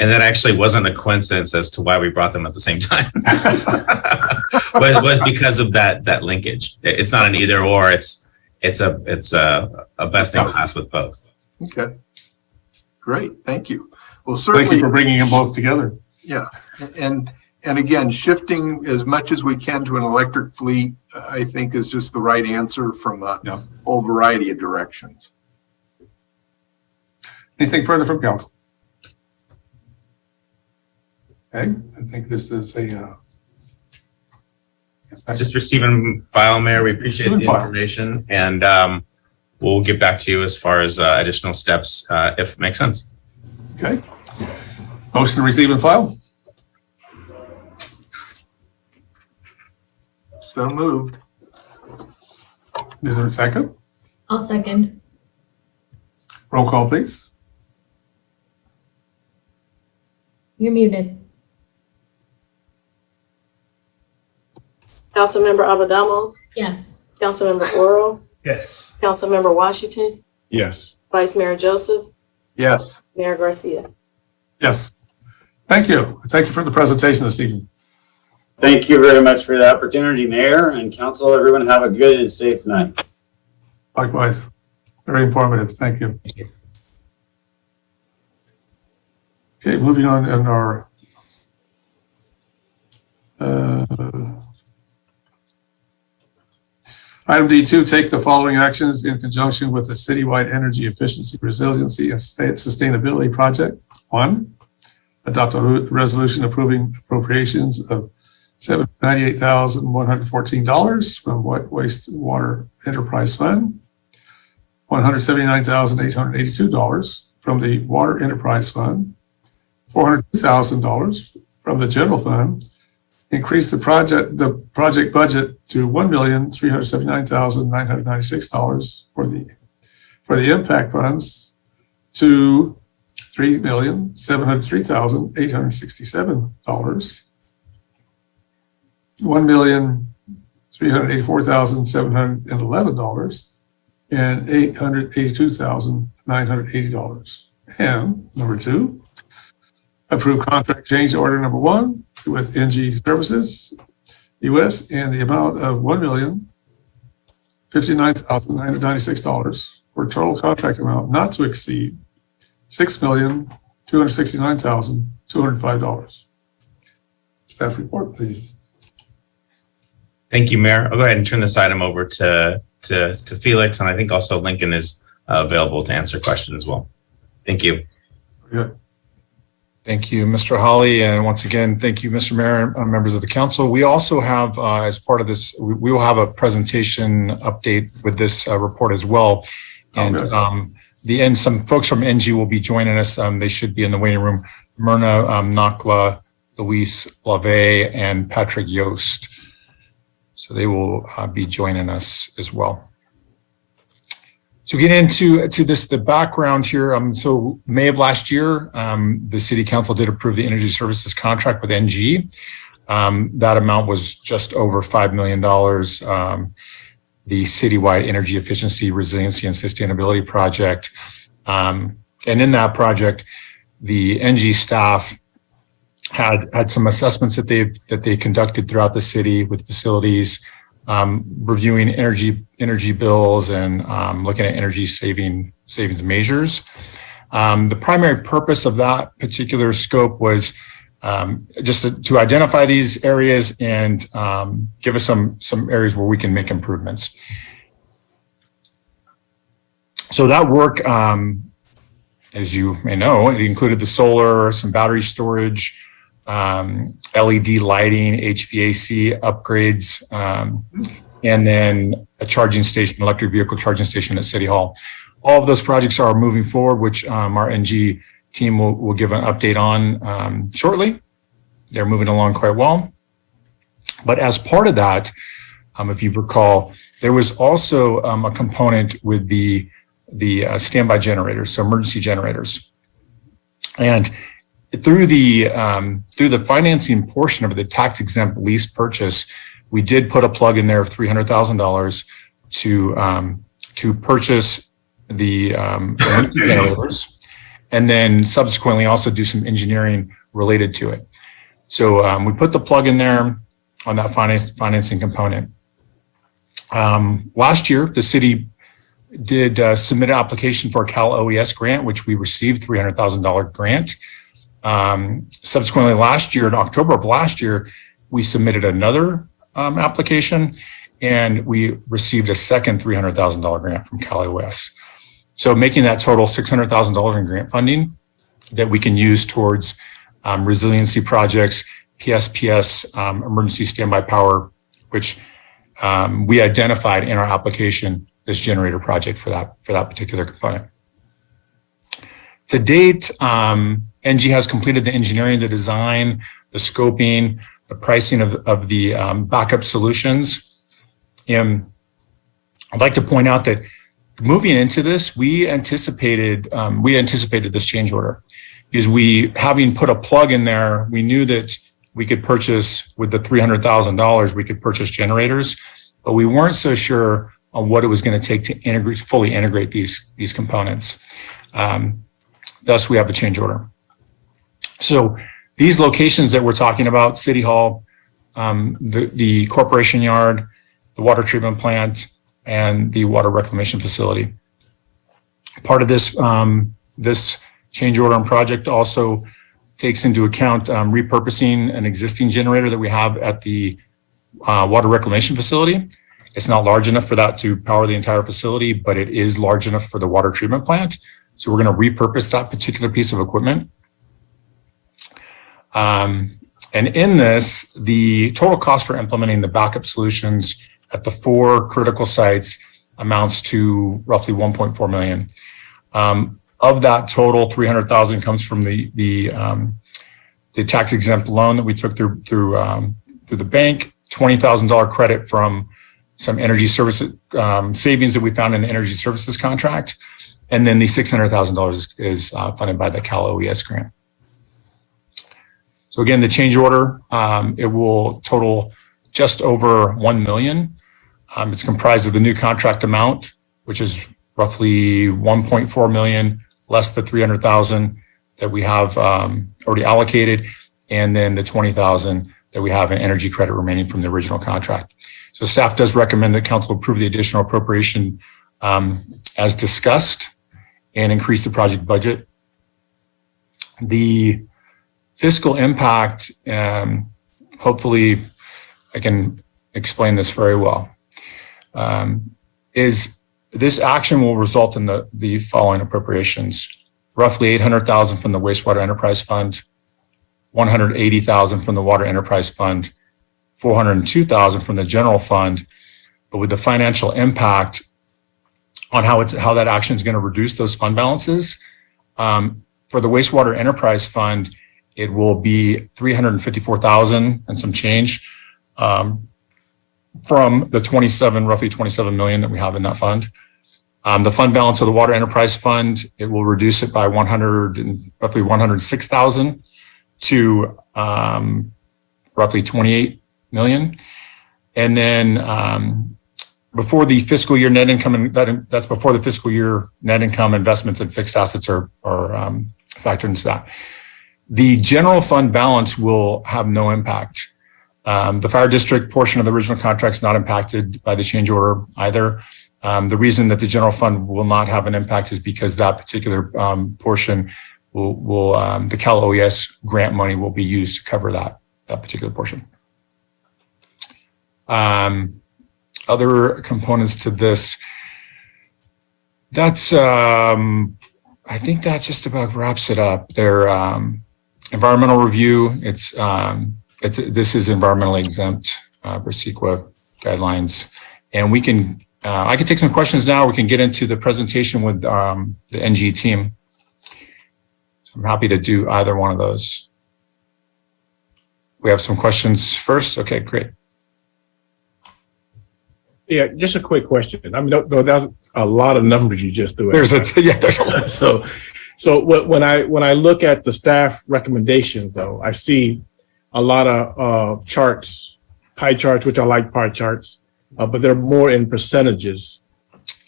And that actually wasn't a coincidence as to why we brought them at the same time. But it was because of that linkage. It's not an either or. It's a best in class with both. Okay, great, thank you. Well, certainly. Thank you for bringing them both together. Yeah, and again, shifting as much as we can to an electric fleet, I think is just the right answer from a whole variety of directions. Anything further from council? Okay, I think this is Just receiving file, Mayor. We appreciate the information, and we'll get back to you as far as additional steps if it makes sense. Okay. Motion to receive and file. So moved. Is there a second? I'll second. Roll call, please. You're muted. Councilmember Abadamos? Yes. Councilmember Worrell? Yes. Councilmember Washington? Yes. Vice Mayor Joseph? Yes. Mayor Garcia? Yes. Thank you. Thank you for the presentation this evening. Thank you very much for the opportunity, Mayor and Council. Everyone have a good and safe night. Likewise. Very informative. Thank you. Okay, moving on in our item D2, take the following actions in conjunction with the citywide energy efficiency, resiliency, and sustainability project. 1, adopt a resolution approving appropriations of $798,114 from Wastewater Enterprise Fund, $179,882 from the Water Enterprise Fund, $402,000 from the General Fund, increase the project budget to $1,379,996 for the impact funds to $3,703,867, $1,384,711, and $882,980. And number 2, approve contract change order number 1 with NG Services US in the amount of $1,059,996 for a total contract amount not to exceed $6,269,205. Staff report, please. Thank you, Mayor. I'll go ahead and turn this item over to Felix, and I think also Lincoln is available to answer questions as well. Thank you. Good. Thank you, Mr. Hawley. And once again, thank you, Mr. Mayor, and members of the council. We also have, as part of this, we will have a presentation update with this report as well. And some folks from NG will be joining us. They should be in the waiting room. Myrna Nakla, Luis Lave, and Patrick Yost. So they will be joining us as well. So get into the background here. So May of last year, the City Council did approve the energy services contract with NG. That amount was just over $5 million. The citywide energy efficiency, resiliency, and sustainability project. And in that project, the NG staff had some assessments that they conducted throughout the city with facilities, reviewing energy bills and looking at energy savings measures. The primary purpose of that particular scope was just to identify these areas and give us some areas where we can make improvements. So that work, as you may know, it included the solar, some battery storage, LED lighting, HVAC upgrades, and then a charging station, electric vehicle charging station at City Hall. All of those projects are moving forward, which our NG team will give an update on shortly. They're moving along quite well. But as part of that, if you recall, there was also a component with the standby generators, so emergency generators. And through the financing portion of the tax exempt lease purchase, we did put a plug in there of $300,000 to purchase the generators, and then subsequently also do some engineering related to it. So we put the plug in there on that financing component. Last year, the city did submit an application for a Cal OES grant, which we received $300,000 grant. Subsequently last year, in October of last year, we submitted another application and we received a second $300,000 grant from Cal OES. So making that total $600,000 in grant funding that we can use towards resiliency projects, PSPS, emergency standby power, which we identified in our application this generator project for that particular component. To date, NG has completed the engineering, the design, the scoping, the pricing of the backup solutions. And I'd like to point out that moving into this, we anticipated this change order because having put a plug in there, we knew that we could purchase with the $300,000, we could purchase generators, but we weren't so sure on what it was going to take to fully integrate these components. Thus, we have the change order. So these locations that we're talking about, City Hall, the Corporation Yard, the water treatment plant, and the water reclamation facility. Part of this, this change order and project also takes into account repurposing an existing generator that we have at the water reclamation facility. It's not large enough for that to power the entire facility, but it is large enough for the water treatment plant. So we're going to repurpose that particular piece of equipment. And in this, the total cost for implementing the backup solutions at the 4 critical sites amounts to roughly 1.4 million. Of that total, 300,000 comes from the tax exempt loan that we took through the bank, $20,000 credit from some energy services savings that we found in the energy services contract, and then the $600,000 is funded by the Cal OES grant. So again, the change order, it will total just over 1 million. It's comprised of the new contract amount, which is roughly 1.4 million, less the 300,000 that we have already allocated, and then the 20,000 that we have in energy credit remaining from the original contract. So staff does recommend that council approve the additional appropriation as discussed and increase the project budget. The fiscal impact, hopefully I can explain this very well, is this action will result in the following appropriations: roughly 800,000 from the wastewater enterprise fund, 180,000 from the water enterprise fund, 402,000 from the general fund. But with the financial impact on how that action is going to reduce those fund balances, for the wastewater enterprise fund, it will be 354,000 and some change from the roughly 27 million that we have in that fund. The fund balance of the water enterprise fund, it will reduce it by roughly 106,000 to roughly 28 million. And then before the fiscal year net income, and that's before the fiscal year net income, investments and fixed assets are factored into that. The general fund balance will have no impact. The fire district portion of the original contract is not impacted by the change order either. The reason that the general fund will not have an impact is because that particular portion will the Cal OES grant money will be used to cover that particular portion. Other components to this, that's I think that just about wraps it up. Their environmental review, this is environmentally exempt per CEQA guidelines, and we can I can take some questions now. We can get into the presentation with the NG team. So I'm happy to do either one of those. We have some questions first. Okay, great. Yeah, just a quick question. I mean, that's a lot of numbers you just threw. There's a lot. So when I look at the staff recommendation, though, I see a lot of charts, pie charts, which I like pie charts, but they're more in percentages.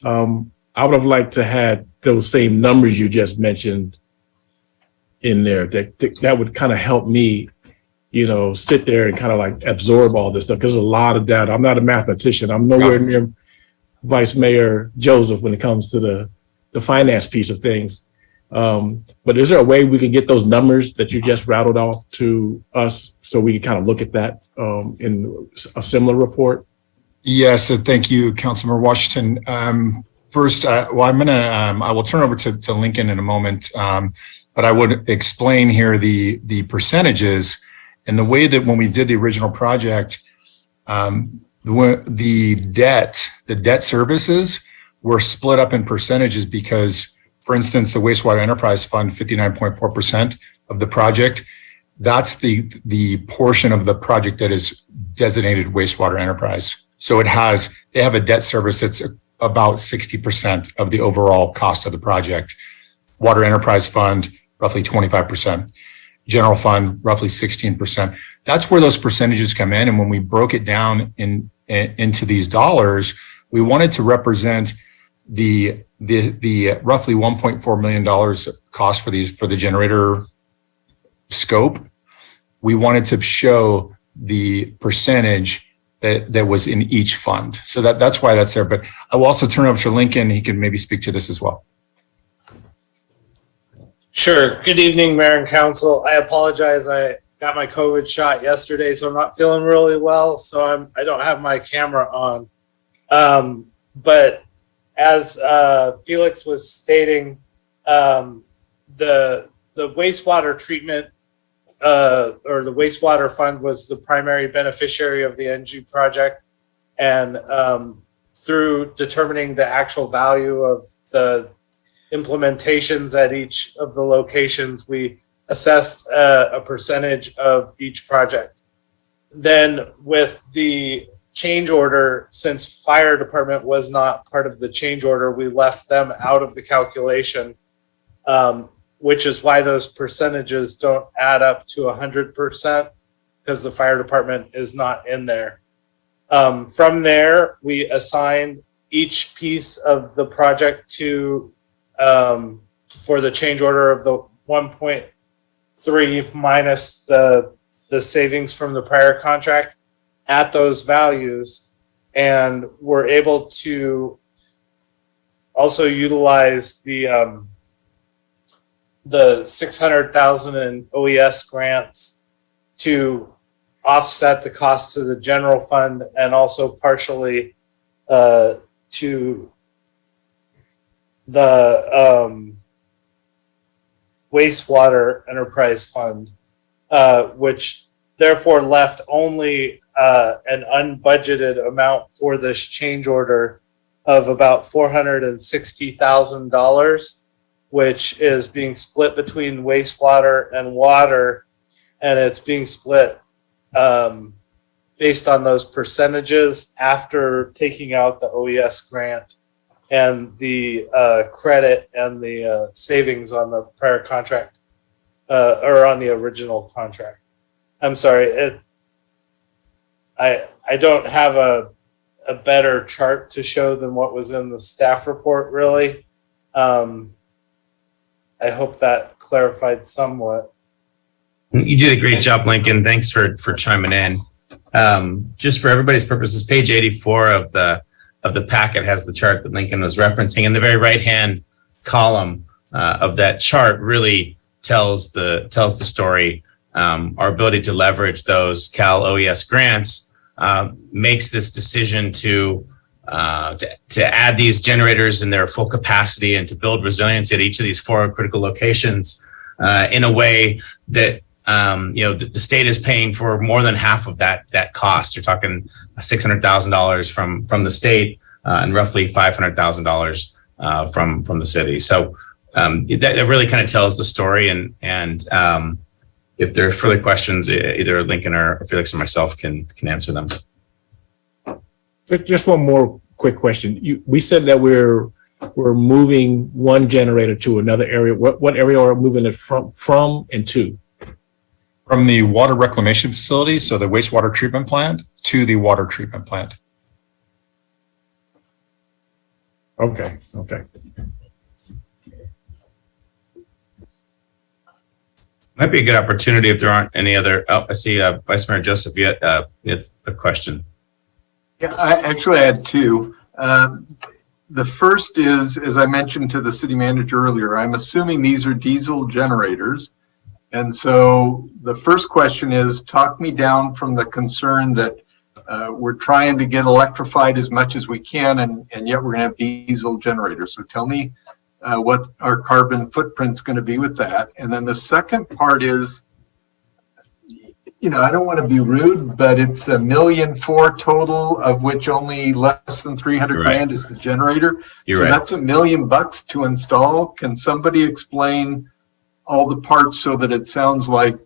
I would have liked to have those same numbers you just mentioned in there. That would kind of help me, sit there and kind of like absorb all this stuff, because there's a lot of data. I'm not a mathematician. I'm nowhere near Vice Mayor Joseph when it comes to the finance piece of things. But is there a way we can get those numbers that you just rattled off to us so we can kind of look at that in a similar report? Yes, thank you, Councilmember Washington. First, I will turn over to Lincoln in a moment, but I would explain here the percentages and the way that when we did the original project, the debt services were split up in percentages because, for instance, the wastewater enterprise fund, 59.4% of the project, that's the portion of the project that is designated wastewater enterprise. So they have a debt service that's about 60% of the overall cost of the project. Water enterprise fund, roughly 25%. General fund, roughly 16%. That's where those percentages come in. And when we broke it down into these dollars, we wanted to represent the roughly $1.4 million cost for the generator scope. We wanted to show the percentage that was in each fund. So that's why that's there. But I will also turn it over to Lincoln. He can maybe speak to this as well. Sure. Good evening, Mayor and Council. I apologize. I got my COVID shot yesterday, so I'm not feeling really well. So I don't have my camera on. But as Felix was stating, the wastewater treatment or the wastewater fund was the primary beneficiary of the NG project, and through determining the actual value of the implementations at each of the locations, we assessed a percentage of each project. Then with the change order, since fire department was not part of the change order, we left them out of the calculation, which is why those percentages don't add up to 100%, because the fire department is not in there. From there, we assigned each piece of the project to for the change order of the 1.3 minus the savings from the prior contract at those values, and we're able to also utilize the $600,000 in OES grants to offset the costs of the general fund, and also partially to the wastewater enterprise fund, which therefore left only an unbudgeted amount for this change order of about $460,000, which is being split between wastewater and water, and it's being split based on those percentages after taking out the OES grant and the credit and the savings on the prior contract, or on the original contract. I'm sorry, I don't have a better chart to show than what was in the staff report, really. I hope that clarified somewhat. You did a great job, Lincoln. Thanks for chiming in. Just for everybody's purposes, page 84 of the packet has the chart that Lincoln was referencing, and the very right-hand column of that chart really tells the story. Our ability to leverage those Cal OES grants makes this decision to add these generators in their full capacity and to build resiliency at each of these 4 critical locations in a way that the state is paying for more than half of that cost. You're talking $600,000 from the state and roughly $500,000 from the city. So that really kind of tells the story. And if there are further questions, either Lincoln or Felix or myself can answer them. Just one more quick question. We said that we're moving one generator to another area. What area are we moving it from and to? From the water reclamation facility, so the wastewater treatment plant, to the water treatment plant. Okay. Might be a good opportunity if there aren't any other. Oh, I see Vice Mayor Joseph, you had a question. Yeah, I actually had 2. The first is, as I mentioned to the city manager earlier, I'm assuming these are diesel generators. And so the first question is, talk me down from the concern that we're trying to get electrified as much as we can, and yet we're going to have diesel generators. So tell me what our carbon footprint's going to be with that. And then the second part is, I don't want to be rude, but it's $1.4 million total, of which only less than 300 grand is the generator. So that's $1 million to install. Can somebody explain all the parts so that it sounds like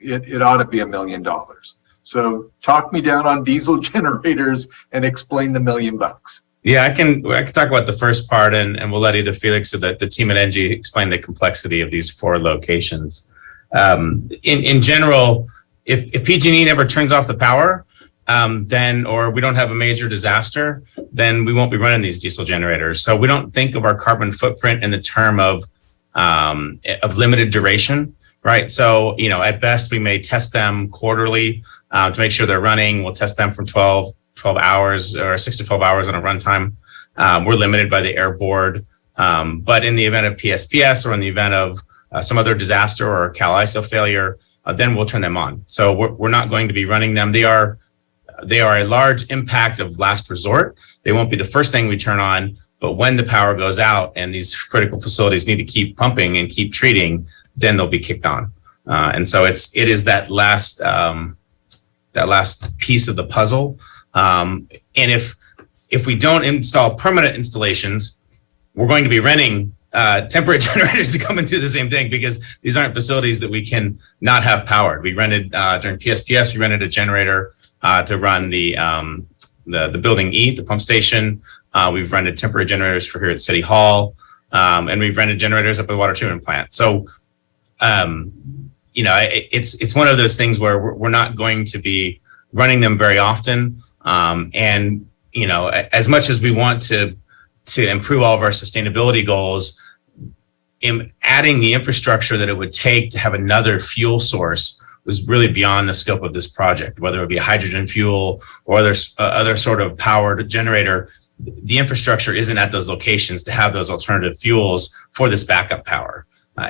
it ought to be $1 million? So talk me down on diesel generators and explain the $1 million. Yeah, I can talk about the first part, and we'll let either Felix or the team at NG explain the complexity of these 4 locations. In general, if PG&E never turns off the power, then, or we don't have a major disaster, then we won't be running these diesel generators. So we don't think of our carbon footprint in the term of limited duration. right? So, at best, we may test them quarterly to make sure they're running. We'll test them from 12 hours or 6 to 12 hours on a runtime. We're limited by the Air Board. But in the event of PSPS or in the event of some other disaster or Cal ISO failure, then we'll turn them on. So we're not going to be running them. They are a large impact of last resort. They won't be the first thing we turn on, but when the power goes out and these critical facilities need to keep pumping and keep treating, then they'll be kicked on. And so it is that last piece of the puzzle. And if we don't install permanent installations, we're going to be renting temporary generators to come and do the same thing, because these aren't facilities that we can not have powered. We rented during PSPS, we rented a generator to run the building E, the pump station. We've rented temporary generators for here at City Hall, and we've rented generators up at the water treatment plant. So, it's one of those things where we're not going to be running them very often. And as much as we want to improve all of our sustainability goals, in adding the infrastructure that it would take to have another fuel source was really beyond the scope of this project, whether it be a hydrogen fuel or other sort of powered generator. The infrastructure isn't at those locations to have those alternative fuels for this backup power.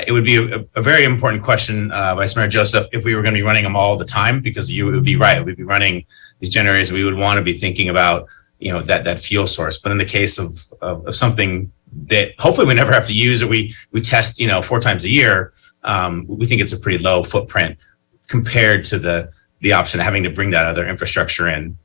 It would be a very important question, Vice Mayor Joseph, if we were going to be running them all the time, because you would be right. We'd be running these generators. We would want to be thinking about that fuel source. But in the case of something that hopefully we never have to use, or we test 4 times a year, we think it's a pretty low footprint compared to the option of having to bring that other infrastructure in.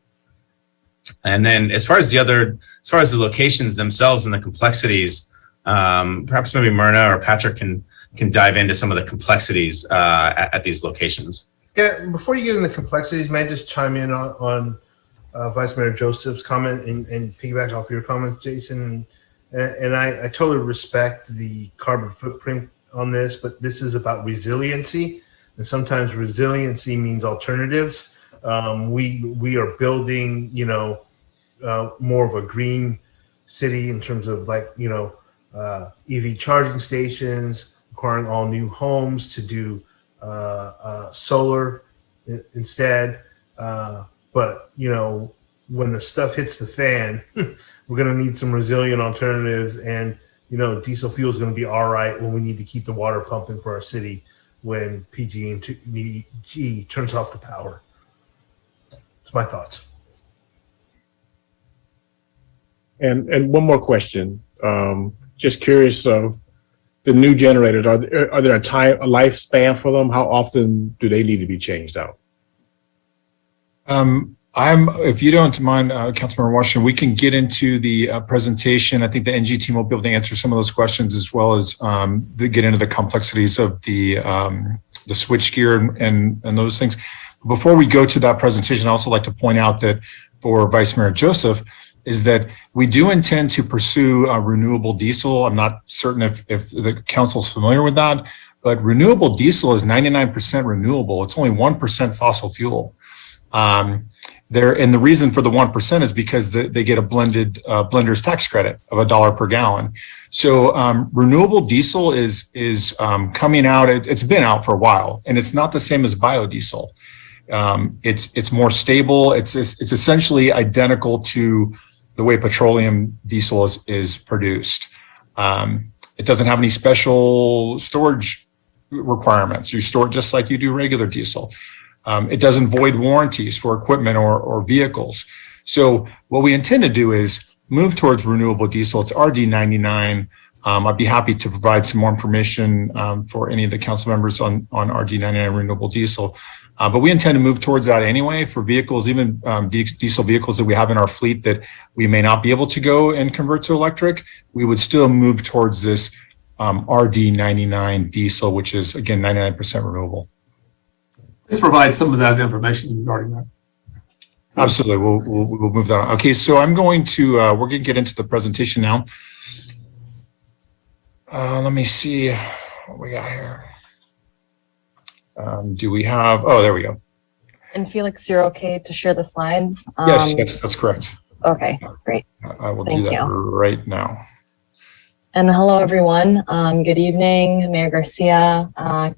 And then as far as the locations themselves and the complexities, perhaps maybe Myrna or Patrick can dive into some of the complexities at these locations. Yeah, before you get into the complexities, may I just chime in on Vice Mayor Joseph's comment and piggyback off your comments, Jason? And I totally respect the carbon footprint on this, but this is about resiliency. And sometimes resiliency means alternatives. We are building, more of a green city in terms of EV charging stations, requiring all new homes to do solar instead. But when the stuff hits the fan, we're going to need some resilient alternatives, and diesel fuel is going to be all right when we need to keep the water pumping for our city when PG&E turns off the power. That's my thoughts. And one more question. Just curious of the new generators. Are there a lifespan for them? How often do they need to be changed out? If you don't mind, Councilmember Washington, we can get into the presentation. I think the NG team will be able to answer some of those questions, as well as get into the complexities of the switchgear and those things. Before we go to that presentation, I also like to point out that for Vice Mayor Joseph, is that we do intend to pursue renewable diesel. I'm not certain if the council's familiar with that, but renewable diesel is 99% renewable. It's only 1% fossil fuel. And the reason for the 1% is because they get a blender's tax credit of $1 per gallon. So renewable diesel is coming out. It's been out for a while, and it's not the same as biodiesel. It's more stable. It's essentially identical to the way petroleum diesel is produced. It doesn't have any special storage requirements. You store it just like you do regular diesel. It doesn't void warranties for equipment or vehicles. So what we intend to do is move towards renewable diesel. It's RD99. I'd be happy to provide some more information for any of the council members on RD99 renewable diesel. But we intend to move towards that anyway for vehicles, even diesel vehicles that we have in our fleet that we may not be able to go and convert to electric. We would still move towards this RD99 diesel, which is, again, 99% renewable. Let's provide some of that information regarding that. Absolutely. We'll move that on. Okay, so I'm going to, we're going to get into the presentation now. Let me see what we got here. Do we have, oh, there we go. And Felix, you're okay to share the slides? Yes, that's correct. Okay, great. I will Thank do that you. right now. And hello, everyone. Good evening, Mayor Garcia,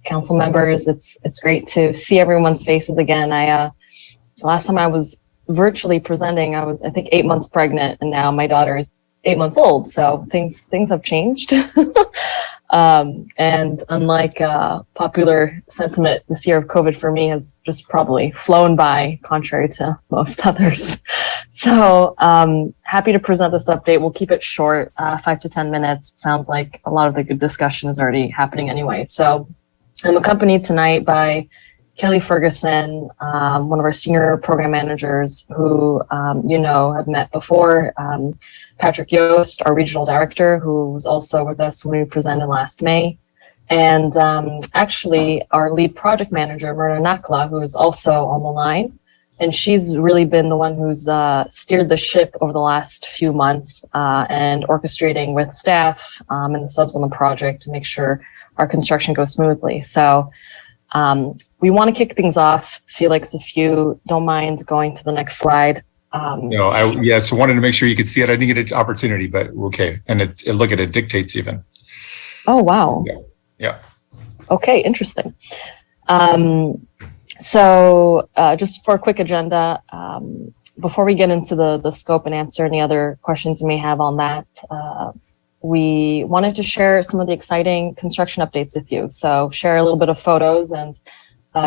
council members. It's great to see everyone's faces again. Last time I was virtually presenting, I was, I think, 8 months pregnant, and now my daughter is 8 months old. So things have changed. And unlike popular sentiment, this year of COVID for me has just probably flown by, contrary to most others. So happy to present this update. We'll keep it short, 5 to 10 minutes. Sounds like a lot of the good discussion is already happening anyway. So I'm accompanied tonight by Kelly Ferguson, one of our senior program managers who have met before. Patrick Yost, our regional director, who was also with us when we presented last May. And actually our lead project manager, Myrna Nakla, who is also on the line. And she's really been the one who's steered the ship over the last few months and orchestrating with staff and the subs on the project to make sure our construction goes smoothly. So we want to kick things off. Felix, if you don't mind going to the next slide. So wanted to make sure you could see it. I didn't get an opportunity, but okay. And look at it dictates even. Oh, wow. Yeah. Okay, interesting. So just for a quick agenda, before we get into the scope and answer any other questions you may have on that, we wanted to share some of the exciting construction updates with you. So share a little bit of photos and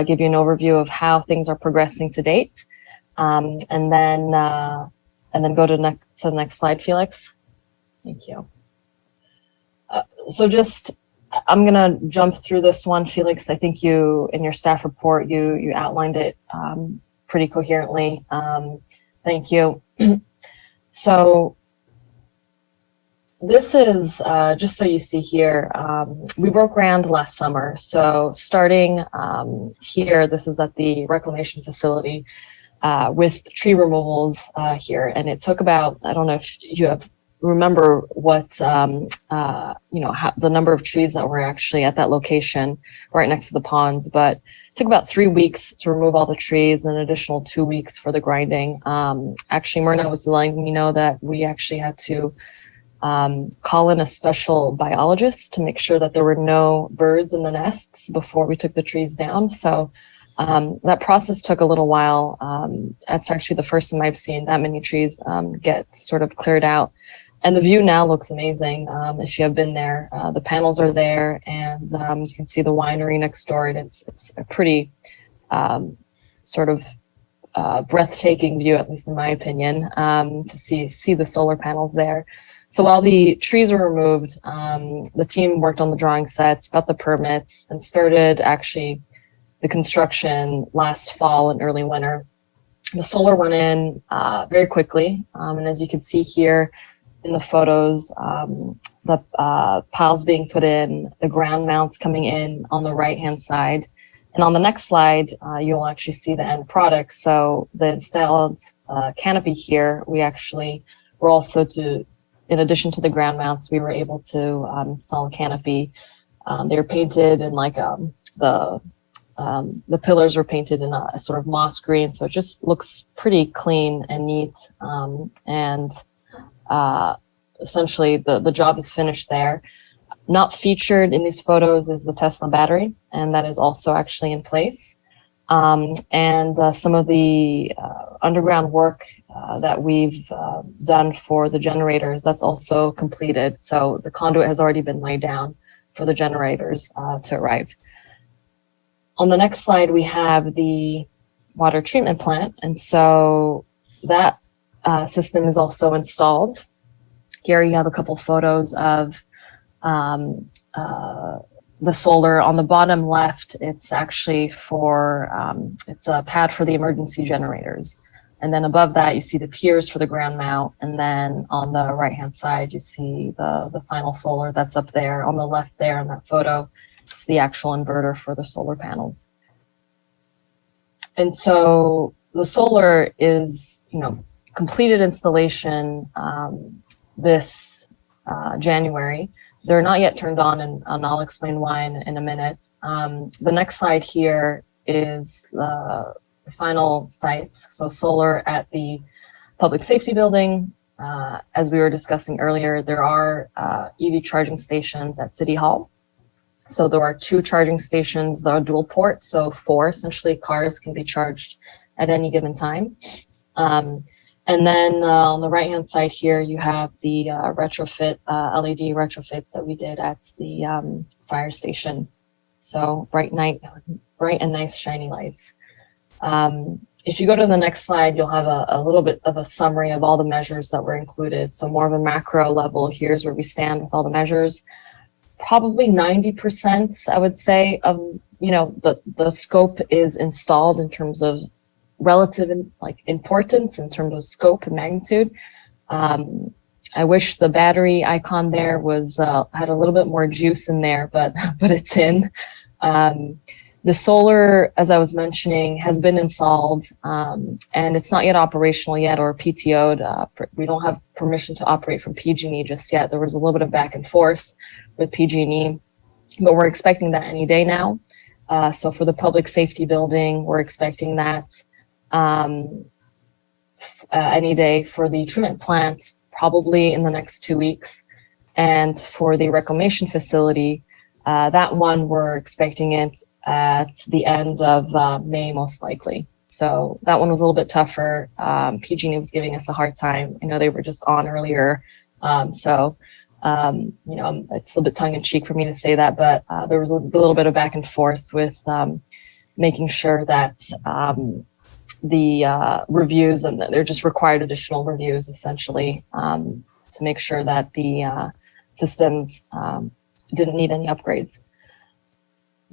give you an overview of how things are progressing to date. And then go to the next slide, Felix. Thank you. So I'm gonna jump through this one, Felix. I think you, in your staff report, you outlined it pretty coherently. Thank you. So this is, just so you see here, we broke ground last summer. So starting here, this is at the reclamation facility with tree removals here. And it took about, I don't know if you remember what, how the number of trees that were actually at that location right next to the ponds, but it took about 3 weeks to remove all the trees and an additional 2 weeks for the grinding. Actually, Myrna was letting me know that we actually had to call in a special biologist to make sure that there were no birds in the nests before we took the trees down. So that process took a little while. That's actually the first time I've seen that many trees get sort of cleared out. And the view now looks amazing. If you have been there, the panels are there, and you can see the winery next door. And it's a pretty sort of breathtaking view, at least in my opinion, to see the solar panels there. So while the trees were removed, the team worked on the drawing sets, got the permits, and started actually the construction last fall and early winter. The solar went in very quickly, and as you can see here in the photos, the piles being put in, the ground mounts coming in on the right-hand side. And on the next slide, you'll actually see the end product. So the installed canopy here, we actually were also in addition to the ground mounts, we were able to install a canopy. They were painted in like the pillars were painted in a sort of moss green, so it just looks pretty clean and neat. Essentially, the job is finished there. Not featured in these photos is the Tesla battery, and that is also actually in place. And some of the underground work that we've done for the generators, that's also completed. So the conduit has already been laid down for the generators to arrive. On the next slide, we have the water treatment plant. And so that system is also installed. Here you have a couple photos of the solar. On the bottom left, it's actually for, it's a pad for the emergency generators. And then above that, you see the piers for the ground mount. And then on the right-hand side, you see the final solar that's up there. On the left there in that photo, it's the actual inverter for the solar panels. And so the solar is, completed installation this January. They're not yet turned on, and I'll explain why in a minute. The next slide here is the final sites. So solar at the public safety building, as we were discussing earlier, there are EV charging stations at City Hall. So there are 2 charging stations that are dual port, so 4 essentially cars can be charged at any given time. And then on the right-hand side here, you have the retrofit, LED retrofits that we did at the fire station. So bright and nice shiny lights. If you go to the next slide, you'll have a little bit of a summary of all the measures that were included. So more of a macro level, here's where we stand with all the measures. Probably 90%, I would say, of the scope is installed in terms of relative importance in terms of scope and magnitude. I wish the battery icon there was had a little bit more juice in there, but it's in. The solar, as I was mentioning, has been installed, and it's not yet operational yet or PTO'd. We don't have permission to operate from PG&E just yet. There was a little bit of back and forth with PG&E, but we're expecting that any day now. So for the public safety building, we're expecting that any day. For the treatment plant, probably in the next 2 weeks. And for the reclamation facility, that one we're expecting it at the end of May, most likely. So that one was a little bit tougher. PG&E was giving us a hard time. I know they were just on earlier. It's a little bit tongue in cheek for me to say that, but there was a little bit of back and forth with making sure that the reviews, and they're just required additional reviews essentially to make sure that the systems didn't need any upgrades.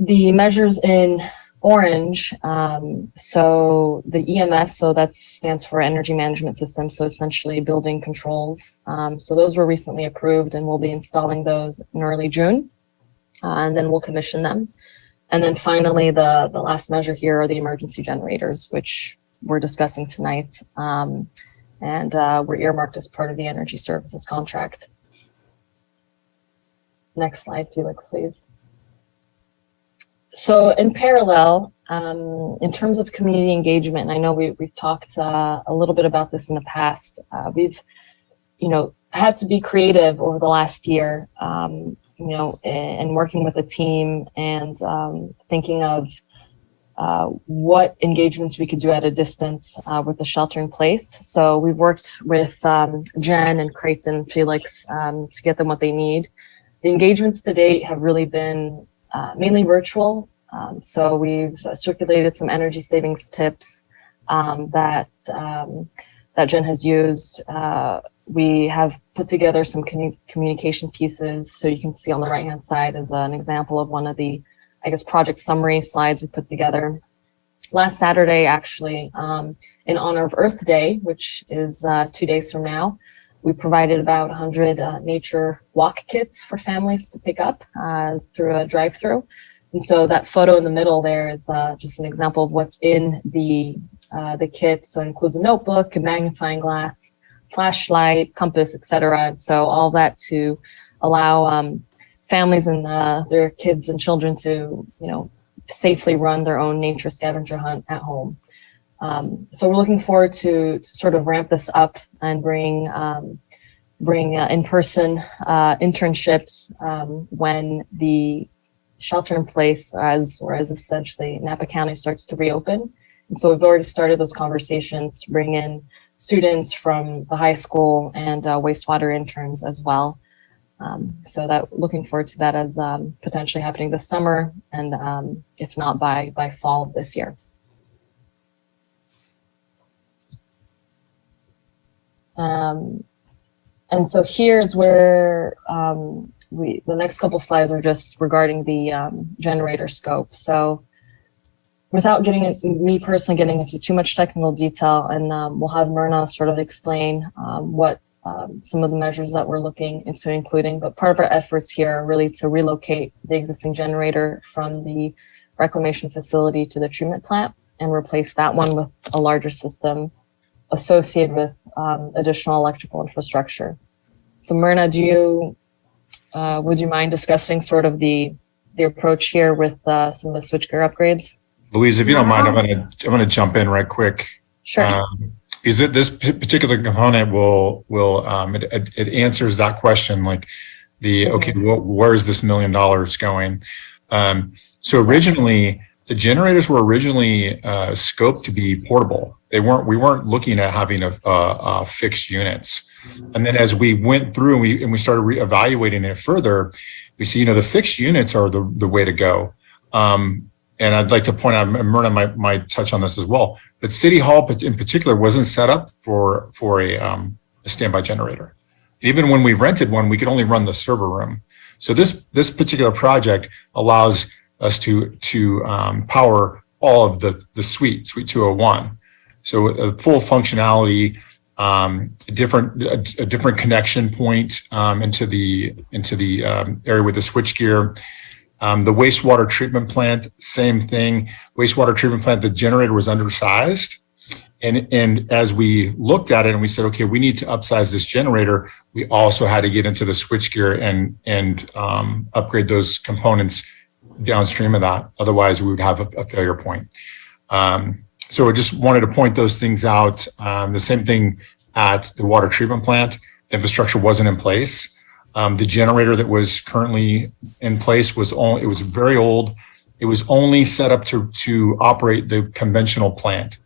The measures in orange, so the EMS, so that stands for Energy Management System, so essentially building controls. So those were recently approved, and we'll be installing those in early June, and then we'll commission them. And then finally, the last measure here are the emergency generators, which we're discussing tonight, and were earmarked as part of the energy services contract. Next slide, Felix, please. So in parallel, in terms of community engagement, and I know we've talked a little bit about this in the past, we've, had to be creative over the last year, and working with a team and thinking of what engagements we could do at a distance with the shelter in place. So we've worked with Jen and Creighton, Felix, to get them what they need. The engagements to date have really been mainly virtual. So we've circulated some energy savings tips that Jen has used. We have put together some communication pieces. So you can see on the right-hand side as an example of one of the, project summary slides we put together. Last Saturday, actually, in honor of Earth Day, which is 2 days from now, we provided about 100 nature walk kits for families to pick up through a drive-through. And so that photo in the middle there is just an example of what's in the kit. So it includes a notebook, a magnifying glass, flashlight, compass, etc. And so all that to allow families and their kids and children to, safely run their own nature scavenger hunt at home. So we're looking forward to sort of ramp this up and bring in-person internships when the shelter in place as essentially Napa County starts to reopen. And so we've already started those conversations to bring in students from the high school and wastewater interns as well. So that looking forward to that as potentially happening this summer, and if not by fall of this year. And so here's where the next couple slides are just regarding the generator scope. So without me personally getting into too much technical detail, and we'll have Myrna sort of explain what some of the measures that we're looking into including, but part of our efforts here are really to relocate the existing generator from the reclamation facility to the treatment plant and replace that one with a larger system associated with additional electrical infrastructure. So Myrna, would you mind discussing sort of the approach here with some of the switchgear upgrades? Louise, if you don't mind, I'm gonna jump in right quick. Sure. because this particular component it answers that question, like okay, where is this $1 million going? So originally, the generators were scoped to be portable. We weren't looking at having a fixed units. And then as we went through and we started evaluating it further, we see, the fixed units are the way to go. And I'd like to point out, Myrna might touch on this as well, but City Hall in particular wasn't set up for a standby generator. Even when we rented one, we could only run the server room. So this particular project allows us to power all of the suite 201. So a full functionality, a different connection point into the area with the switchgear. The wastewater treatment plant, same thing. Wastewater treatment plant, the generator was undersized. And as we looked at it and we said, okay, we need to upsize this generator, we also had to get into the switchgear and upgrade those components downstream of that. Otherwise, we would have a failure point. So I just wanted to point those things out. The same thing at the water treatment plant. The infrastructure wasn't in place. The generator that was currently in place was very old. It was only set up to operate the conventional plant.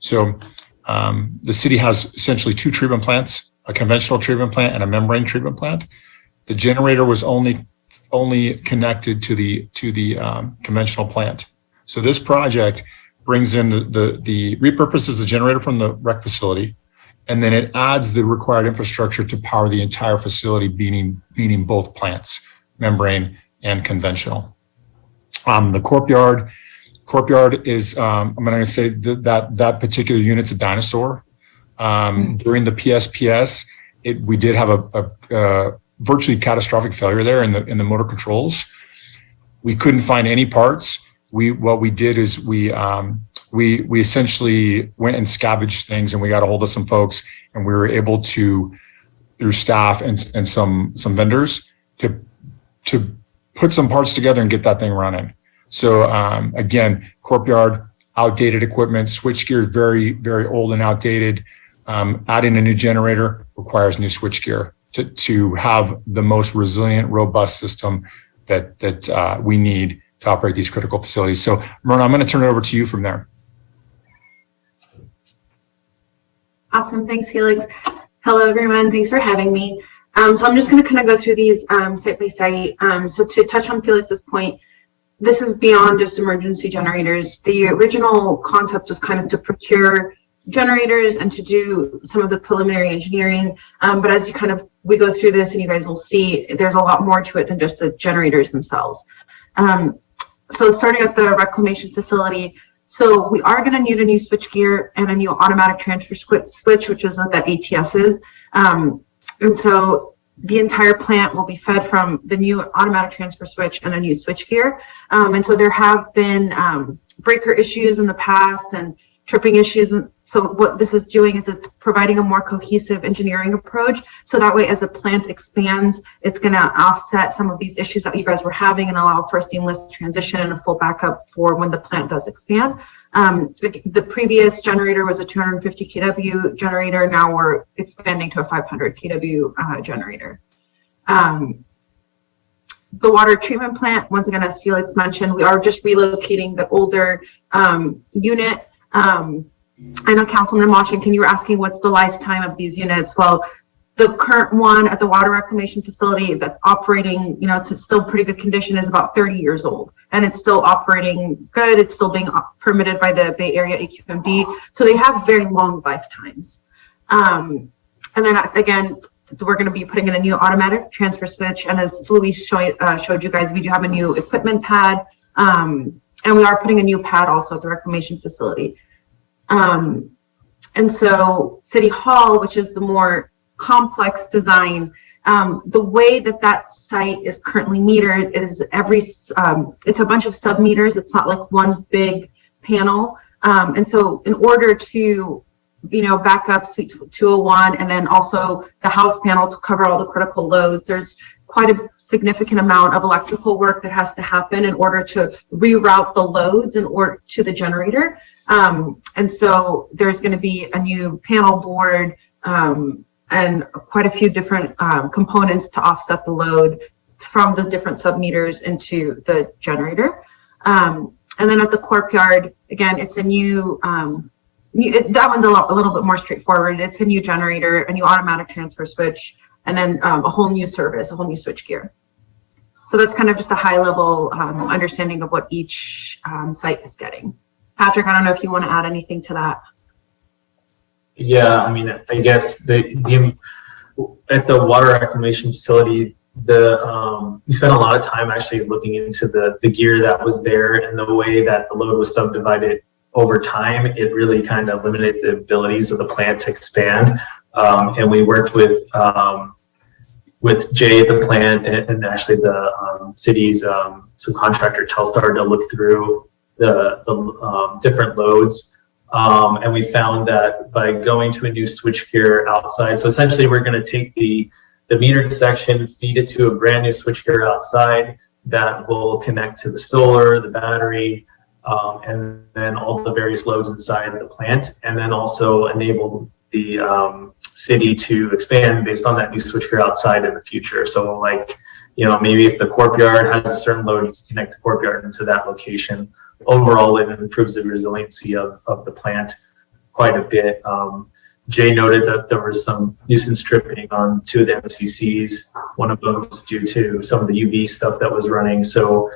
So the city has essentially 2 treatment plants, a conventional treatment plant and a membrane treatment plant. The generator was only connected to the conventional plant. So this project brings in the repurposes the generator from the rec facility, and then it adds the required infrastructure to power the entire facility, meaning both plants, membrane and conventional. The courtyard is, I'm going to say that particular unit's a dinosaur. During the PSPS, we did have a virtually catastrophic failure there in the motor controls. We couldn't find any parts. What we did is we essentially went and scavenged things, and we got a hold of some folks, and we were able to, through staff and some vendors, to put some parts together and get that thing running. So again, courtyard, outdated equipment, switchgear, very, very old and outdated. Adding a new generator requires new switchgear to have the most resilient, robust system that we need to operate these critical facilities. So Myrna, I'm going to turn it over to you from there. Awesome. Thanks, Felix. Hello, everyone. Thanks for having me. So I'm just going to kind of go through these site by site. So to touch on Felix's point, this is beyond just emergency generators. The original concept was kind of to procure generators and to do some of the preliminary engineering. But as we go through this and you guys will see, there's a lot more to it than just the generators themselves. So starting at the reclamation facility, so we are going to need a new switchgear and a new automatic transfer switch, which is what that ATS is. And so the entire plant will be fed from the new automatic transfer switch and a new switchgear. And so there have been breaker issues in the past and tripping issues. And so what this is doing is it's providing a more cohesive engineering approach. So that way, as the plant expands, it's going to offset some of these issues that you guys were having and allow for a seamless transition and a full backup for when the plant does expand. The previous generator was a 250 kW generator. Now we're expanding to a 500 kW generator. The water treatment plant, once again, as Felix mentioned, we are just relocating the older unit. I know Councilman Washington, you were asking what's the lifetime of these units. Well, the current one at the water reclamation facility that's operating, it's still pretty good condition, is about 30 years old, and it's still operating good. It's still being permitted by the Bay Area AQMD. So they have very long lifetimes. And then again, we're going to be putting in a new automatic transfer switch. And as Luis showed you guys, we do have a new equipment pad. And we are putting a new pad also at the reclamation facility. And so City Hall, which is the more complex design, the way that site is currently metered is it's a bunch of sub meters. It's not like one big panel. And so in order to, back up Suite 201 and then also the house panel to cover all the critical loads, there's quite a significant amount of electrical work that has to happen in order to reroute the loads in order to the generator. And so there's going to be a new panel board and quite a few different components to offset the load from the different submeters into the generator. And then at the courtyard, again, it's a new, that one's a little bit more straightforward. It's a new generator, a new automatic transfer switch, and then a whole new service, a whole new switch gear. So that's kind of just a high level understanding of what each site is getting. Patrick, I don't know if you want to add anything to that. Yeah, I mean, I guess at the water reclamation facility, we spent a lot of time actually looking into the gear that was there, and the way that the load was subdivided over time. It really kind of limited the abilities of the plant to expand. And we worked with Jay at the plant and actually the city's subcontractor Telstar to look through the different loads. And we found that by going to a new switchgear outside, so essentially we're going to take the metered section, feed it to a brand new switchgear outside that will connect to the solar, the battery, and then all the various loads inside the plant, and then also enable the city to expand based on that new switchgear outside in the future. So like, maybe if the courtyard has a certain load, you can connect the courtyard into that location. Overall, it improves the resiliency of the plant quite a bit. Jay noted that there was some nuisance tripping on 2 of the MCCs. One of them was due to some of the UV stuff that was running. So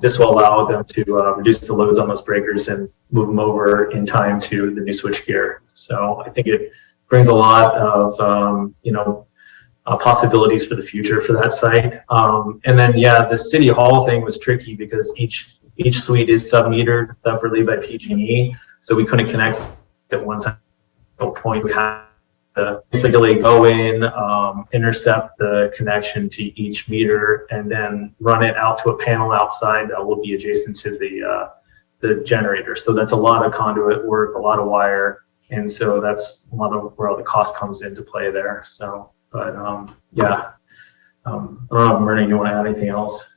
this will allow them to reduce the loads on those breakers and move them over in time to the new switchgear. So I think it brings a lot of possibilities for the future for that site. And then the City Hall thing was tricky because each suite is sub-metered separately by PG&E, so we couldn't connect at one point. We had to basically go in, intercept the connection to each meter, and then run it out to a panel outside that will be adjacent to the generator. So that's a lot of conduit work, a lot of wire, and so that's a lot of where all the cost comes into play there. So, but I don't know, Myrna, you want to add anything else?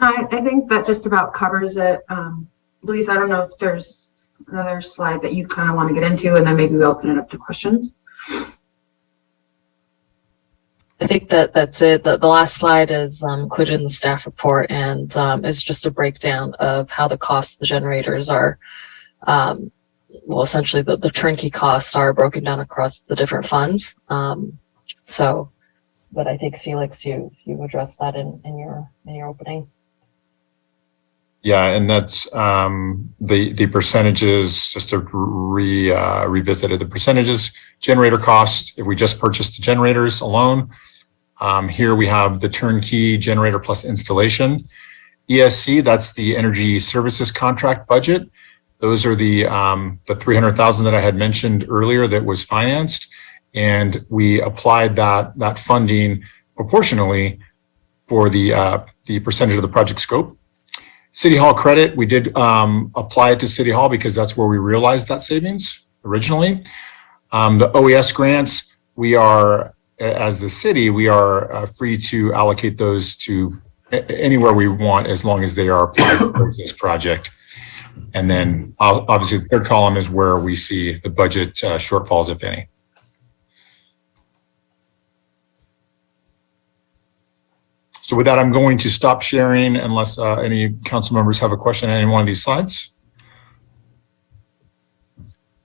I think that just about covers it. Louise, I don't know if there's another slide that you kind of want to get into, and then maybe we open it up to questions. I think that's it. The last slide is included in the staff report, and is just a breakdown of how the costs of the generators are. Well, essentially the turnkey costs are broken down across the different funds. But I think Felix, you addressed that in your opening. Yeah, and that's the percentages, just to revisit it, the percentages, generator cost, if we just purchased the generators alone. Here we have the turnkey generator plus installation. ESC, that's the energy services contract budget. Those are the $300,000 that I had mentioned earlier that was financed. And we applied that funding proportionally for the percentage of the project scope. City Hall credit, we did apply it to City Hall because that's where we realized that savings originally. The OES grants, we are, as the city, we are free to allocate those to anywhere we want as long as they are applied to this project. And then obviously the third column is where we see the budget shortfalls, if any. So with that, I'm going to stop sharing unless any council members have a question on any one of these slides.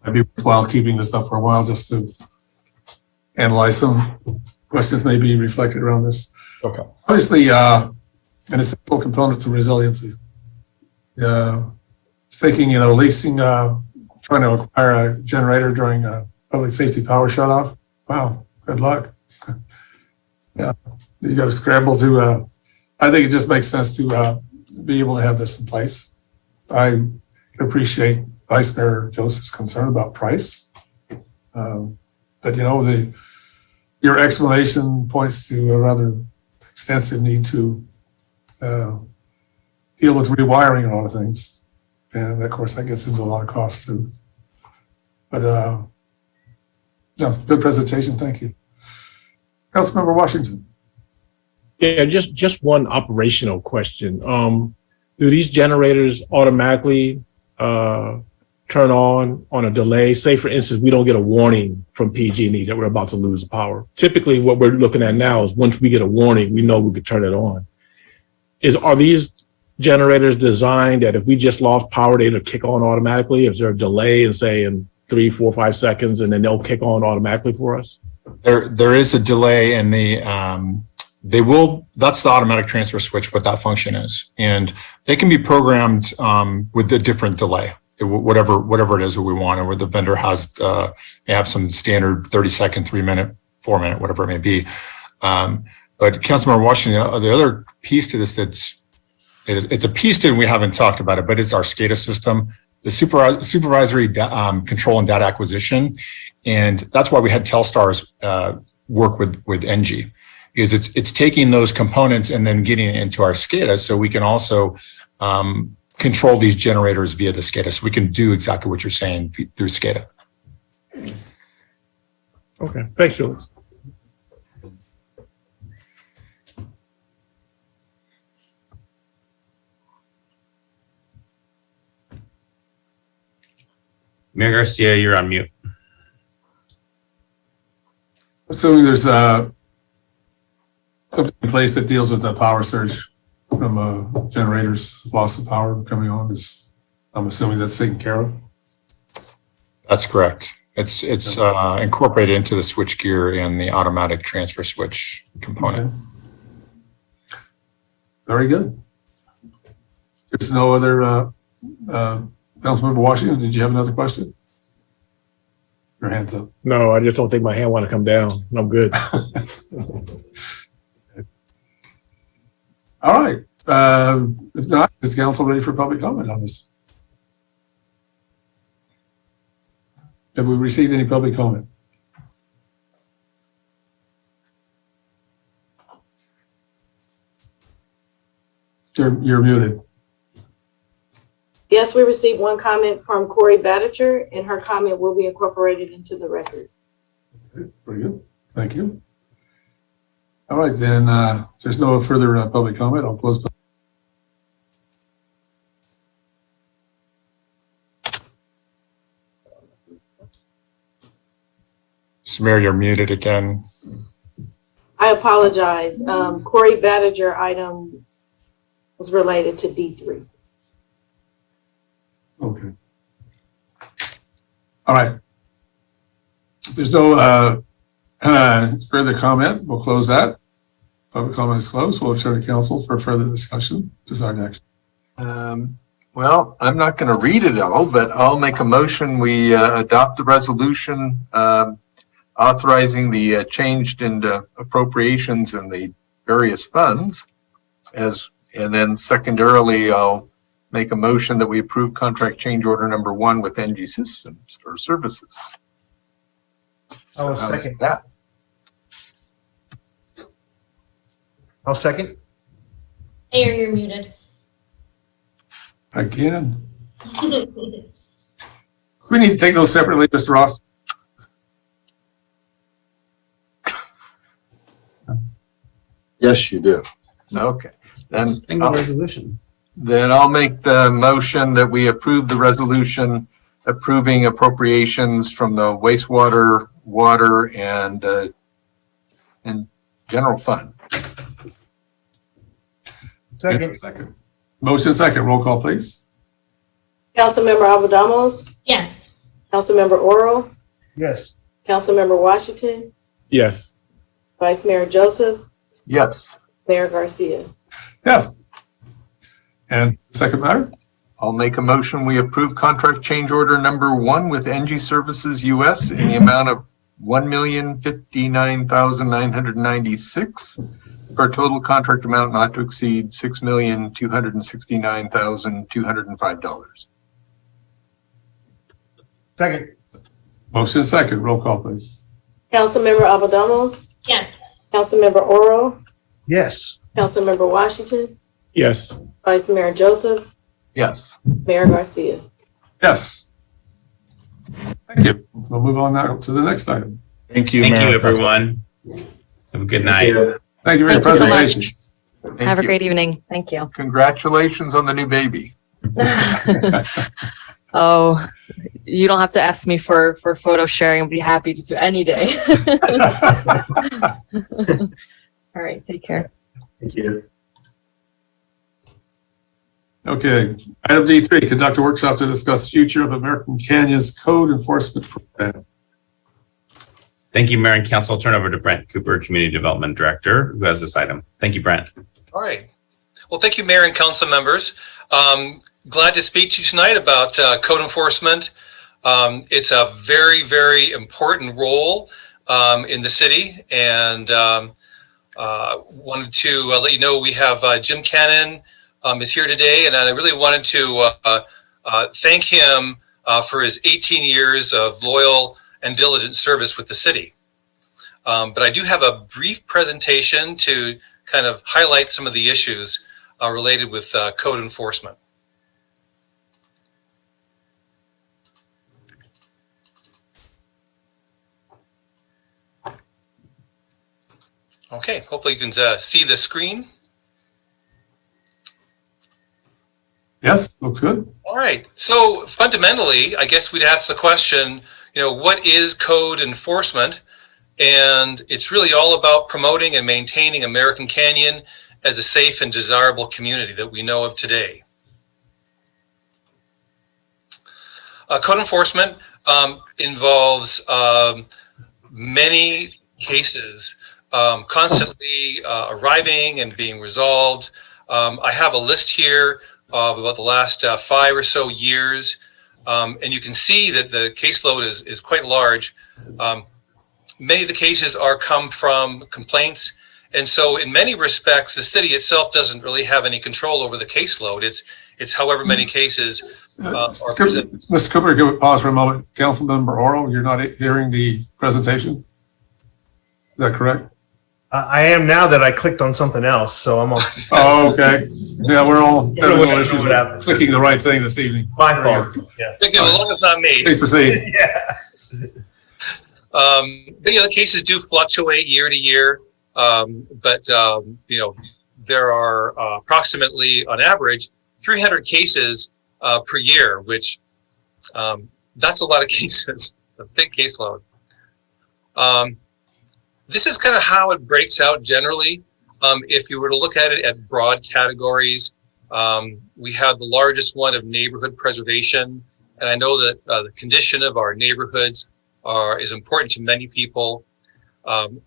Might be worthwhile keeping this up for a while just to analyze some questions may be reflected around this. Okay. Obviously, an essential component to resiliency. Thinking, leasing, trying to acquire a generator during a public safety power shutoff. Wow, good luck. Yeah, you got to scramble to, I think it just makes sense to be able to have this in place. I appreciate Vice Mayor Joseph's concern about price. But your explanation points to a rather extensive need to deal with rewiring and all the things. And of course that gets into a lot of costs too. But no, good presentation, thank you. Councilmember Washington. Yeah, just one operational question. Do these generators automatically turn on a delay? Say, for instance, we don't get a warning from PG&E that we're about to lose power. Typically, what we're looking at now is once we get a warning, we know we could turn it on. Are these generators designed that if we just lost power, they'll kick on automatically? Is there a delay in, say, in 3, 4, 5 seconds, and then they'll kick on automatically for us? There is a delay, and that's the automatic transfer switch, what that function is. And they can be programmed with a different delay, whatever it is that we want, or where the vendor has, they have some standard 30-second, 3-minute, 4-minute, whatever it may be. But Councilmember Washington, the other piece to this it's a piece to it, and we haven't talked about it, but it's our SCADA system, the supervisory control and data acquisition. And that's why we had Telstars work with NG, because it's taking those components and then getting it into our SCADA, so we can also control these generators via the SCADA. So we can do exactly what you're saying through SCADA. Okay, thanks, Felix. Mayor Garcia, you're on mute. Assuming there's something in place that deals with the power surge from generators, loss of power coming on, I'm assuming that's taken care of. That's correct. It's incorporated into the switch gear and the automatic transfer switch component. Okay. Very good. There's no other, Councilmember Washington, did you have another question? Your hand's up. No, I just don't think my hand want to come down. I'm good. All right. If not, is council ready for public comment on this? Have we received any public comment? You're muted. Yes, we received one comment from Corey Badager, and her comment will be incorporated into the record. Okay, very good. Thank you. All right, then, if there's no further public comment, I'll close. Mr. Mayor, you're muted again. I apologize. Corey Badager item was related to D3. Okay. All right. If there's no further comment, we'll close that. Public comment is closed. We'll return to council for further discussion. This is our next. Well, I'm not going to read it all, but I'll make a motion. We adopt the resolution authorizing the changed into appropriations in the various funds, and then secondarily, I'll make a motion that we approve contract change order number 1 with NG Systems or Services. I will second that. I'll second. Mayor, you're muted. Again. We need to take those separately, Mr. Ross. Yes, you do. Okay. Then Single resolution. Then I'll make the motion that we approve the resolution approving appropriations from the wastewater, water, and general fund. Second. Motion second. Roll call, please. Councilmember Alvarado, Yes. Councilmember Oro, Yes. Councilmember Washington, Yes. Vice Mayor Joseph, Yes. Mayor Garcia. Yes. And second matter? I'll make a motion. We approve contract change order number 1 with NG Services US in the amount of $1,059,996 for a total contract amount not to exceed $6,269,205. Second. Motion second. Roll call, please. Councilmember Alvarado, Yes. Councilmember Oro, Yes. Councilmember Washington, Yes. Vice Mayor Joseph, Yes. Mayor Garcia. Yes. Thank you. We'll move on now to the next item. Thank you, Thank Mayor. you, everyone. Have a good night. Thank you for your Thank you so much. presentation. Have a great evening. Thank you. Congratulations on the new baby. Oh, you don't have to ask me for photo sharing. I'd be happy to any day. All right, take care. Thank you. Okay, item D3, conduct a workshop to discuss future of American Canyon's code enforcement program. Thank you, Mayor and Council. I'll turn over to Brent Cooper, Community Development Director, who has this item. Thank you, Brent. All right. Well, thank you, Mayor and Council members. Glad to speak to you tonight about code enforcement. It's a very, very important role in the city, and wanted to let you know we have Jim Cannon is here today, and I really wanted to thank him for his 18 years of loyal and diligent service with the city. But I do have a brief presentation to kind of highlight some of the issues related with code enforcement. Okay, hopefully you can see the screen. Yes, looks good. All right. So fundamentally, I guess we'd ask the question, what is code enforcement? And it's really all about promoting and maintaining American Canyon as a safe and desirable community that we know of today. Code enforcement involves many cases constantly arriving and being resolved. I have a list here of about the last 5 or so years. And you can see that the caseload is quite large. Many of the cases come from complaints. And so in many respects, the city itself doesn't really have any control over the caseload. It's however many cases are presented. Mr. Cooper, give it pause for a moment. Councilmember Oro, you're not hearing the presentation? Is that correct? I am now that I clicked on something else, so I'm on. Oh, okay. Yeah, we're all having Everyone no knows issues what happened. with clicking the right thing this evening. My fault. Yeah. Thank you, as long as it's not me. Please proceed. But, the cases do fluctuate year to year. But there are approximately, on average, 300 cases per year, which that's a lot of cases, a big caseload. This is kind of how it breaks out generally. If you were to look at it at broad categories, we have the largest one of neighborhood preservation. And I know that the condition of our neighborhoods is important to many people.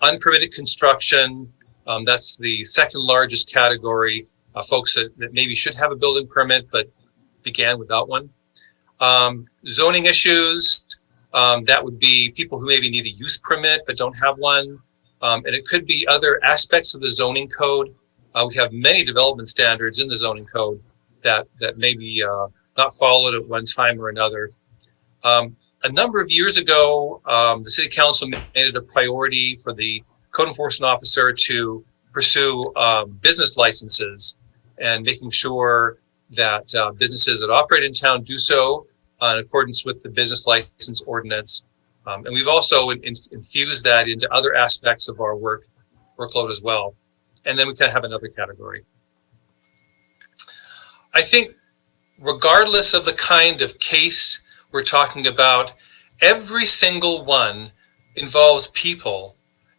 Unpermitted construction, that's the second largest category, folks that maybe should have a building permit but began without one. Zoning issues, that would be people who maybe need a use permit but don't have one. And it could be other aspects of the zoning code. We have many development standards in the zoning code that may be not followed at one time or another. A number of years ago, the City Council made it a priority for the code enforcement officer to pursue business licenses and making sure that businesses that operate in town do so in accordance with the business license ordinance. And we've also infused that into other aspects of our workload as well. And then we kind of have another category. I think regardless of the kind of case we're talking about, every single one involves people.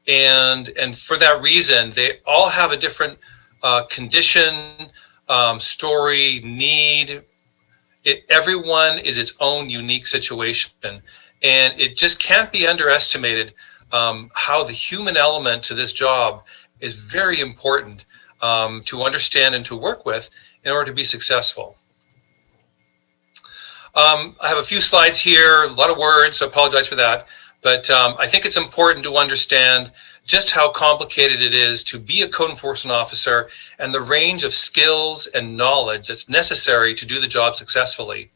And for that reason, they all have a different condition, story, need. Everyone is its own unique situation. And it just can't be underestimated how the human element to this job is very important to understand and to work with in order to be successful. I have a few slides here, a lot of words, so I apologize for that. But I think it's important to understand just how complicated it is to be a code enforcement officer and the range of skills and knowledge that's necessary to do the job successfully.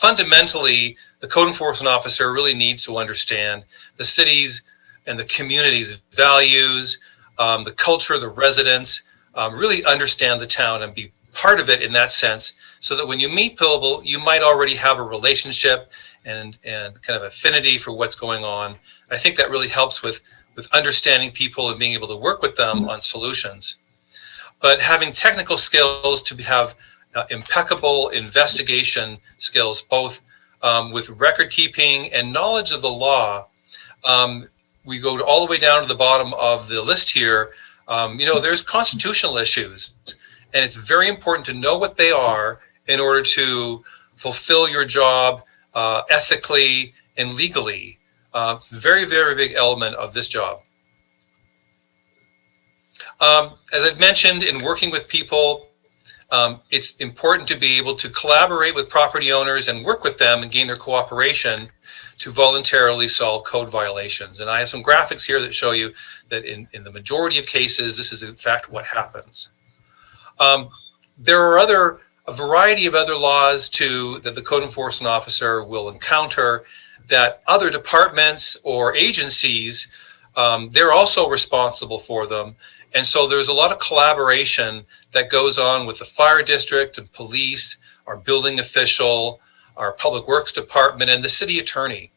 Fundamentally, the code enforcement officer really needs to understand the city's and the community's values, the culture of the residents, really understand the town and be part of it in that sense, so that when you meet people, you might already have a relationship and kind of affinity for what's going on. I think that really helps with with understanding people and being able to work with them on solutions. But having technical skills to have impeccable investigation skills, both with record keeping and knowledge of the law. We go all the way down to the bottom of the list here. There's constitutional issues, and it's very important to know what they are in order to fulfill your job ethically and legally. Very, very big element of this job. As I've mentioned, in working with people, it's important to be able to collaborate with property owners and work with them and gain their cooperation to voluntarily solve code violations. And I have some graphics here that show you that in the majority of cases, this is in fact what happens. There are a variety of other laws that the code enforcement officer will encounter that other departments or agencies, they're also responsible for them. And so there's a lot of collaboration that goes on with the fire district and police, our building official, our public works department, and the city attorney.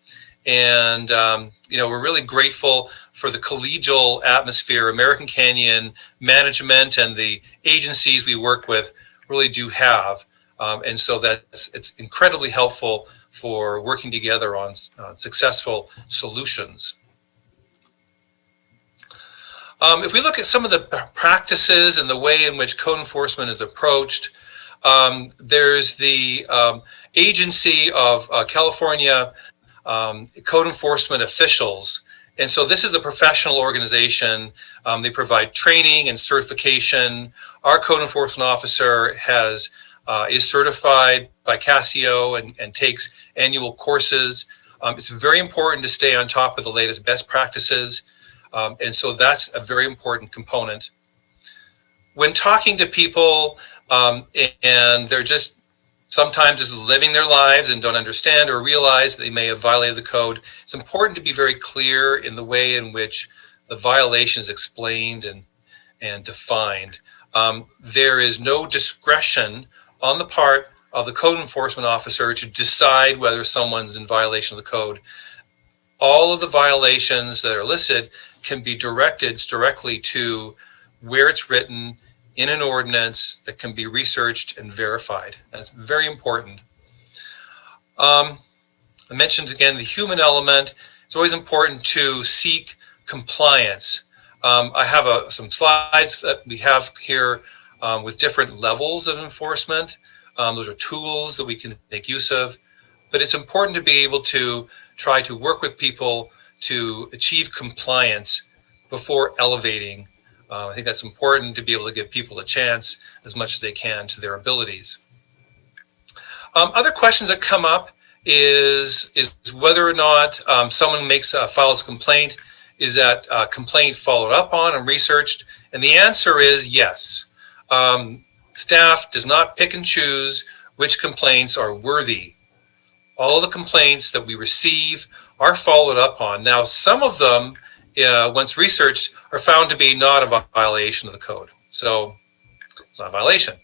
And, we're really grateful for the collegial atmosphere American Canyon management and the agencies we work with really do have. And so it's incredibly helpful for working together on successful solutions. If we look at some of the practices and the way in which code enforcement is approached, there's the agency of California code enforcement officials. And so this is a professional organization. They provide training and certification. Our code enforcement officer is certified by Casio and takes annual courses. It's very important to stay on top of the latest best practices. And so that's a very important component. When talking to people and they're sometimes just living their lives and don't understand or realize that they may have violated the code, it's important to be very clear in the way in which the violation is explained and defined. There is no discretion on the part of the code enforcement officer to decide whether someone's in violation of the code. All of the violations that are listed can be directed directly to where it's written in an ordinance that can be researched and verified. That's very important. I mentioned again the human element. It's always important to seek compliance. I have some slides that we have here with different levels of enforcement. Those are tools that we can make use of, but it's important to be able to try to work with people to achieve compliance before elevating. I think that's important to be able to give people a chance as much as they can to their abilities. Other questions that come up is whether or not someone files a complaint. Is that complaint followed up on and researched? And the answer is yes. Staff does not pick and choose which complaints are worthy. All of the complaints that we receive are followed up on. Now, some of them, once researched, are found to be not a violation of the code. So it's not a violation.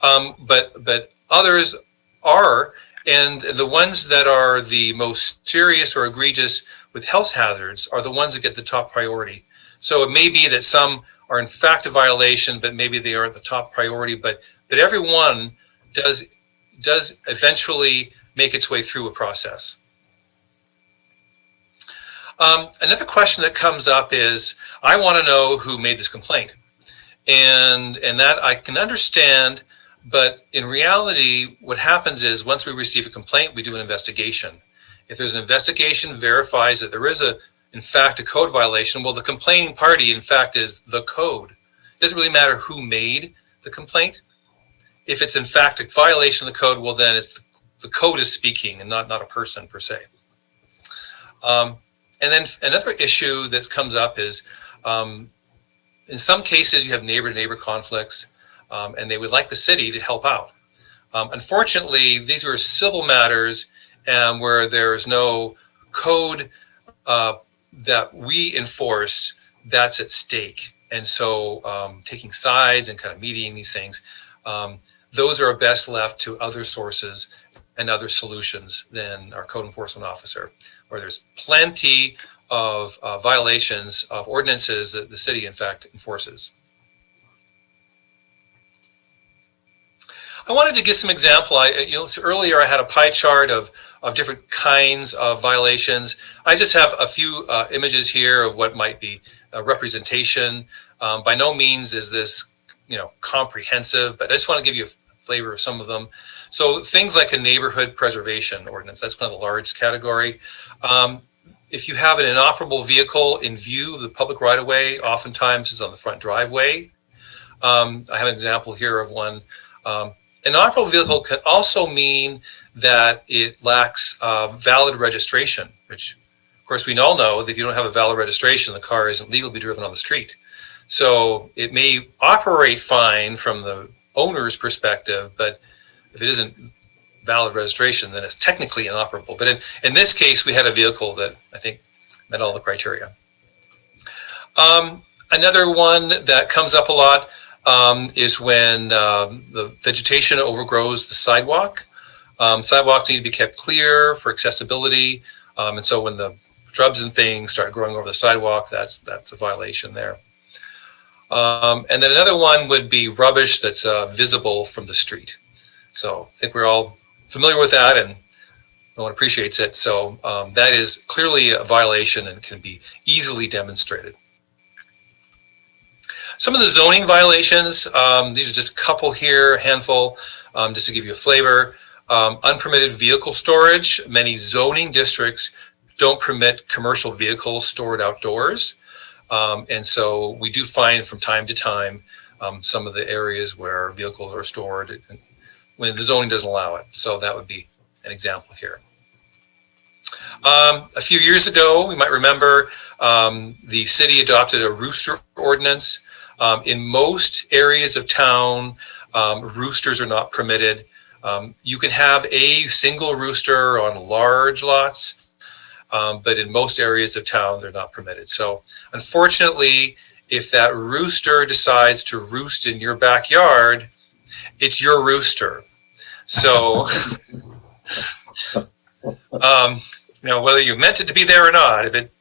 But others are, and the ones that are the most serious or egregious with health hazards are the ones that get the top priority. So it may be that some are in fact a violation, but maybe they aren't the top priority, but every one does eventually make its way through a process. Another question that comes up is, I want to know who made this complaint. And that I can understand, but in reality, what happens is once we receive a complaint, we do an investigation. If there's an investigation, verifies that there is in fact, a code violation, well, the complaining party, in fact, is the code. It doesn't really matter who made the complaint. If it's in fact a violation of the code, well, then the code is speaking and not a person per se. And then another issue that comes up is, in some cases, you have neighbor-to-neighbor conflicts, and they would like the city to help out. Unfortunately, these are civil matters where there is no code that we enforce that's at stake. And so taking sides and kind of mediating these things, those are best left to other sources and other solutions than our code enforcement officer, where there's plenty of violations of ordinances that the city in fact enforces. I wanted to give some example. So earlier I had a pie chart of different kinds of violations. I just have a few images here of what might be a representation. By no means is this, comprehensive, but I just want to give you a flavor of some of them. So things like a neighborhood preservation ordinance, that's kind of the large category. If you have an inoperable vehicle in view of the public right-of-way, oftentimes it's on the front driveway. I have an example here of one. An inoperable vehicle can also mean that it lacks valid registration, which of course we all know that if you don't have a valid registration, the car isn't legal to be driven on the street. So it may operate fine from the owner's perspective, but if it isn't valid registration, then it's technically inoperable. But in this case, we had a vehicle that I think met all the criteria. Another one that comes up a lot is when the vegetation overgrows the sidewalk. Sidewalks need to be kept clear for accessibility. And so when the shrubs and things start growing over the sidewalk, that's a violation there. And then another one would be rubbish that's visible from the street. So I think we're all familiar with that and no one appreciates it. So that is clearly a violation and can be easily demonstrated. Some of the zoning violations, these are just a couple here, a handful, just to give you a flavor. Unpermitted vehicle storage. Many zoning districts don't permit commercial vehicles stored outdoors. And so we do find from time to time some of the areas where vehicles are stored when the zoning doesn't allow it. So that would be an example here. A few years ago, we might remember the city adopted a rooster ordinance. In most areas of town, roosters are not permitted. You can have a single rooster on large lots, but in most areas of town, they're not permitted. So unfortunately, if that rooster decides to roost in your backyard, it's your rooster. So, whether you meant it to be there or not, if it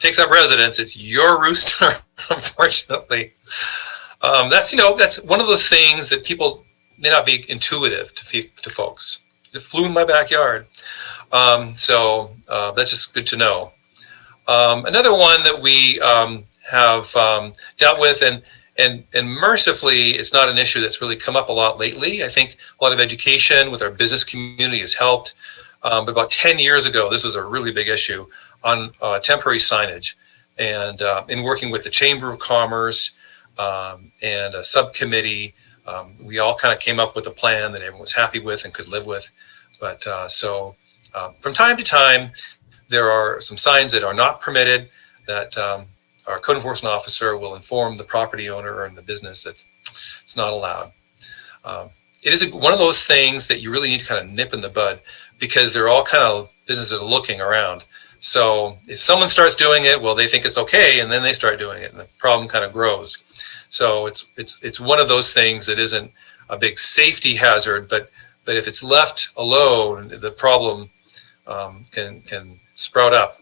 takes up residence, it's your rooster, unfortunately. That's one of those things that people may not be intuitive to folks. It flew in my backyard. So that's just good to know. Another one that we have dealt with, and mercifully, it's not an issue that's really come up a lot lately. I think a lot of education with our business community has helped. But about 10 years ago, this was a really big issue on temporary signage. And in working with the Chamber of Commerce and a subcommittee, we all kind of came up with a plan that everyone was happy with and could live with. But from time to time, there are some signs that are not permitted that our code enforcement officer will inform the property owner and the business that it's not allowed. It is one of those things that you really need to kind of nip in the bud because they're all kind of businesses looking around. So if someone starts doing it, well, they think it's okay, and then they start doing it, and the problem kind of grows. So it's one of those things that isn't a big safety hazard, but if it's left alone, the problem can sprout up.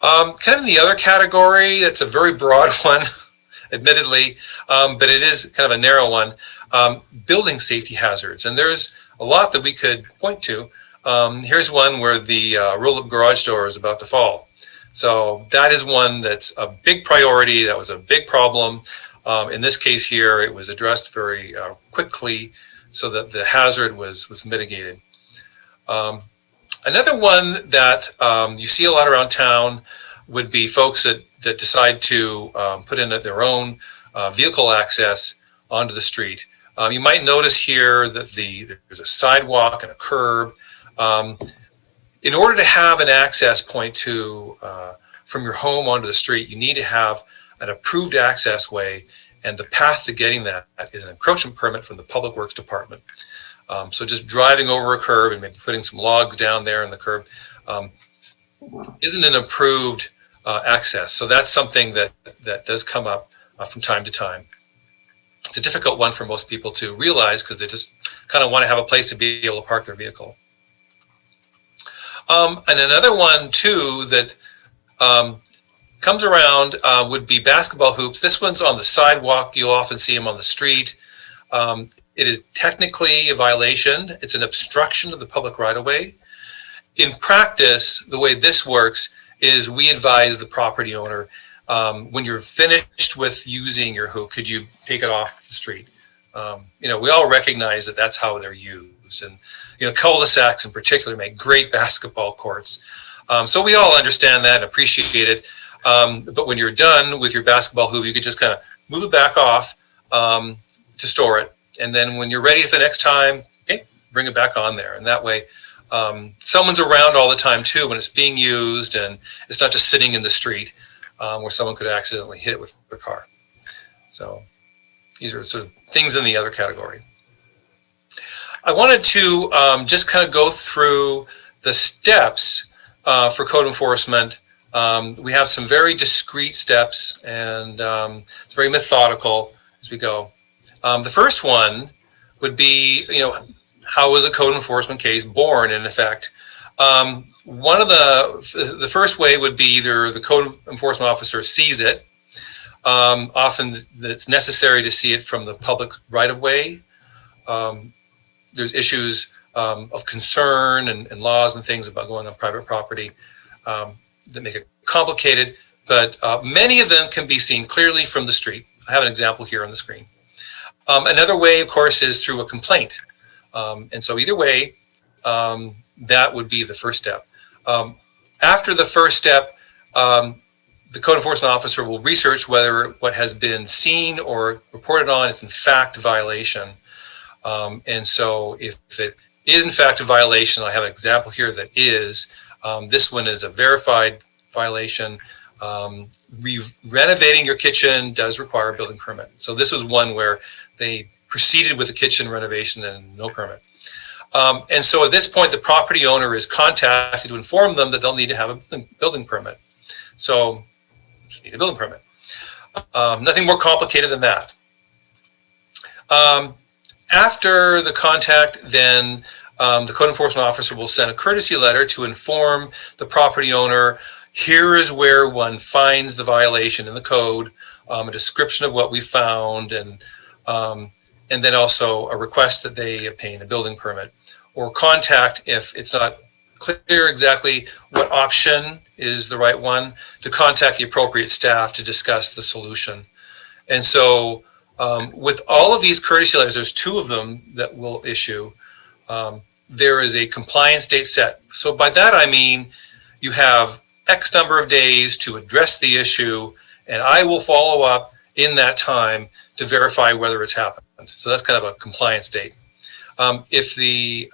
Kind of in the other category, that's a very broad one, admittedly, but it is kind of a narrow one. Building safety hazards, and there's a lot that we could point to. Here's one where the roll-up garage door is about to fall. So that is one that's a big priority. That was a big problem. In this case here, it was addressed very quickly so that the hazard was mitigated. Another one that you see a lot around town would be folks that decide to put in their own vehicle access onto the street. You might notice here that there's a sidewalk and a curb. In order to have an access point from your home onto the street, you need to have an approved access way, and the path to getting that is an encroachment permit from the Public Works Department. So just driving over a curb and maybe putting some logs down there in the curb isn't an approved access. So that's something that does come up from time to time. It's a difficult one for most people to realize because they just kind of want to have a place to be able to park their vehicle. And another one too that comes around would be basketball hoops. This one's on the sidewalk. You'll often see them on the street. It is technically a violation. It's an obstruction of the public right-of-way. In practice, the way this works is we advise the property owner, when you're finished with using your hoop, could you take it off the street? You know, we all recognize that that's how they're used. And, you know, cul-de-sacs in particular make great basketball courts. So we all understand that and appreciate it. But when you're done with your basketball hoop, you could just kind of move it back off to store it. And then when you're ready for the next time, okay, bring it back on there. And that way, someone's around all the time too when it's being used, and it's not just sitting in the street where someone could accidentally hit it with their car. So these are sort of things in the other category. I wanted to just kind of go through the steps for code enforcement. We have some very discrete steps, and it's very methodical as we go. The first one would be, you know, how was a code enforcement case born in effect? One of the first way would be either the code enforcement officer sees it. Often it's necessary to see it from the public right-of-way. There's issues of concern and laws and things about going on private property that make it complicated, but many of them can be seen clearly from the street. I have an example here on the screen. Another way, of course, is through a complaint. And so either way, that would be the first step. After the first step, the code enforcement officer will research whether what has been seen or reported on is in fact a violation. And so if it is in fact a violation, I have an example here that is, this one is a verified violation. Renovating your kitchen does require a building permit. So this was one where they proceeded with the kitchen renovation and no permit. And so at this point, the property owner is contacted to inform them that they'll need to have a building permit. So you need a building permit. Nothing more complicated than that. After the contact, then the code enforcement officer will send a courtesy letter to inform the property owner, here is where one finds the violation in the code, a description of what we found, and then also a request that they obtain a building permit, or contact, if it's not clear exactly what option is the right one, to contact the appropriate staff to discuss the solution. And so with all of these courtesy letters, there's two of them that we'll issue. There is a compliance date set. So by that I mean you have X number of days to address the issue, and I will follow up in that time to verify whether it's happened. So that's kind of a compliance date. If the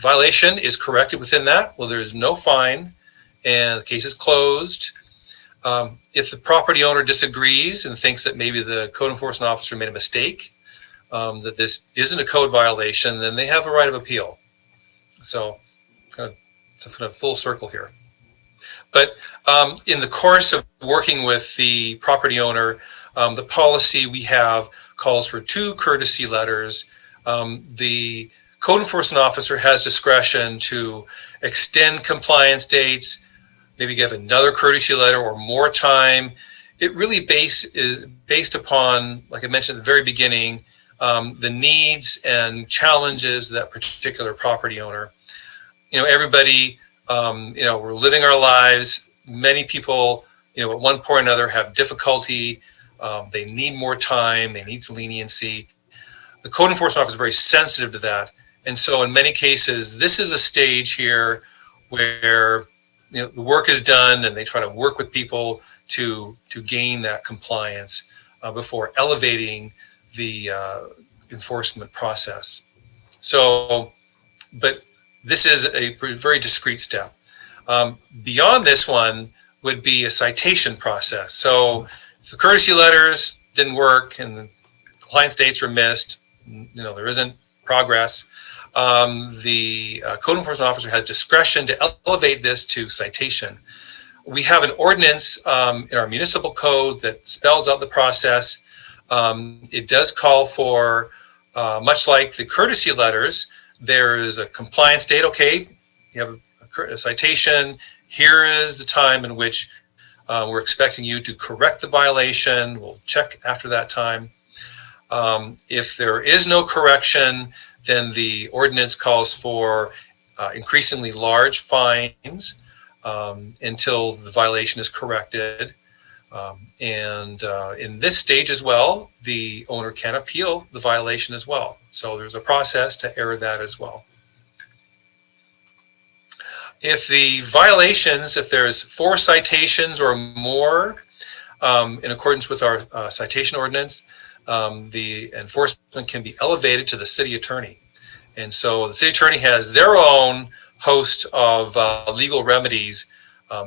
violation is corrected within that, well, there's no fine and the case is closed. If the property owner disagrees and thinks that maybe the code enforcement officer made a mistake, that this isn't a code violation, then they have a right of appeal. So it's a kind of full circle here. But in the course of working with the property owner, the policy we have calls for 2 courtesy letters. The code enforcement officer has discretion to extend compliance dates, maybe give another courtesy letter or more time. It really is based upon, like I mentioned at the very beginning, the needs and challenges of that particular property owner. You know, everybody, you know, we're living our lives. Many people, you know, at one point or another have difficulty. They need more time. They need some leniency. The code enforcement officer is very sensitive to that. And so in many cases, this is a stage here where, you know, the work is done and they try to work with people to gain that compliance before elevating the enforcement process. So, but this is a very discrete step. Beyond this one would be a citation process. So if the courtesy letters didn't work and the compliance dates are missed, you know, there isn't progress, the code enforcement officer has discretion to elevate this to citation. We have an ordinance in our municipal code that spells out the process. It does call for, much like the courtesy letters, there is a compliance date. Okay, you have a a citation. Here is the time in which we're expecting you to correct the violation. We'll check after that time. If there is no correction, then the ordinance calls for increasingly large fines until the violation is corrected. In this stage as well, the owner can appeal the violation as well. So there's a process to error that as well. If the violations, if there's 4 citations or more, in accordance with our citation ordinance, the enforcement can be elevated to the city attorney. And so the city attorney has their own host of legal remedies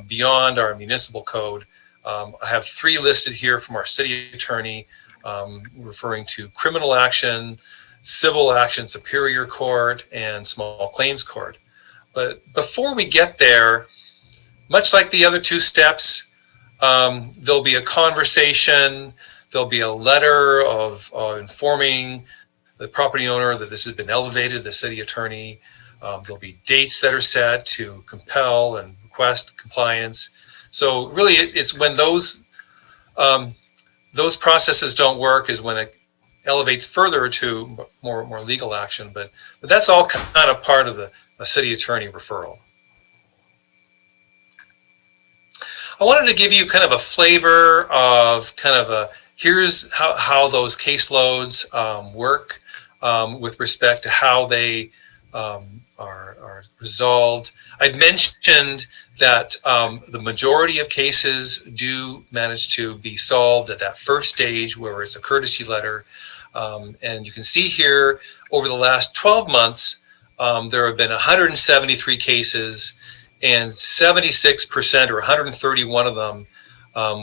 beyond our municipal code. I have 3 listed here from our city attorney, referring to criminal action, civil action, superior court, and small claims court. But before we get there, much like the other 2 steps, there'll be a conversation, there'll be a letter of informing the property owner that this has been elevated, the city attorney. There'll be dates that are set to compel and request compliance. So really, it's when those processes don't work is when it elevates further to more legal action. But that's all kind of part of the city attorney referral. I wanted to give you kind of a flavor of here's how those caseloads work with respect to how they are resolved. I'd mentioned that the majority of cases do manage to be solved at that first stage where it's a courtesy letter. And you can see here over the last 12 months, there have been 173 cases, and 76% or 131 of them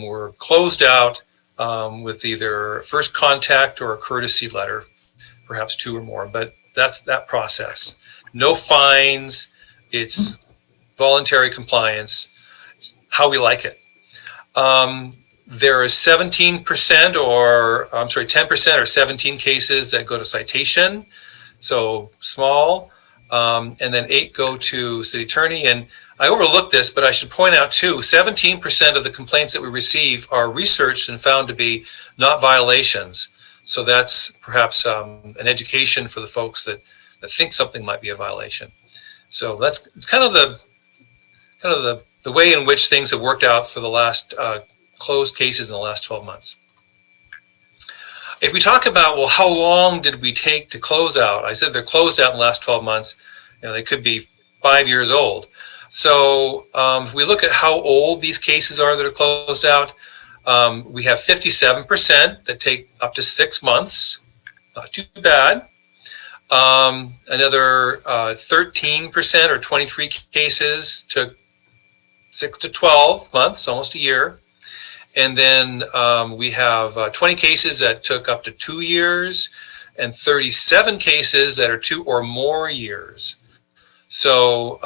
were closed out with either first contact or a courtesy letter, perhaps 2 or more, but that's that process. No fines, it's voluntary compliance, it's how we like it. There is 17% or, I'm sorry, 10% or 17 cases that go to citation, so small, and then 8 go to city attorney. And I overlooked this, but I should point out too, 17% of the complaints that we receive are researched and found to be not violations. So that's perhaps an education for the folks that think something might be a violation. So that's kind of the way in which things have worked out for the last closed cases in the last 12 months. If we talk about, well, how long did we take to close out? I said they're closed out in the last 12 months. You know, they could be 5 years old. So if we look at how old these cases are that are closed out, we have 57% that take up to 6 months. Not too bad. Another 13% or 23 cases took 6 to 12 months, almost a year. And then we have 20 cases that took up to 2 years and 37 cases that are 2 or more years. So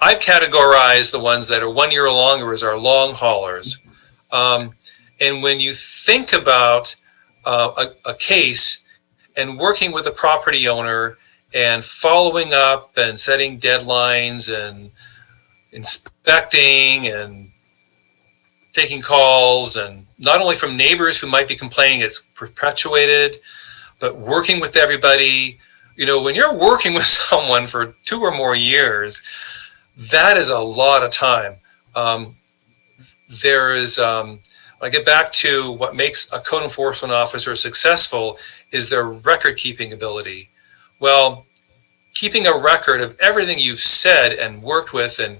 I've categorized the ones that are 1 year or longer as our long haulers. And when you think about a case and working with the property owner and following up and setting deadlines and inspecting and taking calls, and not only from neighbors who might be complaining it's perpetuated, but working with everybody. You know, when you're working with someone for 2 or more years, that is a lot of time. I get back to what makes a code enforcement officer successful is their record keeping ability. Well, keeping a record of everything you've said and worked with and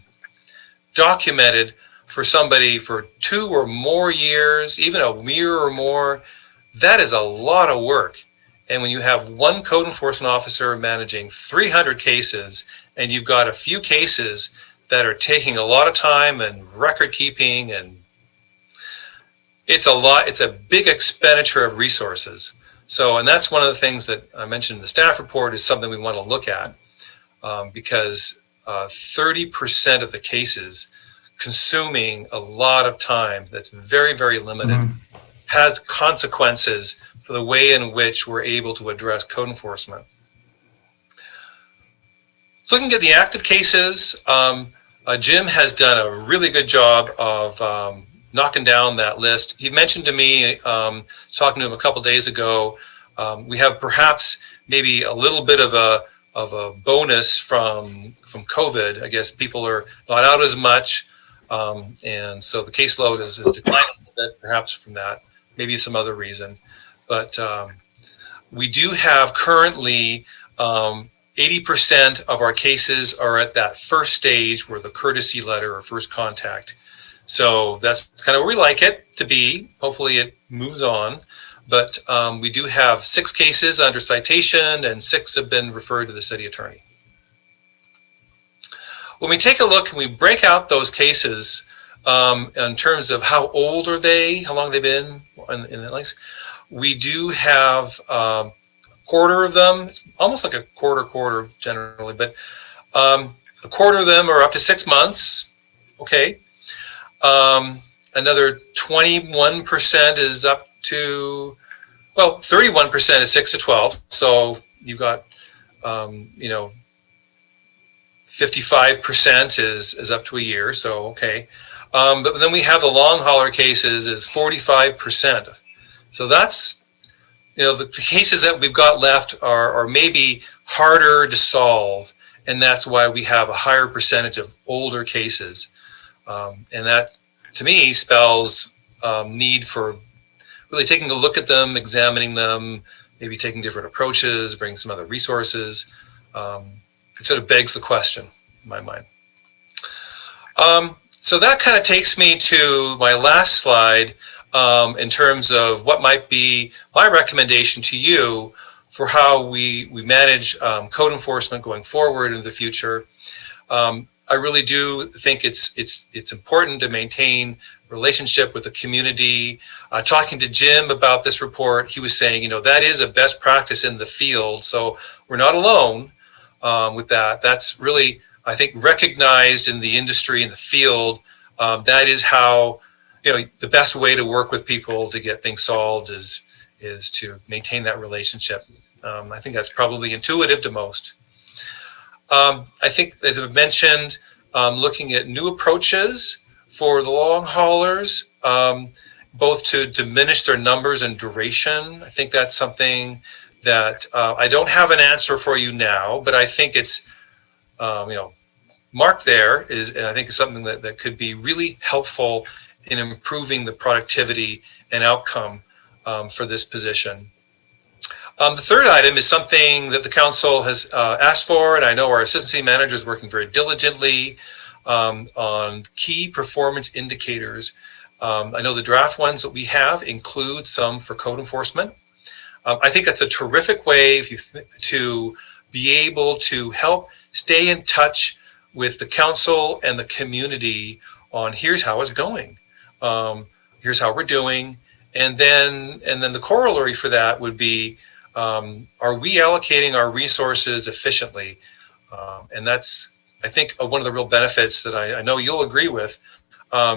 documented for somebody for 2 or more years, even a year or more, that is a lot of work. And when you have one code enforcement officer managing 300 cases, and you've got a few cases that are taking a lot of time and record keeping, and it's a big expenditure of resources. So, and that's one of the things that I mentioned in the staff report is something we want to look at, because 30% of the cases consuming a lot of time that's very, very limited has consequences for the way in which we're able to address code enforcement. looking at the active cases, Jim has done a really good job of knocking down that list. He mentioned to me, talking to him a couple days ago, we have perhaps maybe a little bit of a bonus from COVID. I guess people are not out as much, and so the caseload is declining a little bit, perhaps from that, maybe some other reason. But we do have currently 80% of our cases are at that first stage where the courtesy letter or first contact. So that's kind of where we like it to be. Hopefully it moves on. But we do have 6 cases under citation and 6 have been referred to the city attorney. When we take a look and we break out those cases in terms of how old are they, how long they've been in the place, we do have quarter of them. It's almost like a quarter generally, but a quarter of them are up to 6 months. Okay. Another 21% is up to, well, 31% is 6 to 12. So you've got, 55% is up to a year. So, okay. But then we have the long hauler cases is 45%. So that's, the cases that we've got left are maybe harder to solve, and that's why we have a higher percentage of older cases. And that, to me, spells need for really taking a look at them, examining them, maybe taking different approaches, bringing some other resources. It sort of begs the question in my mind. So that kind of takes me to my last slide. In terms of what might be my recommendation to you for how we manage code enforcement going forward in the future. I really do think it's important to maintain relationship with the community. Talking to Jim about this report, he was saying, that is a best practice in the field. So we're not alone with that. That's really, I think, recognized in the industry, in the field. That is how, the best way to work with people to get things solved is to maintain that relationship. I think that's probably intuitive to most. I think, as I've mentioned, looking at new approaches for the long haulers, both to diminish their numbers and duration. I think that's something that I don't have an answer for you now, but I think it's, marked there is, I think, is something that could be really helpful in improving the productivity and outcome for this position. The third item is something that the council has asked for, and I know our assistant city manager is working very diligently on key performance indicators. I know the draft ones that we have include some for code enforcement. I think that's a terrific way to be able to help stay in touch with the council and the community on here's how it's going. Here's how we're doing. And then the corollary for that would be, are we allocating our resources efficiently? And that's, I think, one of the real benefits that I know you'll agree with,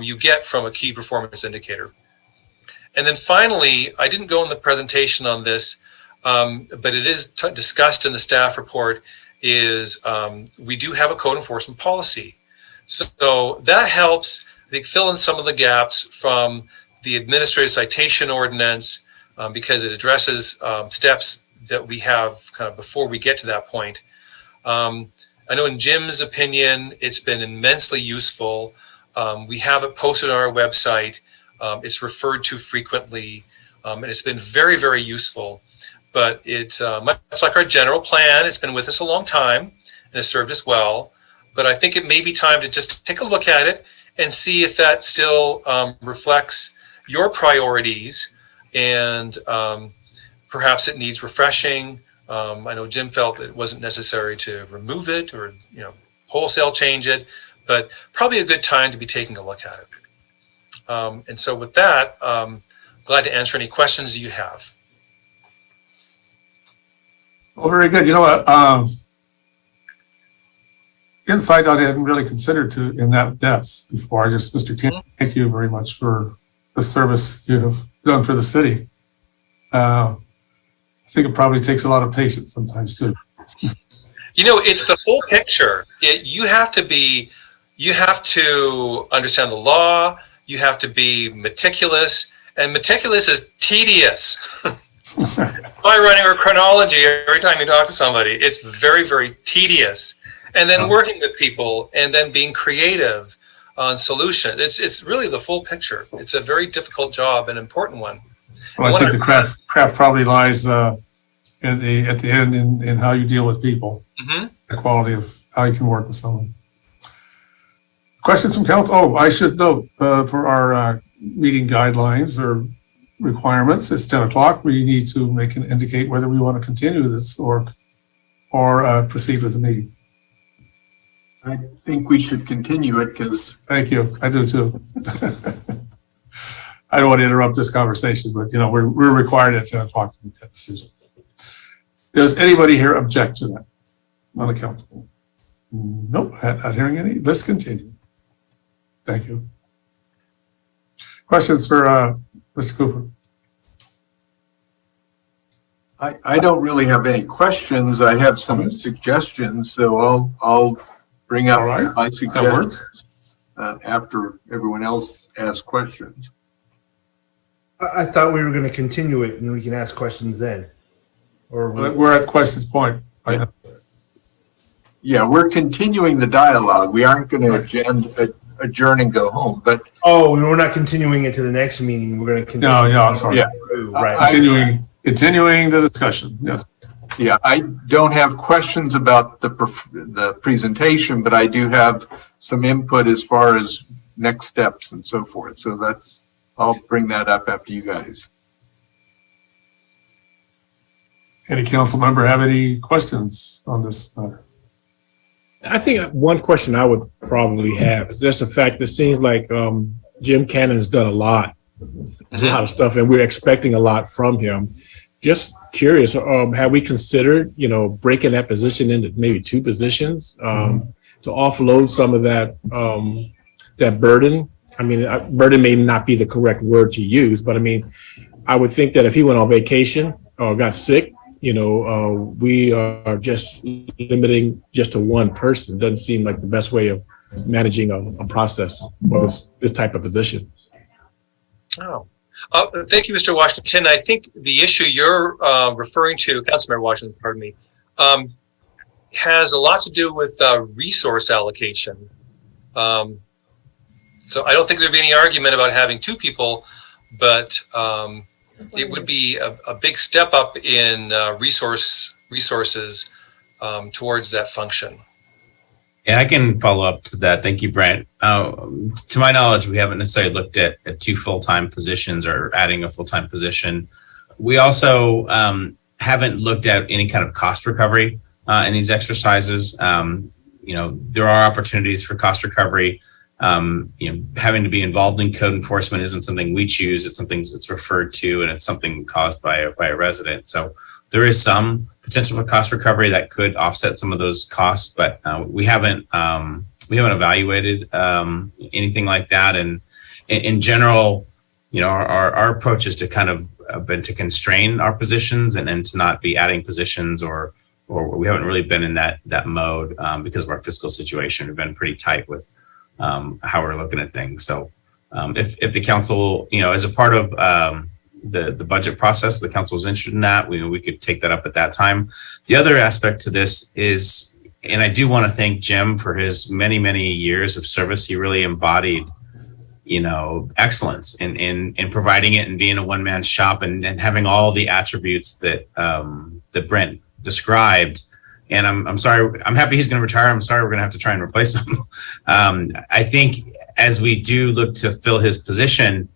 you get from a key performance indicator. And then finally, I didn't go in the presentation on this, but it is discussed in the staff report, is we do have a code enforcement policy. So that helps, I think, fill in some of the gaps from the administrative citation ordinance, because it addresses steps that we have kind of before we get to that point. I know in Jim's opinion, it's been immensely useful. We have it posted on our website. It's referred to frequently, and it's been very, very useful. But it's much like our general plan, it's been with us a long time and has served us well. But I think it may be time to just take a look at it and see if that still reflects your priorities, and perhaps it needs refreshing. I know Jim felt that it wasn't necessary to remove it or wholesale change it, but probably a good time to be taking a look at it. And so with that, glad to answer any questions you have. Well, very good. Insight I hadn't really considered in that depth before. Mr. King, thank you very much for the service you have done for the city. I think it probably takes a lot of patience sometimes too. It's the full picture. You have to understand the law. You have to be meticulous, and meticulous is tedious. By running a chronology every time you talk to somebody, it's very, very tedious. And then working with people, and then being creative on solutions. It's really the full picture. It's a very difficult job, an important one. Well, I think the craft probably lies at the end in how you deal with people, the quality of how you can work with someone. Questions from council? Oh, I should note for our meeting guidelines or requirements, it's 10 o'clock. We need to indicate whether we want to continue this or proceed with the meeting. I think we should continue it because. Thank you. I do too. I don't want to interrupt this conversation, but we're required at 10 o'clock to make that decision. Does anybody here object to that on the council? Nope, not hearing any. Let's continue. Thank you. Questions for Mr. Cooper? I don't really have any questions. I have some suggestions, so I'll bring up my suggestions after everyone else asks questions. I thought we were going to continue it and we can ask questions then. Or we're at questions point. Right? Yeah, we're continuing the dialogue. We aren't going to adjourn and go home. But we're not continuing it to the next meeting. We're going to continue. No, I'm sorry. Yeah, right. Continuing the discussion. Yes. Yeah, I don't have questions about the presentation, but I do have some input as far as next steps and so forth. So I'll bring that up after you guys. Any council member have any questions on this matter? I think one question I would probably have is just the fact that it seems like Jim Cannon has done a lot of stuff, and we're expecting a lot from him. Just curious, have we considered, breaking that position into maybe two positions to offload some of that that burden? I mean, burden may not be the correct word to use, but I mean, I would think that if he went on vacation or got sick, we are just limiting just to one person. Doesn't seem like the best way of managing a process for this type of position. Thank you, Mr. Washington. I think the issue you're referring to, Councilmember Washington, pardon me, has a lot to do with resource allocation. So I don't think there'd be any argument about having two people, but it would be a big step up in resources towards that function. Yeah, I can follow up to that. Thank you, Brent. To my knowledge, we haven't necessarily looked at two full-time positions or adding a full-time position. We also haven't looked at any kind of cost recovery in these exercises. There are opportunities for cost recovery. Having to be involved in code enforcement isn't something we choose. It's something that's referred to, and it's something caused by a resident. So there is some potential for cost recovery that could offset some of those costs, but we haven't evaluated anything like that. And in general, our approach is to kind of been to constrain our positions and to not be adding positions, or we haven't really been in that mode because of our fiscal situation. We've been pretty tight with how we're looking at things. So if the council, as a part of the budget process, the council is interested in that, we could take that up at that time. The other aspect to this is, and I do want to thank Jim for his many, many years of service. He really embodied, excellence in providing it and being a one-man shop and having all the attributes that Brent described. And I'm sorry, I'm happy he's going to retire. I'm sorry we're going to have to try and replace him. I think as we do look to fill his position,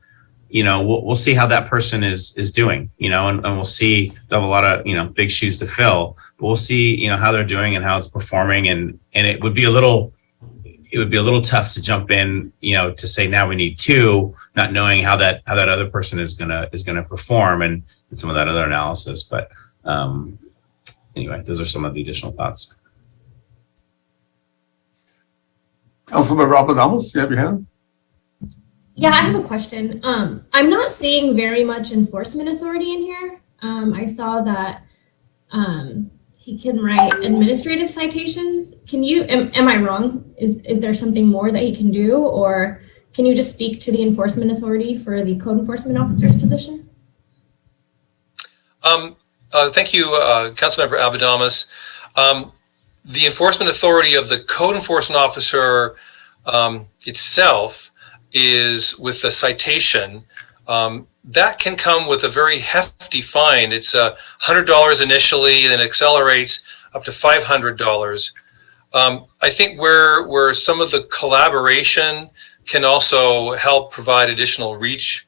we'll see how that person is doing, and we'll see. They'll have a lot of, big shoes to fill, but we'll see, how they're doing and how it's performing. And it would be a little tough to jump in, to say now we need two, not knowing how that other person is gonna perform and some of that other analysis. But anyway, those are some of the additional thoughts. Councilmember Alpadamos, you have your hand? Yeah, I have a question. I'm not seeing very much enforcement authority in here. I saw that he can write administrative citations. Can you, am I wrong? Is there something more that he can do, or can you just speak to the enforcement authority for the code enforcement officer's position? Thank you, Councilmember Abadamas. The enforcement authority of the code enforcement officer itself is with the citation. That can come with a very hefty fine. It's $100 initially, and accelerates up to $500. I think where some of the collaboration can also help provide additional reach.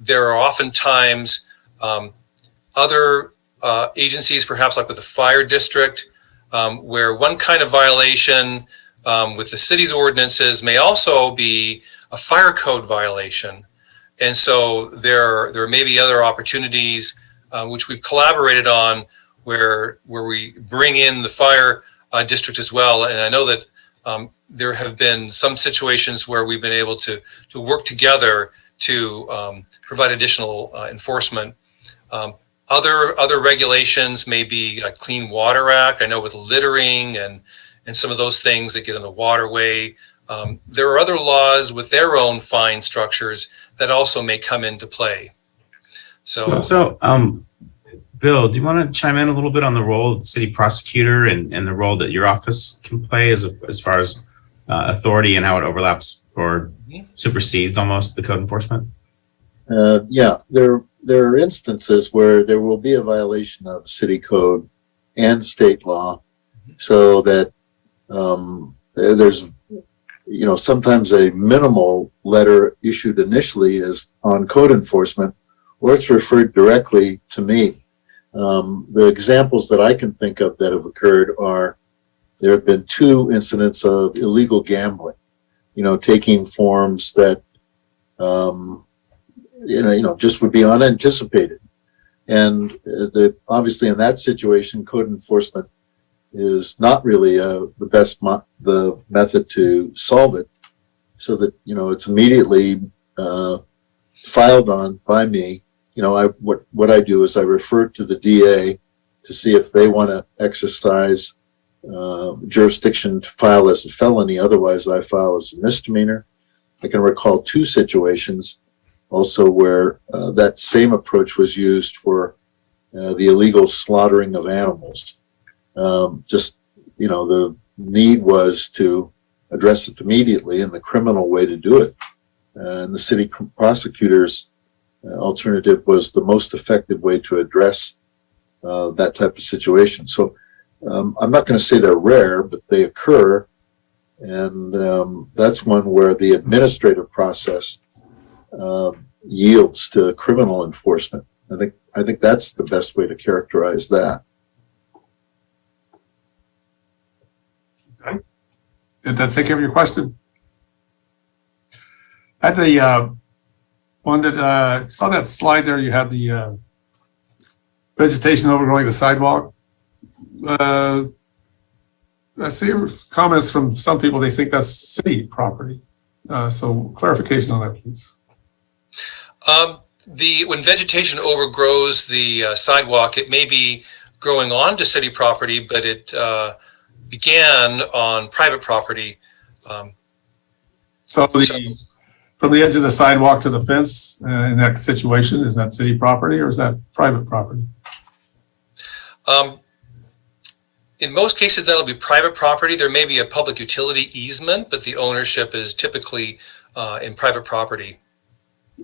There are oftentimes other agencies, perhaps like with the fire district, where one kind of violation with the city's ordinances may also be a fire code violation. And so there may be other opportunities which we've collaborated on where we bring in the fire district as well. And I know that there have been some situations where we've been able to work together to provide additional enforcement. Other regulations may be like Clean Water Act. I know with littering and some of those things that get in the waterway. There are other laws with their own fine structures that also may come into play. So Bill, do you want to chime in a little bit on the role of the city prosecutor and the role that your office can play as far as authority and how it overlaps or supersedes almost the code enforcement? Yeah, there are instances where there will be a violation of city code and state law, so that there's, sometimes a minimal letter issued initially is on code enforcement, or it's referred directly to me. The examples that I can think of that have occurred are, there have been 2 incidents of illegal gambling, taking forms that, just would be unanticipated. And obviously in that situation, code enforcement is not really the method to solve it, so that, it's immediately filed on by me. What I do is I refer to the DA to see if they want to exercise jurisdiction to file as a felony. Otherwise, I file as a misdemeanor. I can recall 2 situations also where that same approach was used for the illegal slaughtering of animals. The need was to address it immediately, and the criminal way to do it. And the city prosecutor's alternative was the most effective way to address that type of situation. So I'm not going to say they're rare, but they occur. And that's one where the administrative process yields to criminal enforcement. I think that's the best way to characterize that. Okay. Did that take care of your question? At the one that saw that slide there, you had the vegetation overgrowing the sidewalk. I see comments from some people, they think that's city property. So clarification on that, please. When vegetation overgrows the sidewalk, it may be growing onto city property, but it began on private property. From the edge of the sidewalk to the fence in that situation, is that city property or is that private property? In most cases, that'll be private property. There may be a public utility easement, but the ownership is typically in private property.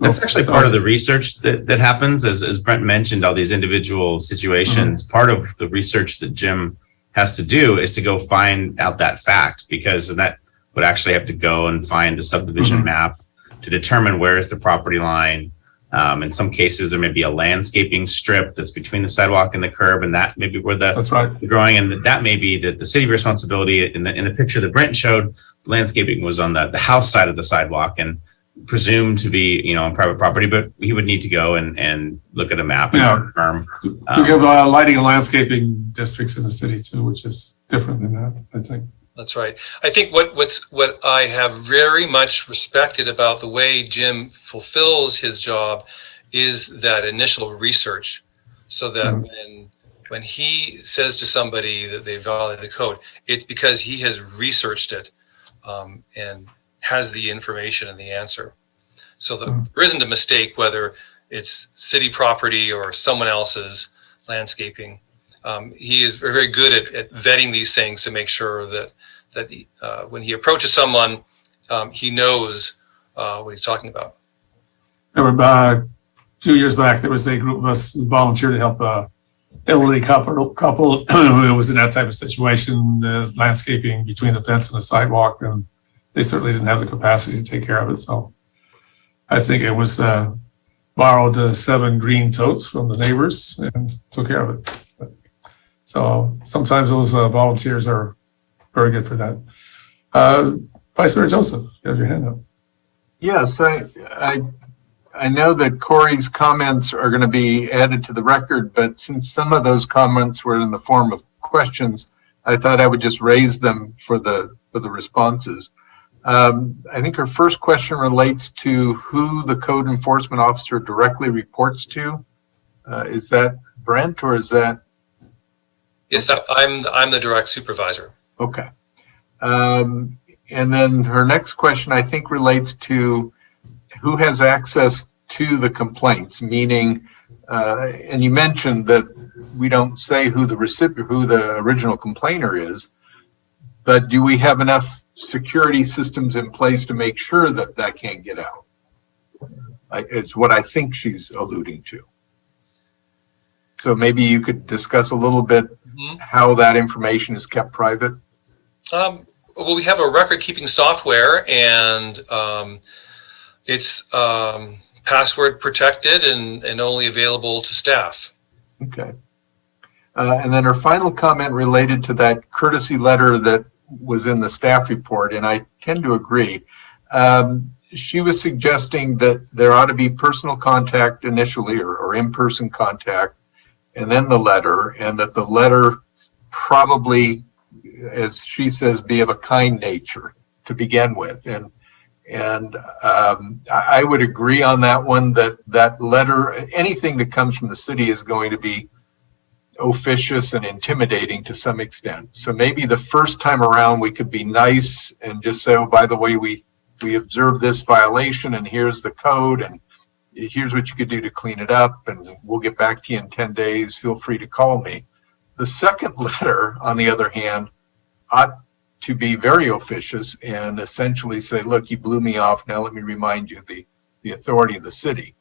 That's actually part of the research that happens, as Brent mentioned, all these individual situations. Part of the research that Jim has to do is to go find out that fact, because that would actually have to go and find the subdivision map to determine where is the property line. In some cases, there may be a landscaping strip that's between the sidewalk and the curb, and that may be where the growing, and that may be the city responsibility. In the picture that Brent showed, landscaping was on the house side of the sidewalk and presumed to be, on private property, but he would need to go and look at a map and confirm. We have lighting and landscaping districts in the city too, which is different than that, I think. That's right. I think what I have very much respected about the way Jim fulfills his job is that initial research, so that when he says to somebody that they violated the code, it's because he has researched it and has the information and the answer. So there isn't a mistake whether it's city property or someone else's landscaping. He is very good at vetting these things to make sure that when he approaches someone, he knows what he's talking about. Remember, a few years back, there was a group of us who volunteered to help elderly couple who was in that type of situation, the landscaping between the fence and the sidewalk, and they certainly didn't have the capacity to take care of it. So I think it was borrowed 7 green totes from the neighbors and took care of it. So sometimes those volunteers are very good for that. Vice Mayor Joseph, you have your hand up. Yes, I know that Corey's comments are going to be added to the record, but since some of those comments were in the form of questions, I thought I would just raise them for the responses. I think her first question relates to who the code enforcement officer directly reports to. Is that Brent or is that? Yes, I'm the direct supervisor. Okay. And then her next question, I think, relates to who has access to the complaints, meaning, and you mentioned that we don't say who the original complainer is, but do we have enough security systems in place to make sure that that can't get out? It's what I think she's alluding to. So maybe you could discuss a little bit how that information is kept private. Well, we have a record-keeping software, and it's password protected and only available to staff. Okay. And then her final comment related to that courtesy letter that was in the staff report, and I tend to agree. She was suggesting that there ought to be personal contact initially, or in-person contact, and then the letter, and that the letter probably, as she says, be of a kind nature to begin with. And I would agree on that one, that letter, anything that comes from the city is going to be officious and intimidating to some extent. So maybe the first time around we could be nice and just say, oh, by the way, we observed this violation and here's the code and here's what you could do to clean it up and we'll get back to you in 10 days. Feel free to call me. The second letter, on the other hand, ought to be very officious and essentially say, look, you blew me off. Now let me remind you the authority of the city.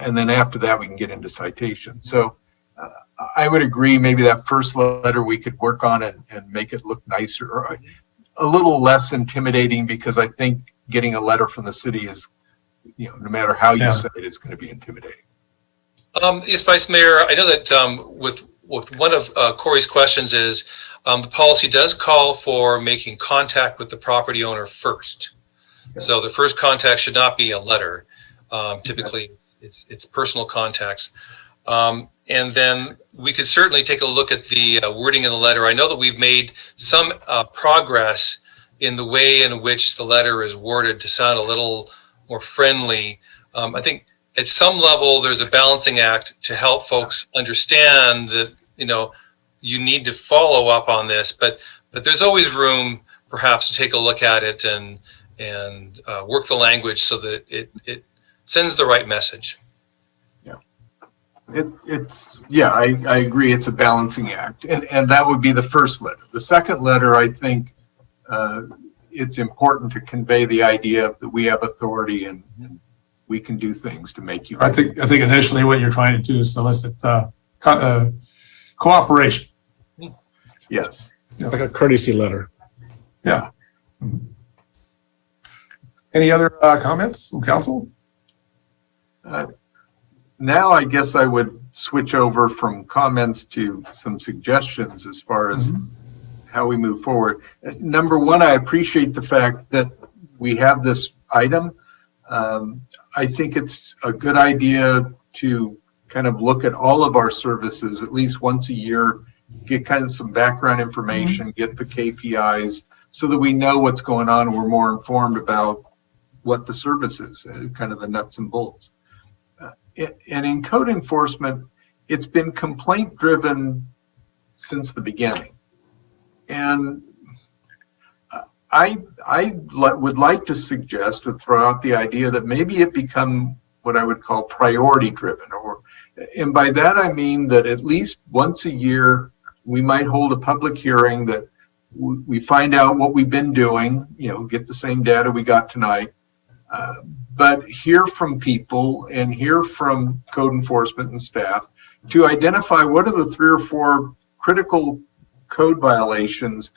And then after that, we can get into citations. So I would agree, maybe that first letter we could work on and make it look nicer, or a little less intimidating, because I think getting a letter from the city is, no matter how you say it, it's going to be intimidating. Yes, Vice Mayor, I know that with one of Corey's questions is the policy does call for making contact with the property owner first. Okay. So the first contact should not be a letter. Typically, it's personal contacts. And then we could certainly take a look at the wording in the letter. I know that we've made some progress in the way in which the letter is worded to sound a little more friendly. I think at some level, there's a balancing act to help folks understand that, you need to follow up on this, but there's always room perhaps to take a look at it and work the language so that it sends the right message. I agree. It's a balancing act. And that would be the first letter. The second letter, I think it's important to convey the idea that we have authority and we can do things to make you. I think initially what you're trying to do is solicit cooperation. Yes. Like a courtesy letter. Yeah. Any other comments from council? Now I guess I would switch over from comments to some suggestions as far as how we move forward. Number one, I appreciate the fact that we have this item. I think it's a good idea to kind of look at all of our services at least once a year, get kind of some background information, get the KPIs so that we know what's going on and we're more informed about what the service is, kind of the nuts and bolts. And in code enforcement, it's been complaint driven since the beginning. And I would like to suggest or throw out the idea that maybe it become what I would call priority driven, and by that I mean that at least once a year we might hold a public hearing that we find out what we've been doing, get the same data we got tonight, but hear from people and hear from code enforcement and staff to identify what are the 3 or 4 critical code violations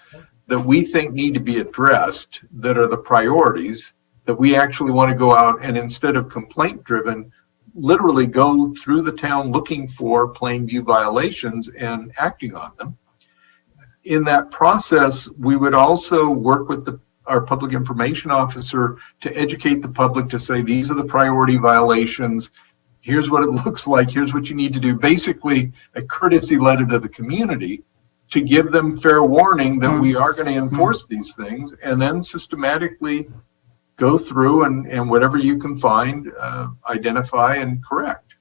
that we think need to be addressed, that are the priorities that we actually want to go out and, instead of complaint driven, literally go through the town looking for plain view violations and acting on them. In that process, we would also work with our public information officer to educate the public, to say, these are the priority violations. Here's what it looks like. Here's what you need to do. Basically, a courtesy letter to the community to give them fair warning that we are going to enforce these things, and then systematically go through and whatever you can find, identify and correct.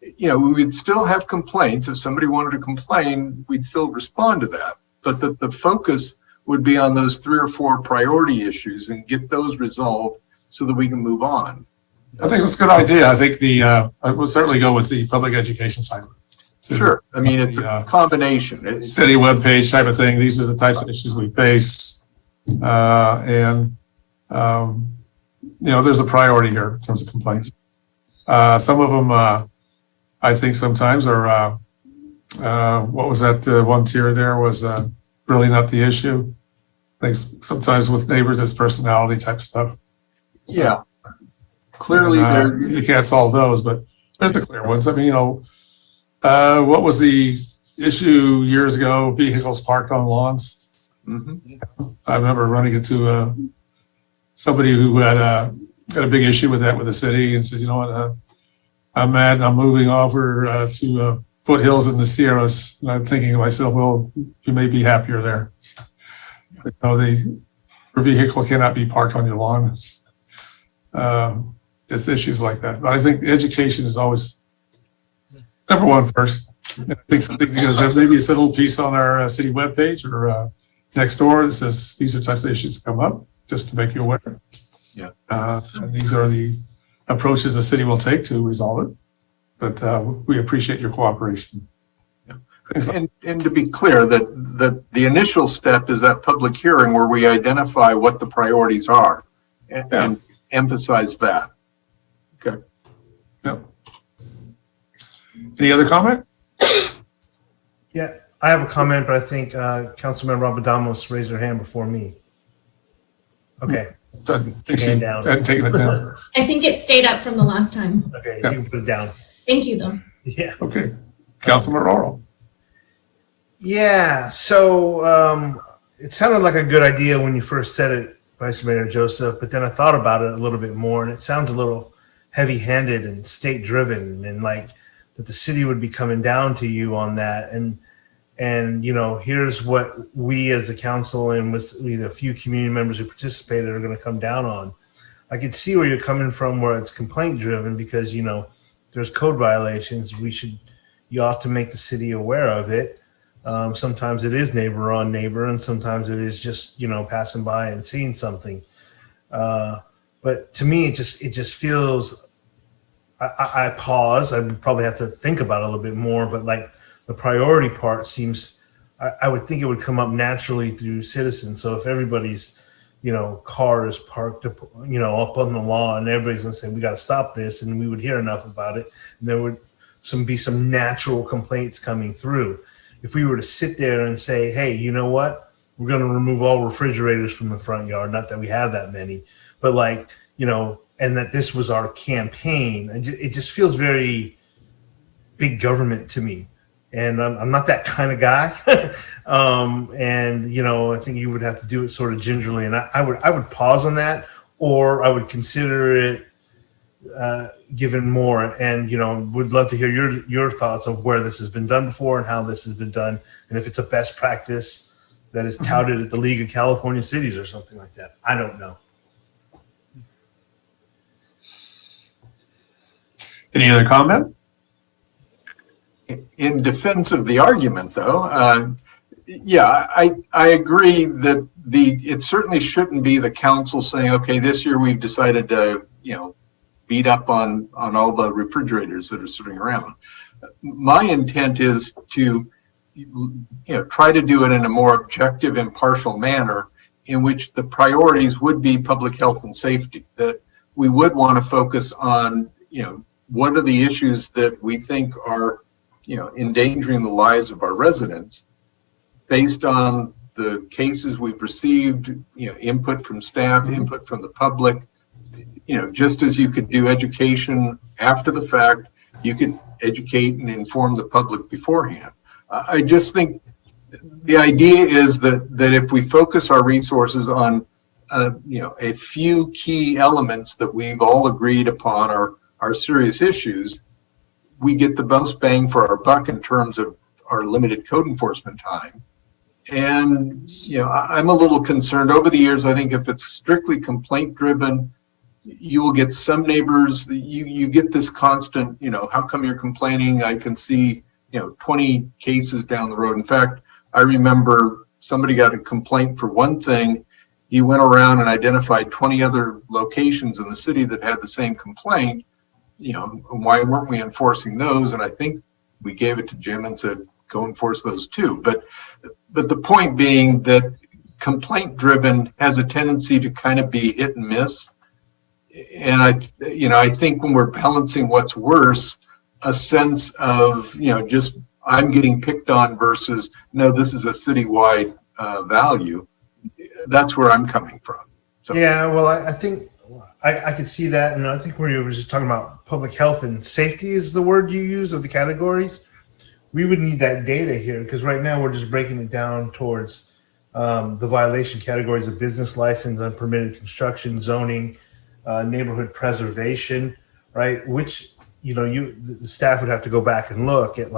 We would still have complaints. If somebody wanted to complain, we'd still respond to that. But the focus would be on those 3 or 4 priority issues and get those resolved so that we can move on. I think it's a good idea. I think I would certainly go with the public education side. Sure. I mean, it's a combination. City webpage type of thing. These are the types of issues we face. There's a priority here in terms of complaints. Some of them, I think sometimes are, what was that one tier there was really not the issue. I think sometimes with neighbors, it's personality type stuff. Yeah. Clearly, you can't solve those, but there's the clear ones. I mean, what was the issue years ago? Vehicles parked on lawns. Mm-hmm. I remember running into somebody who had a big issue with that with the city, and said, you know what, I'm mad and I'm moving over to foothills in the Sierras. And I'm thinking to myself, well, you may be happier there. Your vehicle cannot be parked on your lawn. It's issues like that. But I think education is always number one first. I think something, because maybe it's a little piece on our city webpage or next door that says these are types of issues that come up, just to make you aware. Yeah. And these are the approaches the city will take to resolve it. But we appreciate your cooperation. Yeah. And to be clear, that the initial step is that public hearing where we identify what the priorities are and emphasize that. Okay. Yep. Any other comment? Yeah, I have a comment, but I think Councilman Rabadamos raised her hand before me. Okay. Hand down. Taking it down. I think it stayed up from the last time. Okay, you can put it down. Thank you, though. Yeah. Okay. Councilman Laurel. Yeah, so it sounded like a good idea when you first said it, Vice Mayor Joseph, but then I thought about it a little bit more, and it sounds a little heavy-handed and state-driven, and like that the city would be coming down to you on that. And here's what we as a council and with a few community members who participated are going to come down on. I could see where you're coming from, where it's complaint-driven, because there's code violations. You have to make the city aware of it. Sometimes it is neighbor on neighbor, and sometimes it is just passing by and seeing something. But to me, it just feels. I pause. I would probably have to think about it a little bit more. But like the priority part seems, I would think it would come up naturally through citizens. So if everybody's car is parked up on the lawn, and everybody's going to say we got to stop this, and we would hear enough about it, and there would be some natural complaints coming through. If we were to sit there and say, hey, you know what? We're going to remove all refrigerators from the front yard. Not that we have that many, but and that this was our campaign. It just feels very big government to me. And I'm not that kind of guy. I think you would have to do it sort of gingerly. And I would pause on that, or I would consider it given more, and would love to hear your thoughts of where this has been done before and how this has been done, and if it's a best practice that is touted at the League of California Cities or something like that. I don't know. Any other comment? In defense of the argument, though, yeah, I agree that it certainly shouldn't be the council saying, okay, this year we've decided to, beat up on all the refrigerators that are sitting around. My intent is to, try to do it in a more objective, impartial manner in which the priorities would be public health and safety, that we would want to focus on, what are the issues that we think are, endangering the lives of our residents based on the cases we've received, input from staff, input from the public. Just as you could do education after the fact, you could educate and inform the public beforehand. I just think the idea is that if we focus our resources on, a few key elements that we've all agreed upon are serious issues, we get the most bang for our buck in terms of our limited code enforcement time. And, I'm a little concerned over the years. I think if it's strictly complaint driven, you will get some neighbors, you get this constant, how come you're complaining? I can see, 20 cases down the road. In fact, I remember somebody got a complaint for one thing. He went around and identified 20 other locations in the city that had the same complaint. Why weren't we enforcing those? And I think we gave it to Jim and said, go enforce those too. But the point being that complaint driven has a tendency to kind of be hit and miss. And I think when we're balancing what's worse, a sense of, just I'm getting picked on versus, no, this is a citywide value. That's where I'm coming from. So. Yeah, well, I think I could see that. And I think where you were just talking about public health and safety is the word you use of the categories. We would need that data here because right now we're just breaking it down towards the violation categories of business license, unpermitted construction, zoning, neighborhood preservation, right? Which, the staff would have to go back and look at in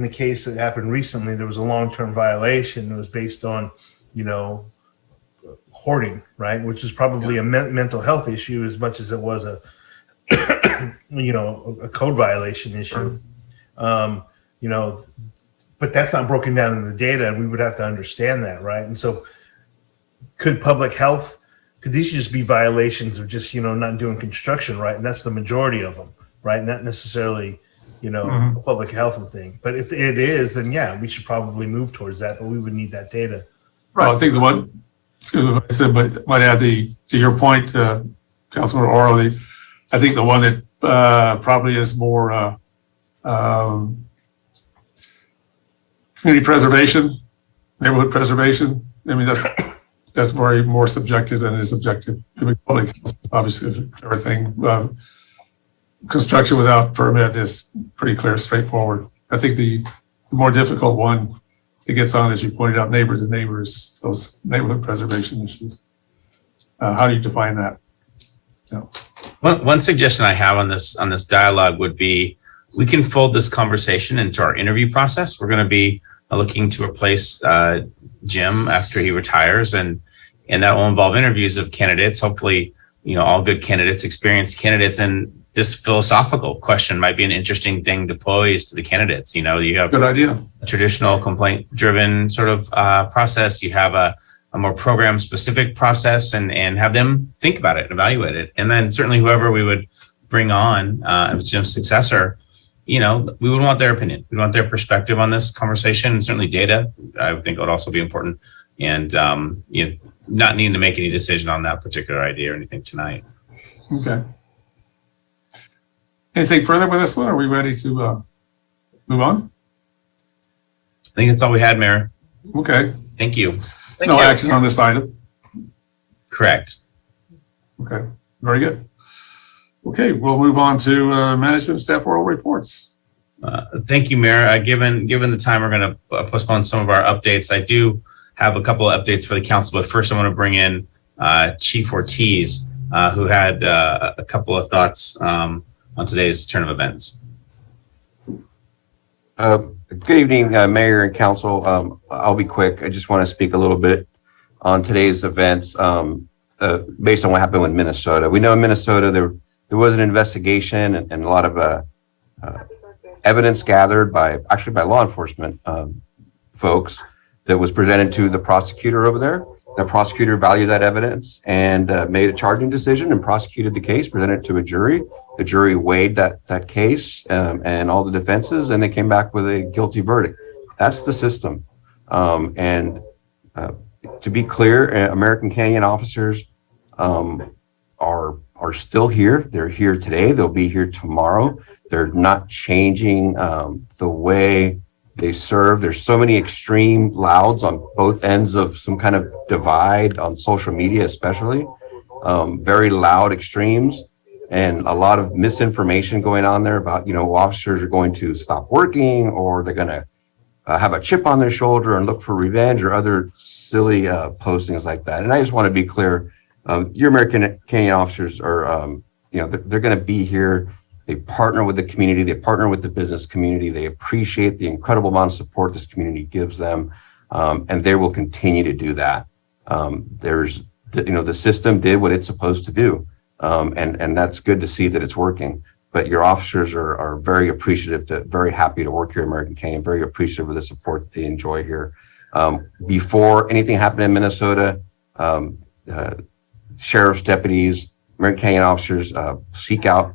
the case that happened recently, there was a long-term violation that was based on, hoarding, right? Which is probably a mental health issue as much as it was a code violation issue. But that's not broken down in the data and we would have to understand that, right? And so could public health, could these just be violations of just, not doing construction, right? And that's the majority of them, right? Not necessarily, a public health thing. But if it is, then yeah, we should probably move towards that, but we would need that data. Right. Well, I think the one, excuse me if I said, but might add to your point, Councilmember Orley, I think the one that probably is more community preservation, neighborhood preservation. I mean, that's very more subjective than it is objective. Public, obviously, everything. Construction without permit is pretty clear, straightforward. I think the more difficult one it gets on, as you pointed out, neighbors and neighbors, those neighborhood preservation issues. How do you define that? Yeah. One suggestion I have on this dialogue would be we can fold this conversation into our interview process. We're going to be looking to replace Jim after he retires, and that will involve interviews of candidates. Hopefully, all good candidates, experienced candidates, and this philosophical question might be an interesting thing to pose to the candidates. You have good idea. A traditional complaint-driven sort of process. You have a more program-specific process, and have them think about it, evaluate it, and then certainly whoever we would bring on as Jim's successor, we would want their opinion. We want their perspective on this conversation, and certainly data. I would think would also be important, and not needing to make any decision on that particular idea or anything tonight. Okay. Anything further with this one? Are we ready to move on? I think that's all we had, Mayor. Okay. Thank you. No action on this item. Correct. Okay. Very good. Okay, we'll move on to management staff oral reports. Thank you, Mayor. Given the time, we're going to postpone some of our updates. I do have a couple of updates for the council, but first I want to bring in Chief Ortiz, who had a couple of thoughts on today's turn of events. Good evening, Mayor and Council. I'll be quick. I just want to speak a little bit on today's events based on what happened with Minnesota. We know in Minnesota there was an investigation and a lot of evidence gathered by law enforcement folks that was presented to the prosecutor over there. The prosecutor valued that evidence and made a charging decision and prosecuted the case, presented it to a jury. The jury weighed that case and all the defenses, and they came back with a guilty verdict. That's the system. To be clear, American Canyon officers are still here. They're here today. They'll be here tomorrow. They're not changing the way they serve. There's so many extreme louds on both ends of some kind of divide on social media, especially very loud extremes, and a lot of misinformation going on there about, officers are going to stop working, or they're going to have a chip on their shoulder and look for revenge, or other silly postings like that. And I just want to be clear, your American Canyon officers are, they're going to be here. They partner with the community. They partner with the business community. They appreciate the incredible amount of support this community gives them, and they will continue to do that. The system did what it's supposed to do, and that's good to see that it's working. But your officers are very appreciative, very happy to work here at American Canyon, very appreciative of the support that they enjoy here. Before anything happened in Minnesota, sheriff's deputies, American Canyon officers seek out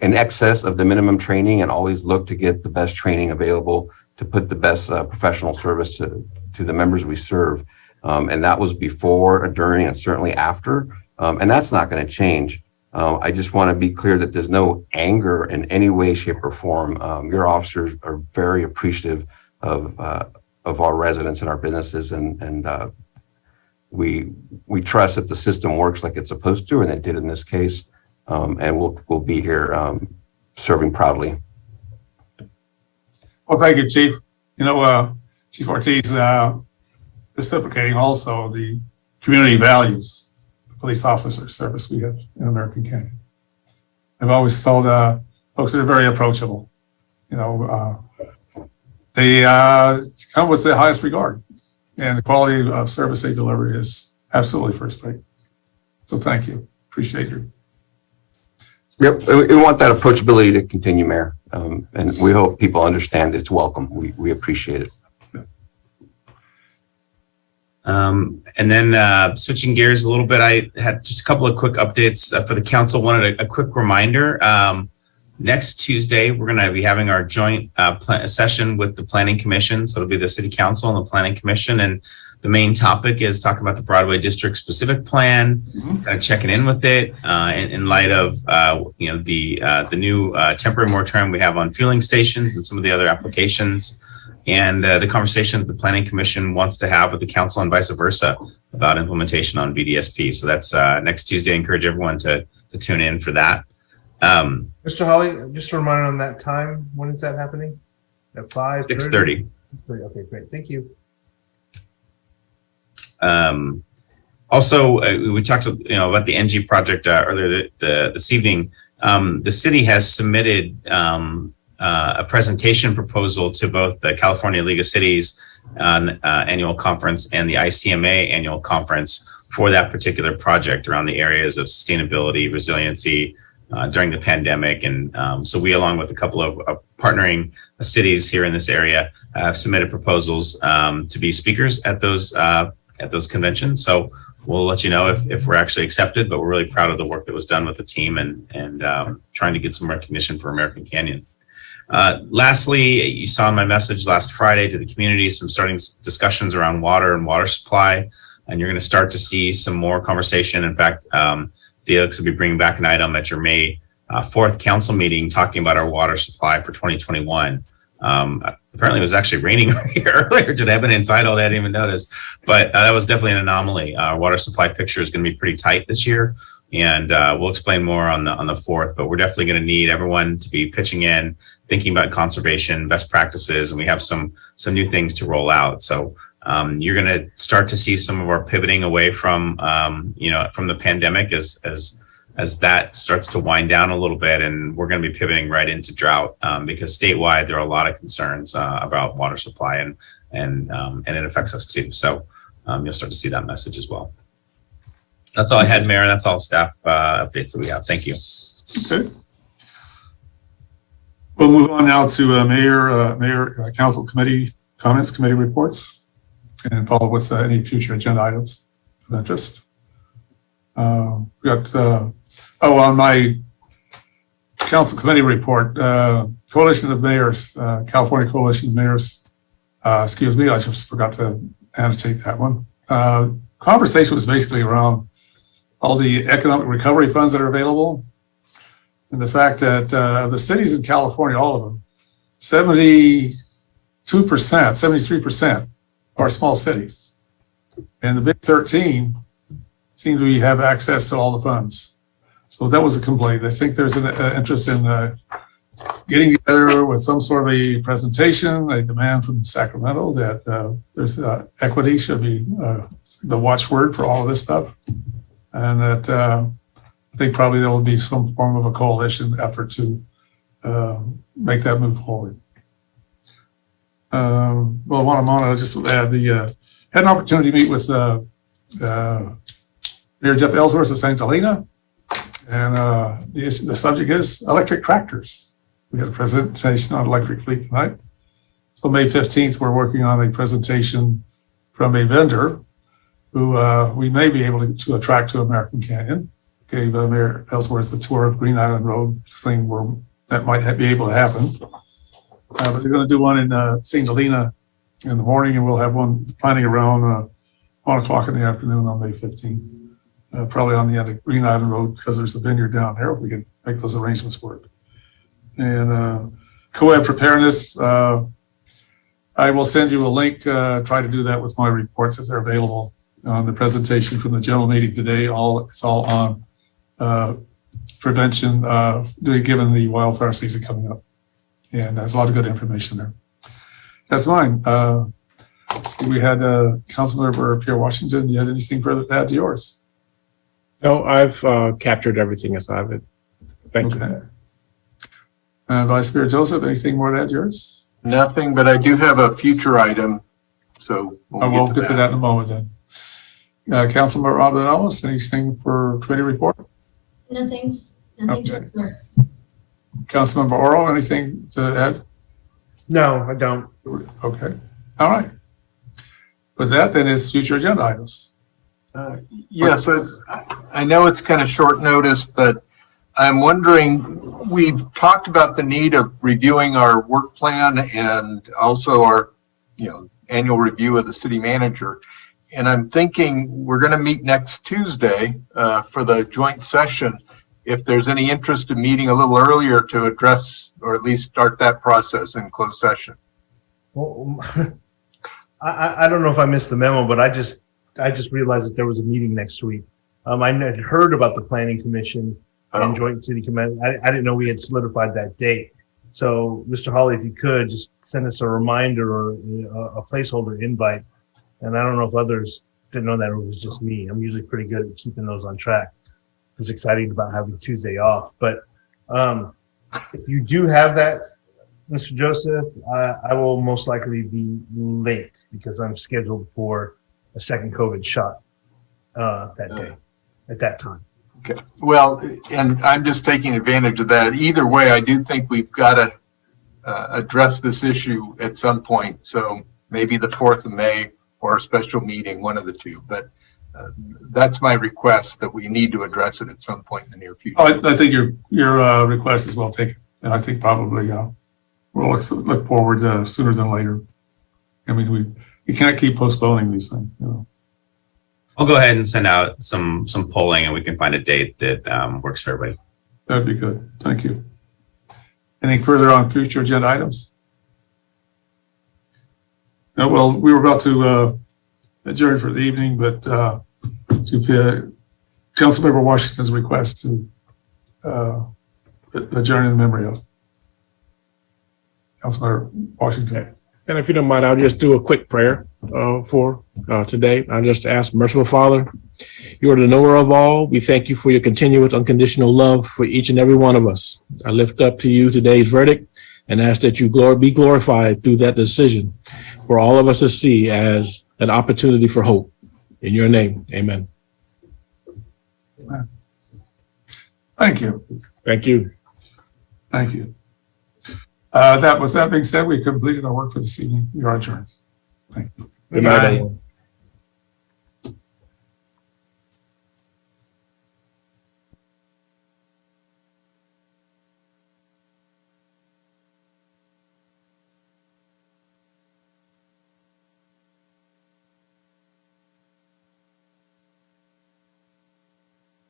in excess of the minimum training and always look to get the best training available to put the best professional service to the members we serve. And that was before, during, and certainly after. And that's not going to change. I just want to be clear that there's no anger in any way, shape, or form. Your officers are very appreciative of our residents and our businesses, and we trust that the system works like it's supposed to, and it did in this case. And we'll be here serving proudly. Well, thank you, Chief. Chief Ortiz, reciprocating also the community values, the police officer service we have in American Canyon. I've always told folks that are very approachable. They come with the highest regard, and the quality of service they deliver is absolutely first rate. So thank you. Appreciate you. Yep, we want that approachability to continue, Mayor. And we hope people understand it's welcome. We appreciate it. And then switching gears a little bit, I had just a couple of quick updates for the council. Wanted a quick reminder. Next Tuesday, we're going to be having our joint session with the Planning Commission. So it'll be the City Council and the Planning Commission. And the main topic is talking about the Broadway District specific plan, kind of checking in with it in light of the new temporary moratorium we have on fueling stations and some of the other applications, and the conversation that the Planning Commission wants to have with the council and vice versa about implementation on VDSP. So that's next Tuesday. I encourage everyone to tune in for that. Mr. Hawley, just a reminder on that time. When is that happening? At 6:30. Okay, great. Thank you. Also, we talked about the NG project earlier this evening. The city has submitted a presentation proposal to both the California League of Cities annual conference and the ICMA annual conference for that particular project around the areas of sustainability, resiliency during the pandemic. And so we, along with a couple of partnering cities here in this area, have submitted proposals to be speakers at those conventions. So we'll let you know if we're actually accepted, but we're really proud of the work that was done with the team and trying to get some recognition for American Canyon. Lastly, you saw in my message last Friday to the community some starting discussions around water and water supply, and you're going to start to see some more conversation. In fact, Felix will be bringing back an item at your May 4th council meeting talking about our water supply for 2021. Apparently it was actually raining here earlier today. I've been inside all day, I didn't even notice, but that was definitely an anomaly. Our water supply picture is going to be pretty tight this year, and we'll explain more on the 4th, but we're definitely going to need everyone to be pitching in, thinking about conservation, best practices, and we have some new things to roll out. So you're going to start to see some of our pivoting away from from the pandemic as that starts to wind down a little bit, and we're going to be pivoting right into drought because statewide there are a lot of concerns about water supply, and it affects us too. So you'll start to see that message as well. That's all I had, Mayor. That's all staff updates that we have. Thank you. Okay. We'll move on now to council committee comments, committee reports, and follow with any future agenda items of interest. On my council committee report, Coalition of Mayors, California Coalition of Mayors, I just forgot to annotate that one. Conversation was basically around all the economic recovery funds that are available, and the fact that the cities in California, all of them, 73% are small cities, and the big 13 seem to have access to all the funds. So that was a complaint. I think there's an interest in getting together with some sort of a presentation, a demand from Sacramento that there's equity should be the watchword for all of this stuff, and that I think probably there will be some form of a coalition effort to make that move forward. Well, one moment, I'll just add had an opportunity to meet with Mayor Jeff Ellsworth of St. Helena, and the subject is electric tractors. We got a presentation on electric fleet tonight. So May 15th, we're working on a presentation from a vendor who we may be able to attract to American Canyon. Gave Mayor Ellsworth a tour of Green Island Road, thing where that might be able to happen. But they're going to do one in St. Helena in the morning, and we'll have one planning around 1 o'clock in the afternoon on May 15th. Probably on the end of Green Island Road, because there's a vineyard down there. We can make those arrangements for it. And co-ed preparedness, I will send you a link, try to do that with my reports if they're available on the presentation from the general meeting today. It's all on prevention, given the wildfire season coming up. And there's a lot of good information there. That's mine. We had Councilmember Pierre Washington. You had anything further to add to yours? No, I've captured everything as I've it. Thank you. Vice Mayor Joseph, anything more to add to yours? Nothing, but I do have a future item, so we'll get to that in a moment then. Councilmember Robin Ellis, anything for committee report? Nothing to report. Councilmember Oro, anything to add? No, I don't. Okay. All right. With that, then it's future agenda items. Yes, I know it's kind of short notice, but I'm wondering, we've talked about the need of reviewing our work plan and also our, annual review of the city manager. And I'm thinking we're going to meet next Tuesday for the joint session. If there's any interest in meeting a little earlier to address, or at least start that process in closed session. Well, I don't know if I missed the memo, but I just realized that there was a meeting next week. I had heard about the planning commission and joint city committee. I didn't know we had solidified that date. So Mr. Hawley, if you could just send us a reminder or a placeholder invite. And I don't know if others didn't know that it was just me. I'm usually pretty good at keeping those on track. I was excited about having Tuesday off, but if you do have that, Mr. Joseph, I will most likely be late because I'm scheduled for a second COVID shot that day, at that time. Okay. Well, and I'm just taking advantage of that. Either way, I do think we've got to address this issue at some point. So maybe the 4th of May or a special meeting, one of the two. But that's my request, that we need to address it at some point in the near future. I think your request is well taken, and I think probably we'll look forward sooner than later. I mean, we can't keep postponing these things. I'll go ahead and send out some polling, and we can find a date that works for everybody. That'd be good. Thank you. Anything further on future agenda items? No, well, we were about to adjourn for the evening, but to Councilmember Washington's request to adjourn in memory of Councilmember Washington. And if you don't mind, I'll just do a quick prayer for today. I just ask, merciful Father, you are the knower of all. We thank you for your continuous unconditional love for each and every one of us. I lift up to you today's verdict and ask that you be glorified through that decision for all of us to see as an opportunity for hope. In your name, amen. Thank you. Thank you. Thank you. That being said, we completed our work for this evening. We are adjourned. Thank you. Good night, everyone.